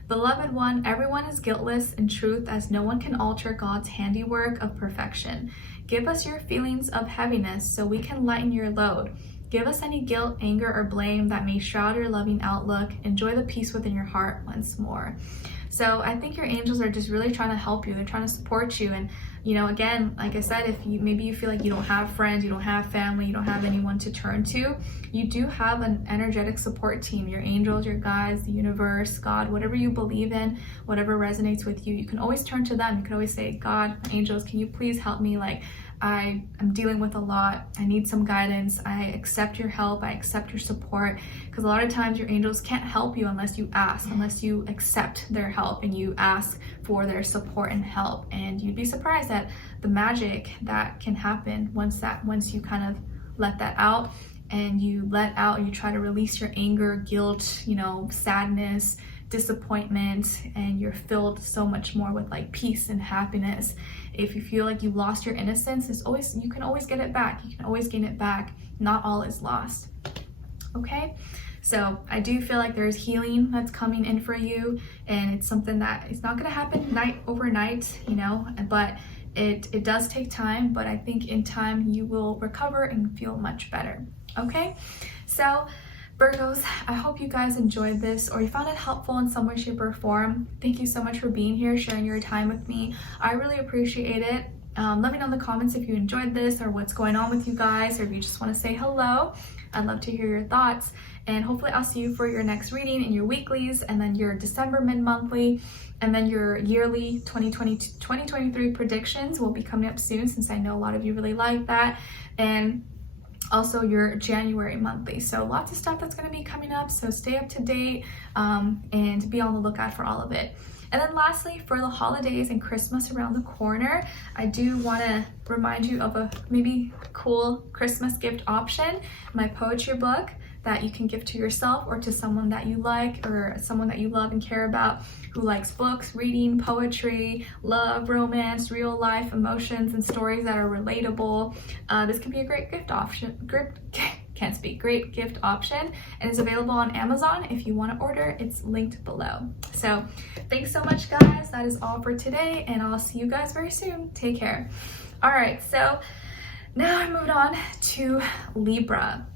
Beloved one, everyone is guiltless in truth, as no one can alter God's handiwork of perfection. Give us your feelings of heaviness so we can lighten your load. Give us any guilt, anger, or blame that may shroud your loving outlook. Enjoy the peace within your heart once more. So I think your angels are just really trying to help you. They're trying to support you. And, you know, again, like I said, if you maybe you feel like you don't have friends, you don't have family, you don't have anyone to turn to, you do have an energetic support team. Your angels, your guides, the universe, God, whatever you believe in, whatever resonates with you, you can always turn to them. You can always say, God, angels, can you please help me? Like, I am dealing with a lot. I need some guidance. I accept your help. I accept your support. Because a lot of times your angels can't help you unless you ask, unless you accept their help and you ask for their support and help. And you'd be surprised at the magic that can happen once you kind of let that out, and you try to release your anger, guilt, you know, sadness, disappointment, and you're filled so much more with like peace and happiness. If you feel like you lost your innocence, you can always get it back. You can always gain it back. Not all is lost. Okay? So I do feel like there's healing that's coming in for you, and it's something that it's not going to happen overnight, you know, but it does take time, but I think in time you will recover and feel much better. Okay? So Virgos, I hope you guys enjoyed this, or you found it helpful in some way, shape, or form. Thank you so much for being here, sharing your time with me. I really appreciate it. Let me know in the comments if you enjoyed this, or what's going on with you guys, or if you just want to say hello. I'd love to hear your thoughts, and hopefully I'll see you for your next reading in your weeklies, and then your December mid-monthly, and then your yearly 2023 predictions will be coming up soon, since I know a lot of you really like that, and also your January monthly. So lots of stuff that's going to be coming up, so stay up to date and be on the lookout for all of it. And then lastly, for the holidays and Christmas around the corner, I do want to remind you of a maybe cool Christmas gift option, my poetry book that you can give to yourself or to someone that you like, or someone that you love and care about, who likes books, reading, poetry, love, romance, real life emotions, and stories that are relatable. This can be a great gift option. Great gift option, and it's available on Amazon. If you want to order, it's linked below. So thanks so much, guys. That is all for today, and I'll see you guys very soon. Take care. All right, so now I moved on to Libra.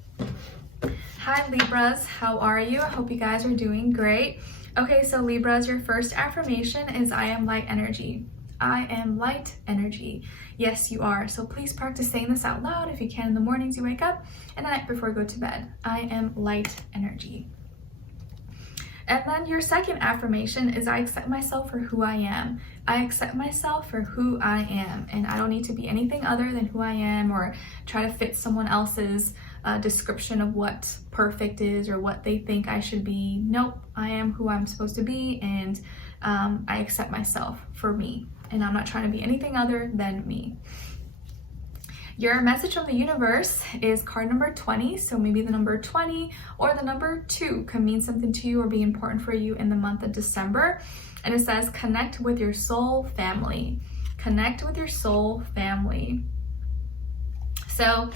Hi Libras, how are you? I hope you guys are doing great. Okay, so Libras, your first affirmation is I am light energy. I am light energy. Yes, you are. So please practice saying this out loud if you can in the mornings you wake up and at night before you go to bed. I am light energy. And then your second affirmation is I accept myself for who I am. I accept myself for who I am, and I don't need to be anything other than who I am or try to fit someone else's description of what perfect is or what they think I should be. Nope, I am who I'm supposed to be, and I accept myself for me, and I'm not trying to be anything other than me. Your message from the universe is card number 20, so maybe the number 20 or the number 2 can mean something to you or be important for you in the month of December. And it says, connect with your soul family. Connect with your soul family. So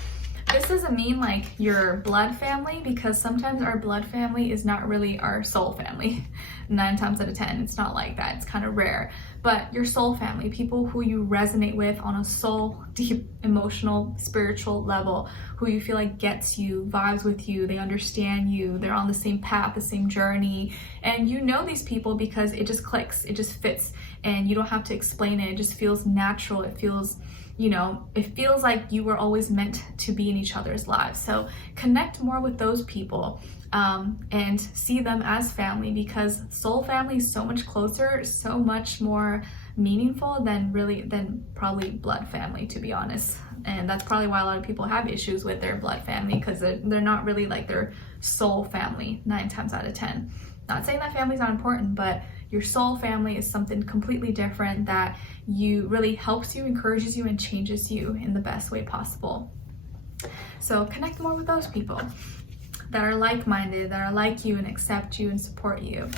this doesn't mean like your blood family, because sometimes our blood family is not really our soul family. 9 times out of 10, it's not like that. It's kind of rare. But your soul family, people who you resonate with on a soul, deep, emotional, spiritual level, who you feel like gets you, vibes with you, they understand you, they're on the same path, the same journey. And you know these people because it just clicks, it just fits, and you don't have to explain it. It just feels natural. It feels, you know, it feels like you were always meant to be in each other's lives. So connect more with those people and see them as family, because soul family is so much closer, so much more meaningful than probably blood family, to be honest. And that's probably why a lot of people have issues with their blood family, because they're not really like their soul family 9 times out of 10. Not saying that family's not important, but your soul family is something completely different that you really helps you, encourages you, and changes you in the best way possible. So connect more with those people that are like-minded, that are like you and accept you and support you.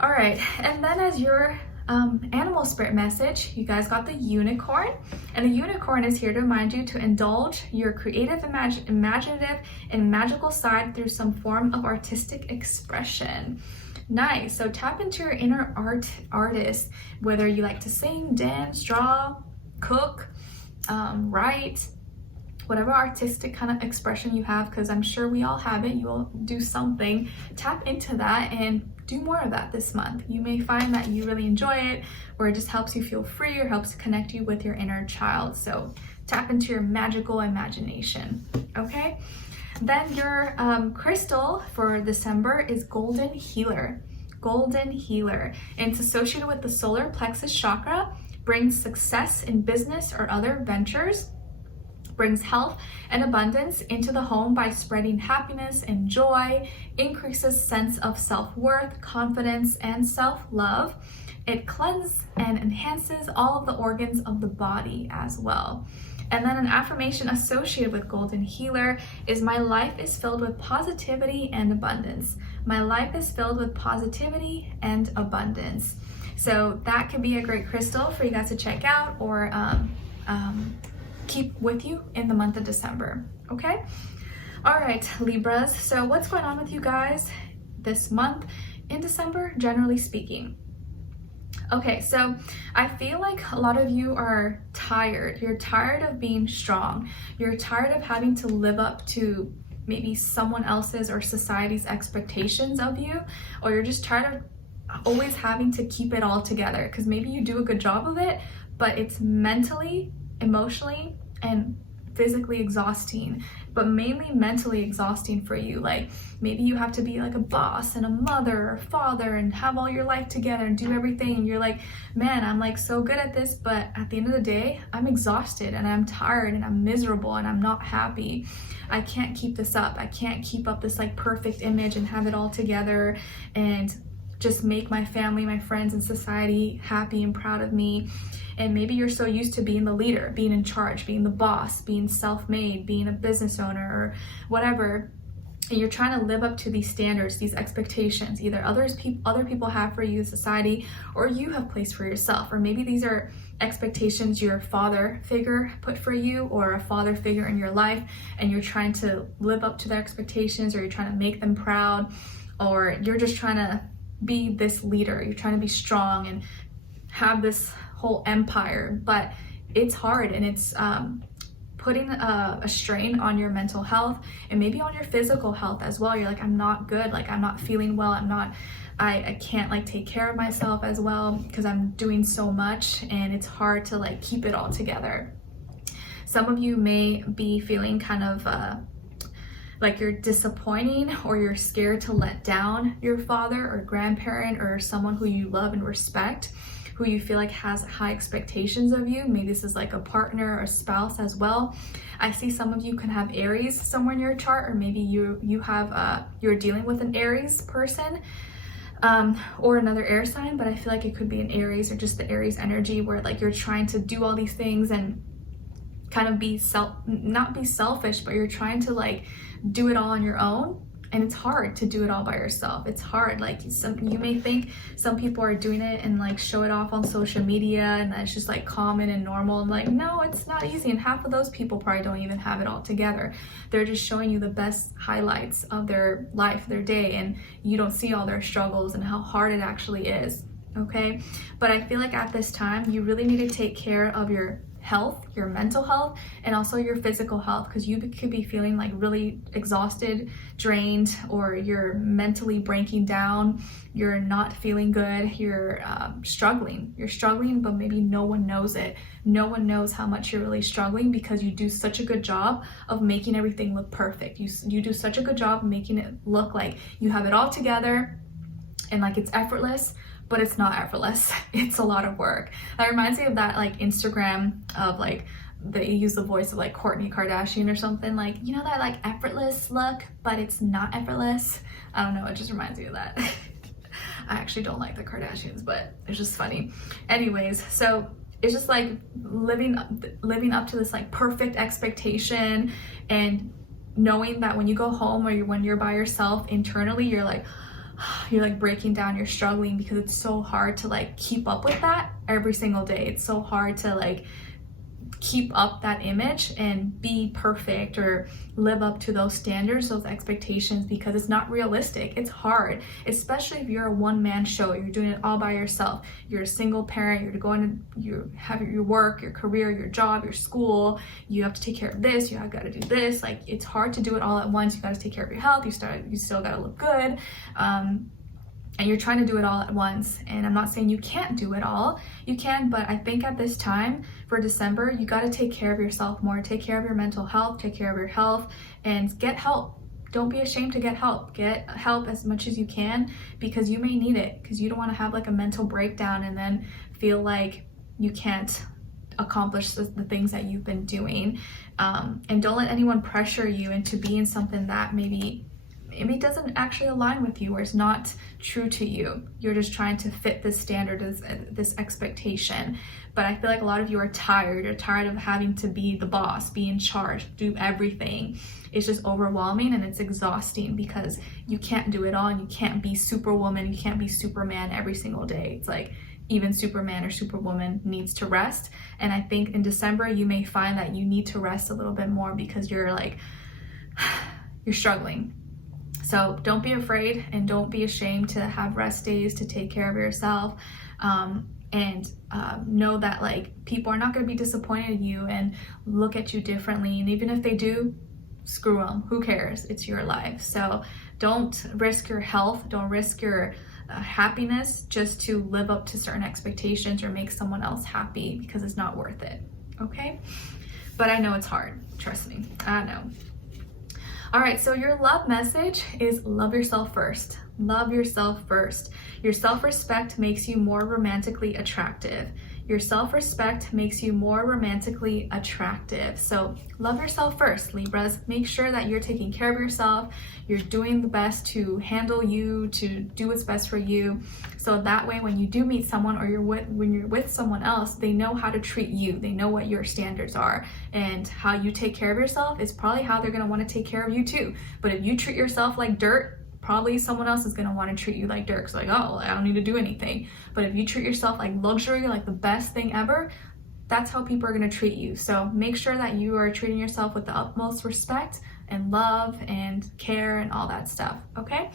All right, and then as your animal spirit message, you guys got the unicorn, and the unicorn is here to remind you to indulge your creative, imaginative, and magical side through some form of artistic expression. Nice. So tap into your inner artist, whether you like to sing, dance, draw, cook, write, whatever artistic kind of expression you have, because I'm sure we all have it. You will do something. Tap into that and do more of that this month. You may find that you really enjoy it, or it just helps you feel free, or helps connect you with your inner child. So tap into your magical imagination, okay? Then your crystal for December is Golden Healer. Golden Healer. And it's associated with the solar plexus chakra, brings success in business or other ventures, brings health and abundance into the home by spreading happiness and joy, increases sense of self-worth, confidence, and self-love. It cleanses and enhances all of the organs of the body as well. And then an affirmation associated with Golden Healer is, my life is filled with positivity and abundance. My life is filled with positivity and abundance. So that could be a great crystal for you guys to check out, or keep with you in the month of December, okay? All right, Libras, so what's going on with you guys this month in December, generally speaking? Okay, so I feel like a lot of you are tired. You're tired of being strong. You're tired of having to live up to maybe someone else's or society's expectations of you, or you're just tired of always having to keep it all together, because maybe you do a good job of it, but it's mentally, emotionally, and physically exhausting, but mainly mentally exhausting for you. Like maybe you have to be like a boss and a mother or father and have all your life together and do everything, and you're like, man, I'm like so good at this, but at the end of the day, I'm exhausted and I'm tired and I'm miserable and I'm not happy. I can't keep this up. I can't keep up this like perfect image and have it all together and just make my family, my friends, and society happy and proud of me. And maybe you're so used to being the leader, being in charge, being the boss, being self-made, being a business owner or whatever, and you're trying to live up to these standards, these expectations, either other people have for you, society, or you have placed for yourself. Or maybe these are expectations your father figure put for you, or a father figure in your life, and you're trying to live up to their expectations, or you're trying to make them proud, or you're just trying to be this leader. You're trying to be strong and have this whole empire, but it's hard, and it's putting a strain on your mental health and maybe on your physical health as well. You're like, I'm not good, like I'm not feeling well, I can't like take care of myself as well because I'm doing so much, and it's hard to like keep it all together. Some of you may be feeling kind of like you're disappointing, or you're scared to let down your father or grandparent or someone who you love and respect, who you feel like has high expectations of you. Maybe this is like a partner or spouse as well. I see some of you can have Aries somewhere in your chart, or maybe you have you're dealing with an Aries person or another air sign, but I feel like it could be an Aries or just the Aries energy, where like you're trying to do all these things and kind of not be selfish, but you're trying to like do it all on your own. And it's hard to do it all by yourself. It's hard. Like you may think some people are doing it and like show it off on social media, and that's just like common and normal. And like, no, it's not easy. And half of those people probably don't even have it all together. They're just showing you the best highlights of their life, their day, and you don't see all their struggles and how hard it actually is. Okay. But I feel like at this time, you really need to take care of your health, your mental health, and also your physical health, because you could be feeling like really exhausted, drained, or you're mentally breaking down, you're not feeling good, you're struggling, but maybe no one knows it. No one knows how much you're really struggling because you do such a good job of making everything look perfect. You do such a good job of making it look like you have it all together and like it's effortless, but it's not effortless. It's a lot of work. That reminds me of that like Instagram of like, they use the voice of like Kourtney Kardashian or something, like, you know, that like effortless look, but it's not effortless. I don't know, it just reminds me of that. I actually don't like the Kardashians, but it's just funny. Anyways, so it's just like living up to this like perfect expectation, and knowing that when you go home or when you're by yourself internally, you're like breaking down, you're struggling, because it's so hard to like keep up with that every single day. It's so hard to like keep up that image and be perfect or live up to those standards, those expectations, because it's not realistic. It's hard, especially if you're a one-man show, you're doing it all by yourself, you're a single parent, you have your work, your career, your job, your school, you have to take care of this, you have got to do this. Like, it's hard to do it all at once. You got to take care of your health, you still got to look good, and you're trying to do it all at once. And I'm not saying you can't do it all, you can, but I think at this time for December, you got to take care of yourself more. Take care of your mental health, take care of your health, and get help. Don't be ashamed to get help. Get help as much as you can, because you may need it, because you don't want to have like a mental breakdown and then feel like you can't accomplish the things that you've been doing. And don't let anyone pressure you into being something that maybe doesn't actually align with you, or is not true to you. You're just trying to fit this standard, this expectation. But I feel like a lot of you are tired. You're tired of having to be the boss, be in charge, do everything. It's just overwhelming and it's exhausting, because you can't do it all, and you can't be Superwoman, you can't be Superman every single day. It's like even Superman or Superwoman needs to rest. And I think in December, you may find that you need to rest a little bit more, because you're like, you're struggling. So don't be afraid, and don't be ashamed to have rest days, to take care of yourself, and know that like people are not going to be disappointed in you and look at you differently. And even if they do, screw them. Who cares? It's your life. So don't risk your health. Don't risk your happiness just to live up to certain expectations or make someone else happy, because it's not worth it. Okay? But I know it's hard. Trust me. I know. All right, so your love message is love yourself first. Love yourself first. Your self-respect makes you more romantically attractive. Your self-respect makes you more romantically attractive. So love yourself first, Libras. Make sure that you're taking care of yourself. You're doing the best to handle you, to do what's best for you. So that way, when you do meet someone, or when you're with someone else, they know how to treat you. They know what your standards are, and how you take care of yourself is probably how they're going to want to take care of you too. But if you treat yourself like dirt, probably someone else is going to want to treat you like dirt. So like, oh, I don't need to do anything. But if you treat yourself like luxury, like the best thing ever, that's how people are going to treat you. So make sure that you are treating yourself with the utmost respect and love and care and all that stuff, okay?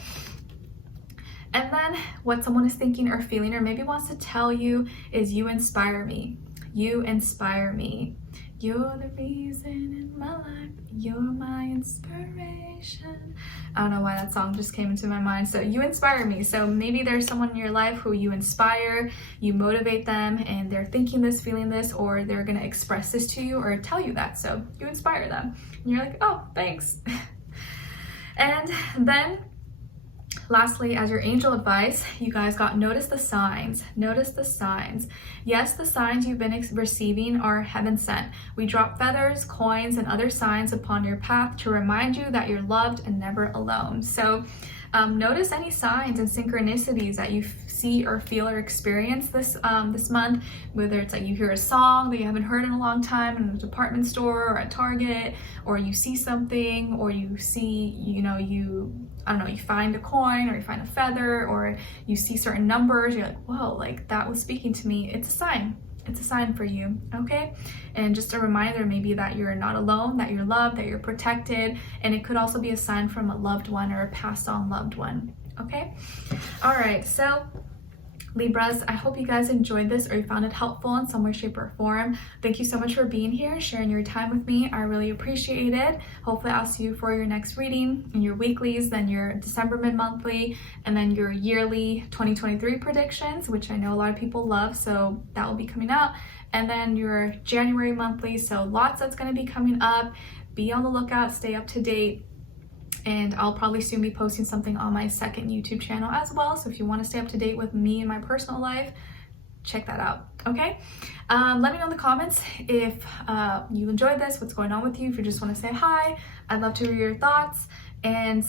And then what someone is thinking or feeling, or maybe wants to tell you, is you inspire me. You inspire me. You're the reason in my life. You're my inspiration. I don't know why that song just came into my mind. So you inspire me. So maybe there's someone in your life who you inspire, you motivate them, and they're thinking this, feeling this, or they're going to express this to you or tell you that. So you inspire them. And you're like, oh, thanks. And then lastly, as your angel advice, you guys got notice the signs. Notice the signs. Yes, the signs you've been receiving are heaven sent. We drop feathers, coins, and other signs upon your path to remind you that you're loved and never alone. So notice any signs and synchronicities that you see or feel or experience this month, whether it's like you hear a song that you haven't heard in a long time in a department store or at Target, or you see something, or you see, I don't know, you find a coin, or you find a feather, or you see certain numbers, you're like, whoa, like that was speaking to me. It's a sign. It's a sign for you, okay? And just a reminder maybe that you're not alone, that you're loved, that you're protected, and it could also be a sign from a loved one or a passed on loved one, okay? All right, so Libras, I hope you guys enjoyed this or you found it helpful in some way, shape, or form. Thank you so much for being here, sharing your time with me. I really appreciate it. Hopefully I'll see you for your next reading and your weeklies, then your December mid-monthly, and then your yearly 2023 predictions, which I know a lot of people love, so that will be coming out. And then your January monthly, so lots that's going to be coming up. Be on the lookout, stay up to date. And I'll probably soon be posting something on my second YouTube channel as well. So if you want to stay up to date with me and my personal life, check that out, okay? Let me know in the comments if you enjoyed this, what's going on with you, if you just want to say hi. I'd love to hear your thoughts. And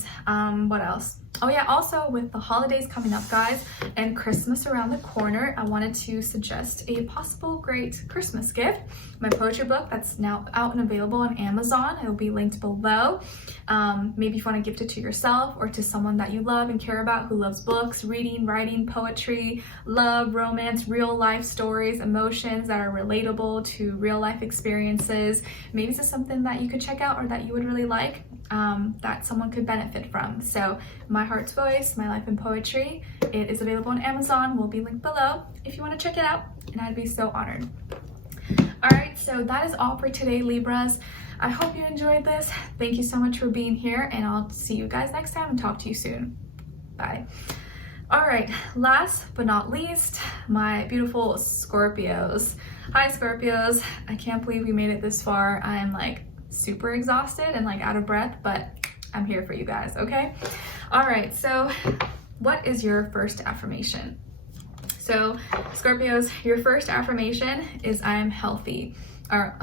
what else? Oh yeah, also with the holidays coming up, guys, and Christmas around the corner, I wanted to suggest a possible great Christmas gift. My poetry book that's now out and available on Amazon. It will be linked below. Maybe if you want to gift it to yourself or to someone that you love and care about who loves books, reading, writing, poetry, love, romance, real life stories, emotions that are relatable to real life experiences. Maybe it's just something that you could check out or that you would really like. That someone could benefit from. So My Heart's Voice, My Life in Poetry, it is available on Amazon, will be linked below if you want to check it out, and I'd be so honored. Alright, so that is all for today, Libras. I hope you enjoyed this. Thank you so much for being here, and I'll see you guys next time and talk to you soon. Bye. Alright, last but not least, my beautiful Scorpios. Hi Scorpios, I can't believe we made it this far. I am like super exhausted and like out of breath, but I'm here for you guys, okay? All right, so what is your first affirmation? So Scorpios, your first affirmation is I am healthy. Or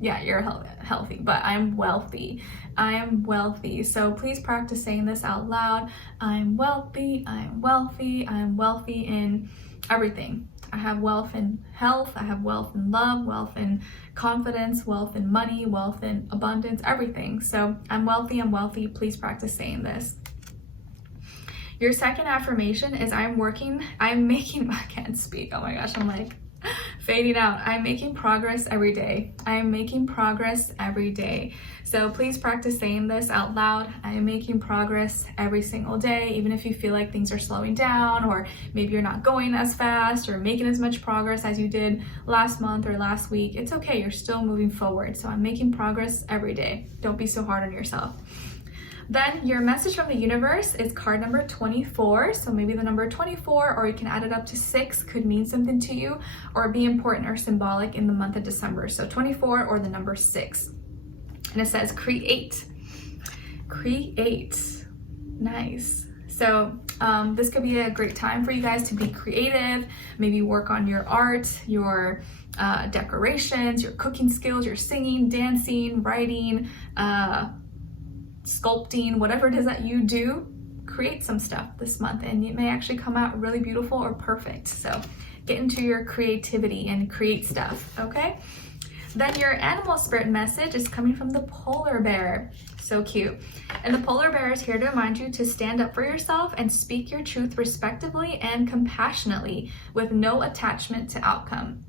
yeah, you're healthy, but I'm wealthy. I am wealthy. So please practice saying this out loud. I'm wealthy, I'm wealthy, I'm wealthy in everything. I have wealth in health, I have wealth in love, wealth in confidence, wealth in money, wealth in abundance, everything. So I'm wealthy. Please practice saying this. Your second affirmation is I can't speak. Oh my gosh, I'm like fading out. I'm making progress every day. I am making progress every day. So please practice saying this out loud. I am making progress every single day, even if you feel like things are slowing down, or maybe you're not going as fast or making as much progress as you did last month or last week. It's okay, you're still moving forward. So I'm making progress every day. Don't be so hard on yourself. Then your message from the universe is card number 24. So maybe the number 24, or you can add it up to 6, could mean something to you or be important or symbolic in the month of December. So 24 or the number 6. And it says create. Create. Nice. So this could be a great time for you guys to be creative, maybe work on your art, your decorations, your cooking skills, your singing, dancing, writing, sculpting, whatever it is that you do. Create some stuff this month and it may actually come out really beautiful or perfect. So get into your creativity and create stuff, okay? Then your animal spirit message is coming from the polar bear. So cute. And the polar bear is here to remind you to stand up for yourself and speak your truth respectively and compassionately with no attachment to outcome.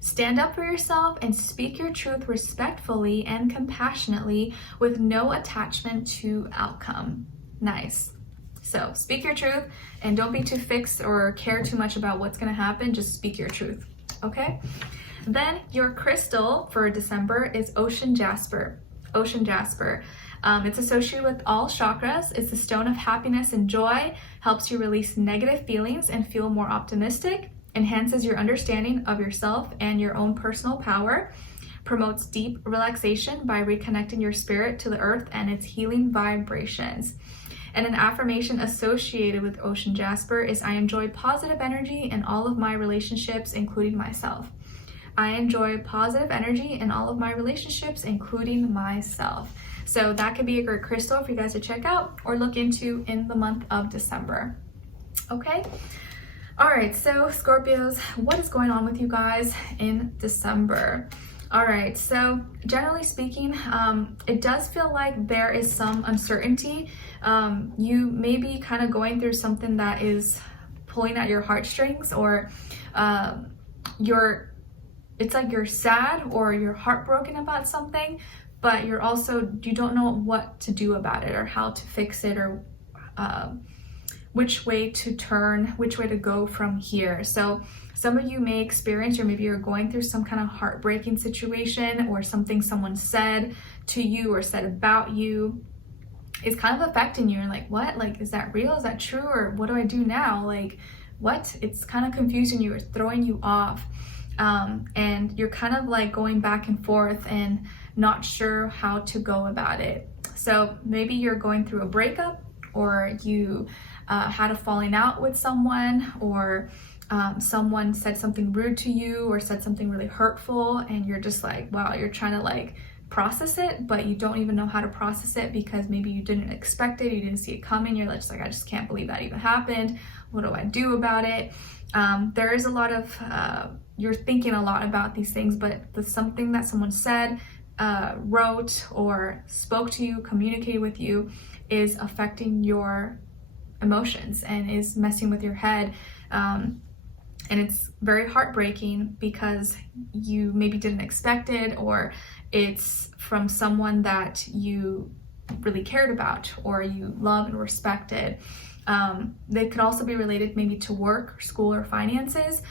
Stand up for yourself and speak your truth respectfully and compassionately with no attachment to outcome. Nice. So speak your truth and don't be too fixed or care too much about what's going to happen. Just speak your truth. Okay? Then your crystal for December is ocean jasper. Ocean jasper. It's associated with all chakras. It's a stone of happiness and joy, helps you release negative feelings and feel more optimistic, enhances your understanding of yourself and your own personal power, promotes deep relaxation by reconnecting your spirit to the earth and its healing vibrations. And an affirmation associated with ocean jasper is I enjoy positive energy in all of my relationships, including myself. I enjoy positive energy in all of my relationships, including myself. So that could be a great crystal for you guys to check out or look into in the month of December. Okay? All right, so Scorpios, what is going on with you guys in December? All right, so generally speaking, it does feel like there is some uncertainty. You may be kind of going through something that is pulling at your heartstrings, or it's like you're sad or you're heartbroken about something, but you don't know what to do about it or how to fix it or which way to turn, which way to go from here. So some of you may experience, or maybe you're going through some kind of heartbreaking situation, or something someone said to you or said about you is kind of affecting you. You're like, what? Like, is that real? Is that true? Or what do I do now? Like, what? It's kind of confusing you or throwing you off. And you're kind of like going back and forth and not sure how to go about it. So maybe you're going through a breakup, or you had a falling out with someone, or someone said something rude to you or said something really hurtful, and you're just like, wow, you're trying to like process it, but you don't even know how to process it because maybe you didn't expect it, you didn't see it coming. You're just like, I just can't believe that even happened. What do I do about it? There is a lot of, you're thinking a lot about these things, but something that someone said, wrote, or spoke to you, communicated with you, is affecting your emotions and is messing with your head. And it's very heartbreaking because you maybe didn't expect it, or it's from someone that you really cared about or you love and respected. They could also be related maybe to work, school, or finances.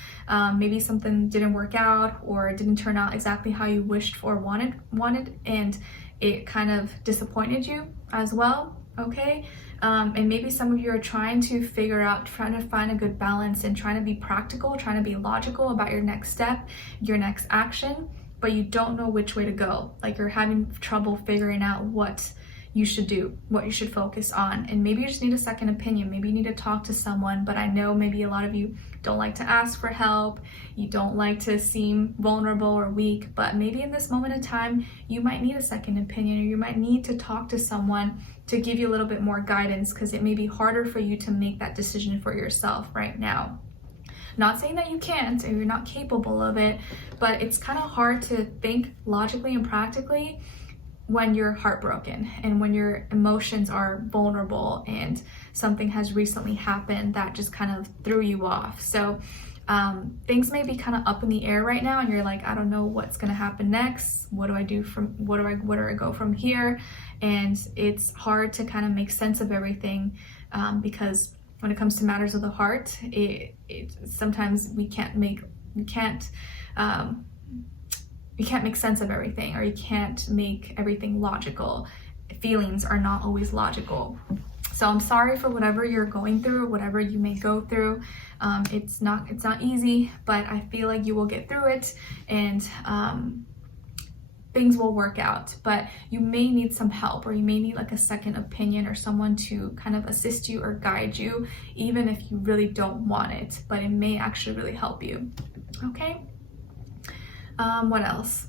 Maybe something didn't work out or it didn't turn out exactly how you wished for, wanted, and it kind of disappointed you as well. Okay. And maybe some of you are trying to find a good balance and trying to be practical, trying to be logical about your next step, your next action, but you don't know which way to go. Like, you're having trouble figuring out what you should do, what you should focus on. And maybe you just need a second opinion. Maybe you need to talk to someone, but I know maybe a lot of you don't like to ask for help. You don't like to seem vulnerable or weak, but maybe in this moment of time, you might need a second opinion, or you might need to talk to someone to give you a little bit more guidance, because it may be harder for you to make that decision for yourself right now. Not saying that you can't or you're not capable of it, but it's kind of hard to think logically and practically when you're heartbroken and when your emotions are vulnerable and something has recently happened that just kind of threw you off. So things may be kind of up in the air right now, and you're like, I don't know what's going to happen next. What do I do where do I go from here? And it's hard to kind of make sense of everything, because when it comes to matters of the heart, sometimes we can't make sense of everything, or you can't make everything logical. Feelings are not always logical. So I'm sorry for whatever you're going through, whatever you may go through. It's not easy, but I feel like you will get through it, and things will work out. But you may need some help, or you may need like a second opinion or someone to kind of assist you or guide you, even if you really don't want it, but it may actually really help you. Okay. What else?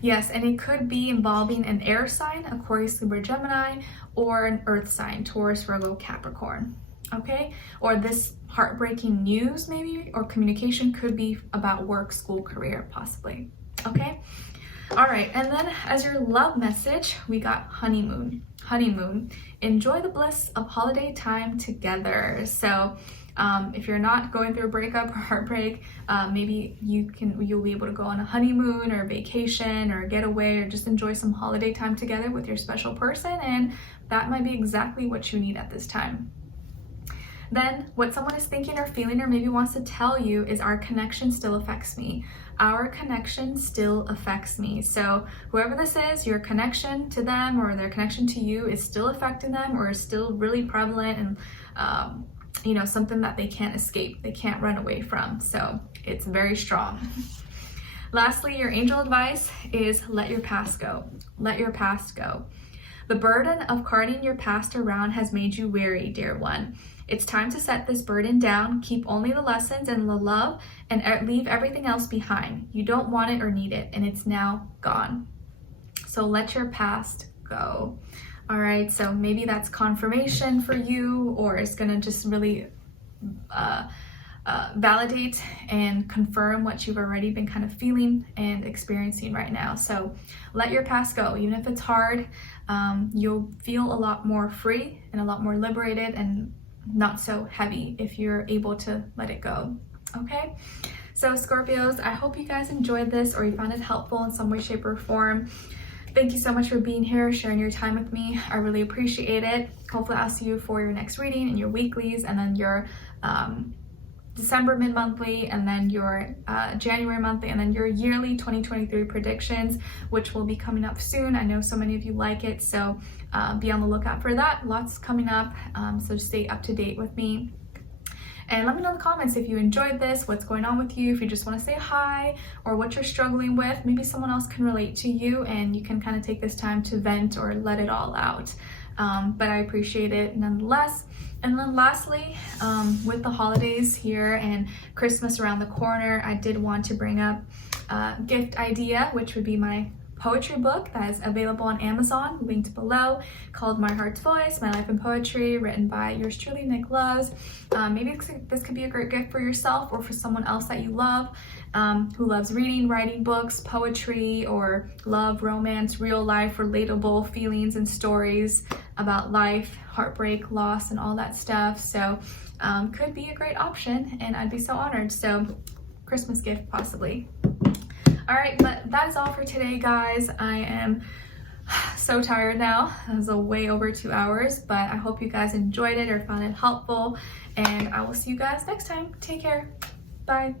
Yes, and it could be involving an air sign, Aquarius, Libra, Gemini, or an earth sign, Taurus, Virgo, Capricorn. Okay, or this heartbreaking news maybe, or communication could be about work, school, career, possibly. Okay. All right, and then as your love message, we got honeymoon. Honeymoon, enjoy the bliss of holiday time together. So if you're not going through a breakup or heartbreak, maybe you'll be able to go on a honeymoon or a vacation or a getaway, or just enjoy some holiday time together with your special person, and that might be exactly what you need at this time. Then what someone is thinking or feeling or maybe wants to tell you is, our connection still affects me. Our connection still affects me. So whoever this is, your connection to them or their connection to you is still affecting them, or is still really prevalent, and something that they can't escape, they can't run away from. So it's very strong. Lastly, your angel advice is let your past go. Let your past go. The burden of carting your past around has made you weary, dear one. It's time to set this burden down, keep only the lessons and the love, and leave everything else behind. You don't want it or need it, and it's now gone. So let your past go. All right, so maybe that's confirmation for you, or it's gonna just really validate and confirm what you've already been kind of feeling and experiencing right now. So let your past go. Even if it's hard, you'll feel a lot more free and a lot more liberated and not so heavy if you're able to let it go. Okay, so Scorpios, I hope you guys enjoyed this, or you found it helpful in some way, shape, or form. Thank you so much for being here, sharing your time with me. I really appreciate it. Hopefully I'll see you for your next reading and your weeklies, and then your December mid-monthly, and then your January monthly, and then your yearly 2023 predictions, which will be coming up soon. I know so many of you like it, so be on the lookout for that. Lots coming up, so stay up to date with me. And let me know in the comments if you enjoyed this, what's going on with you, if you just want to say hi, or what you're struggling with. Maybe someone else can relate to you and you can kind of take this time to vent or let it all out. But I appreciate it nonetheless. And then lastly, with the holidays here and Christmas around the corner, I did want to bring up a gift idea, which would be my poetry book that is available on Amazon, linked below, called My Heart's Voice, My Life in Poetry, written by yours truly, Nicloves. Maybe this could be a great gift for yourself or for someone else that you love, who loves reading, writing books, poetry, or love, romance, real life, relatable feelings and stories about life, heartbreak, loss, and all that stuff. So could be a great option, and I'd be so honored. So Christmas gift possibly. All right, but that is all for today, guys. I am so tired now. It was way over 2 hours, but I hope you guys enjoyed it or found it helpful, and I will see you guys next time. Take care. Bye.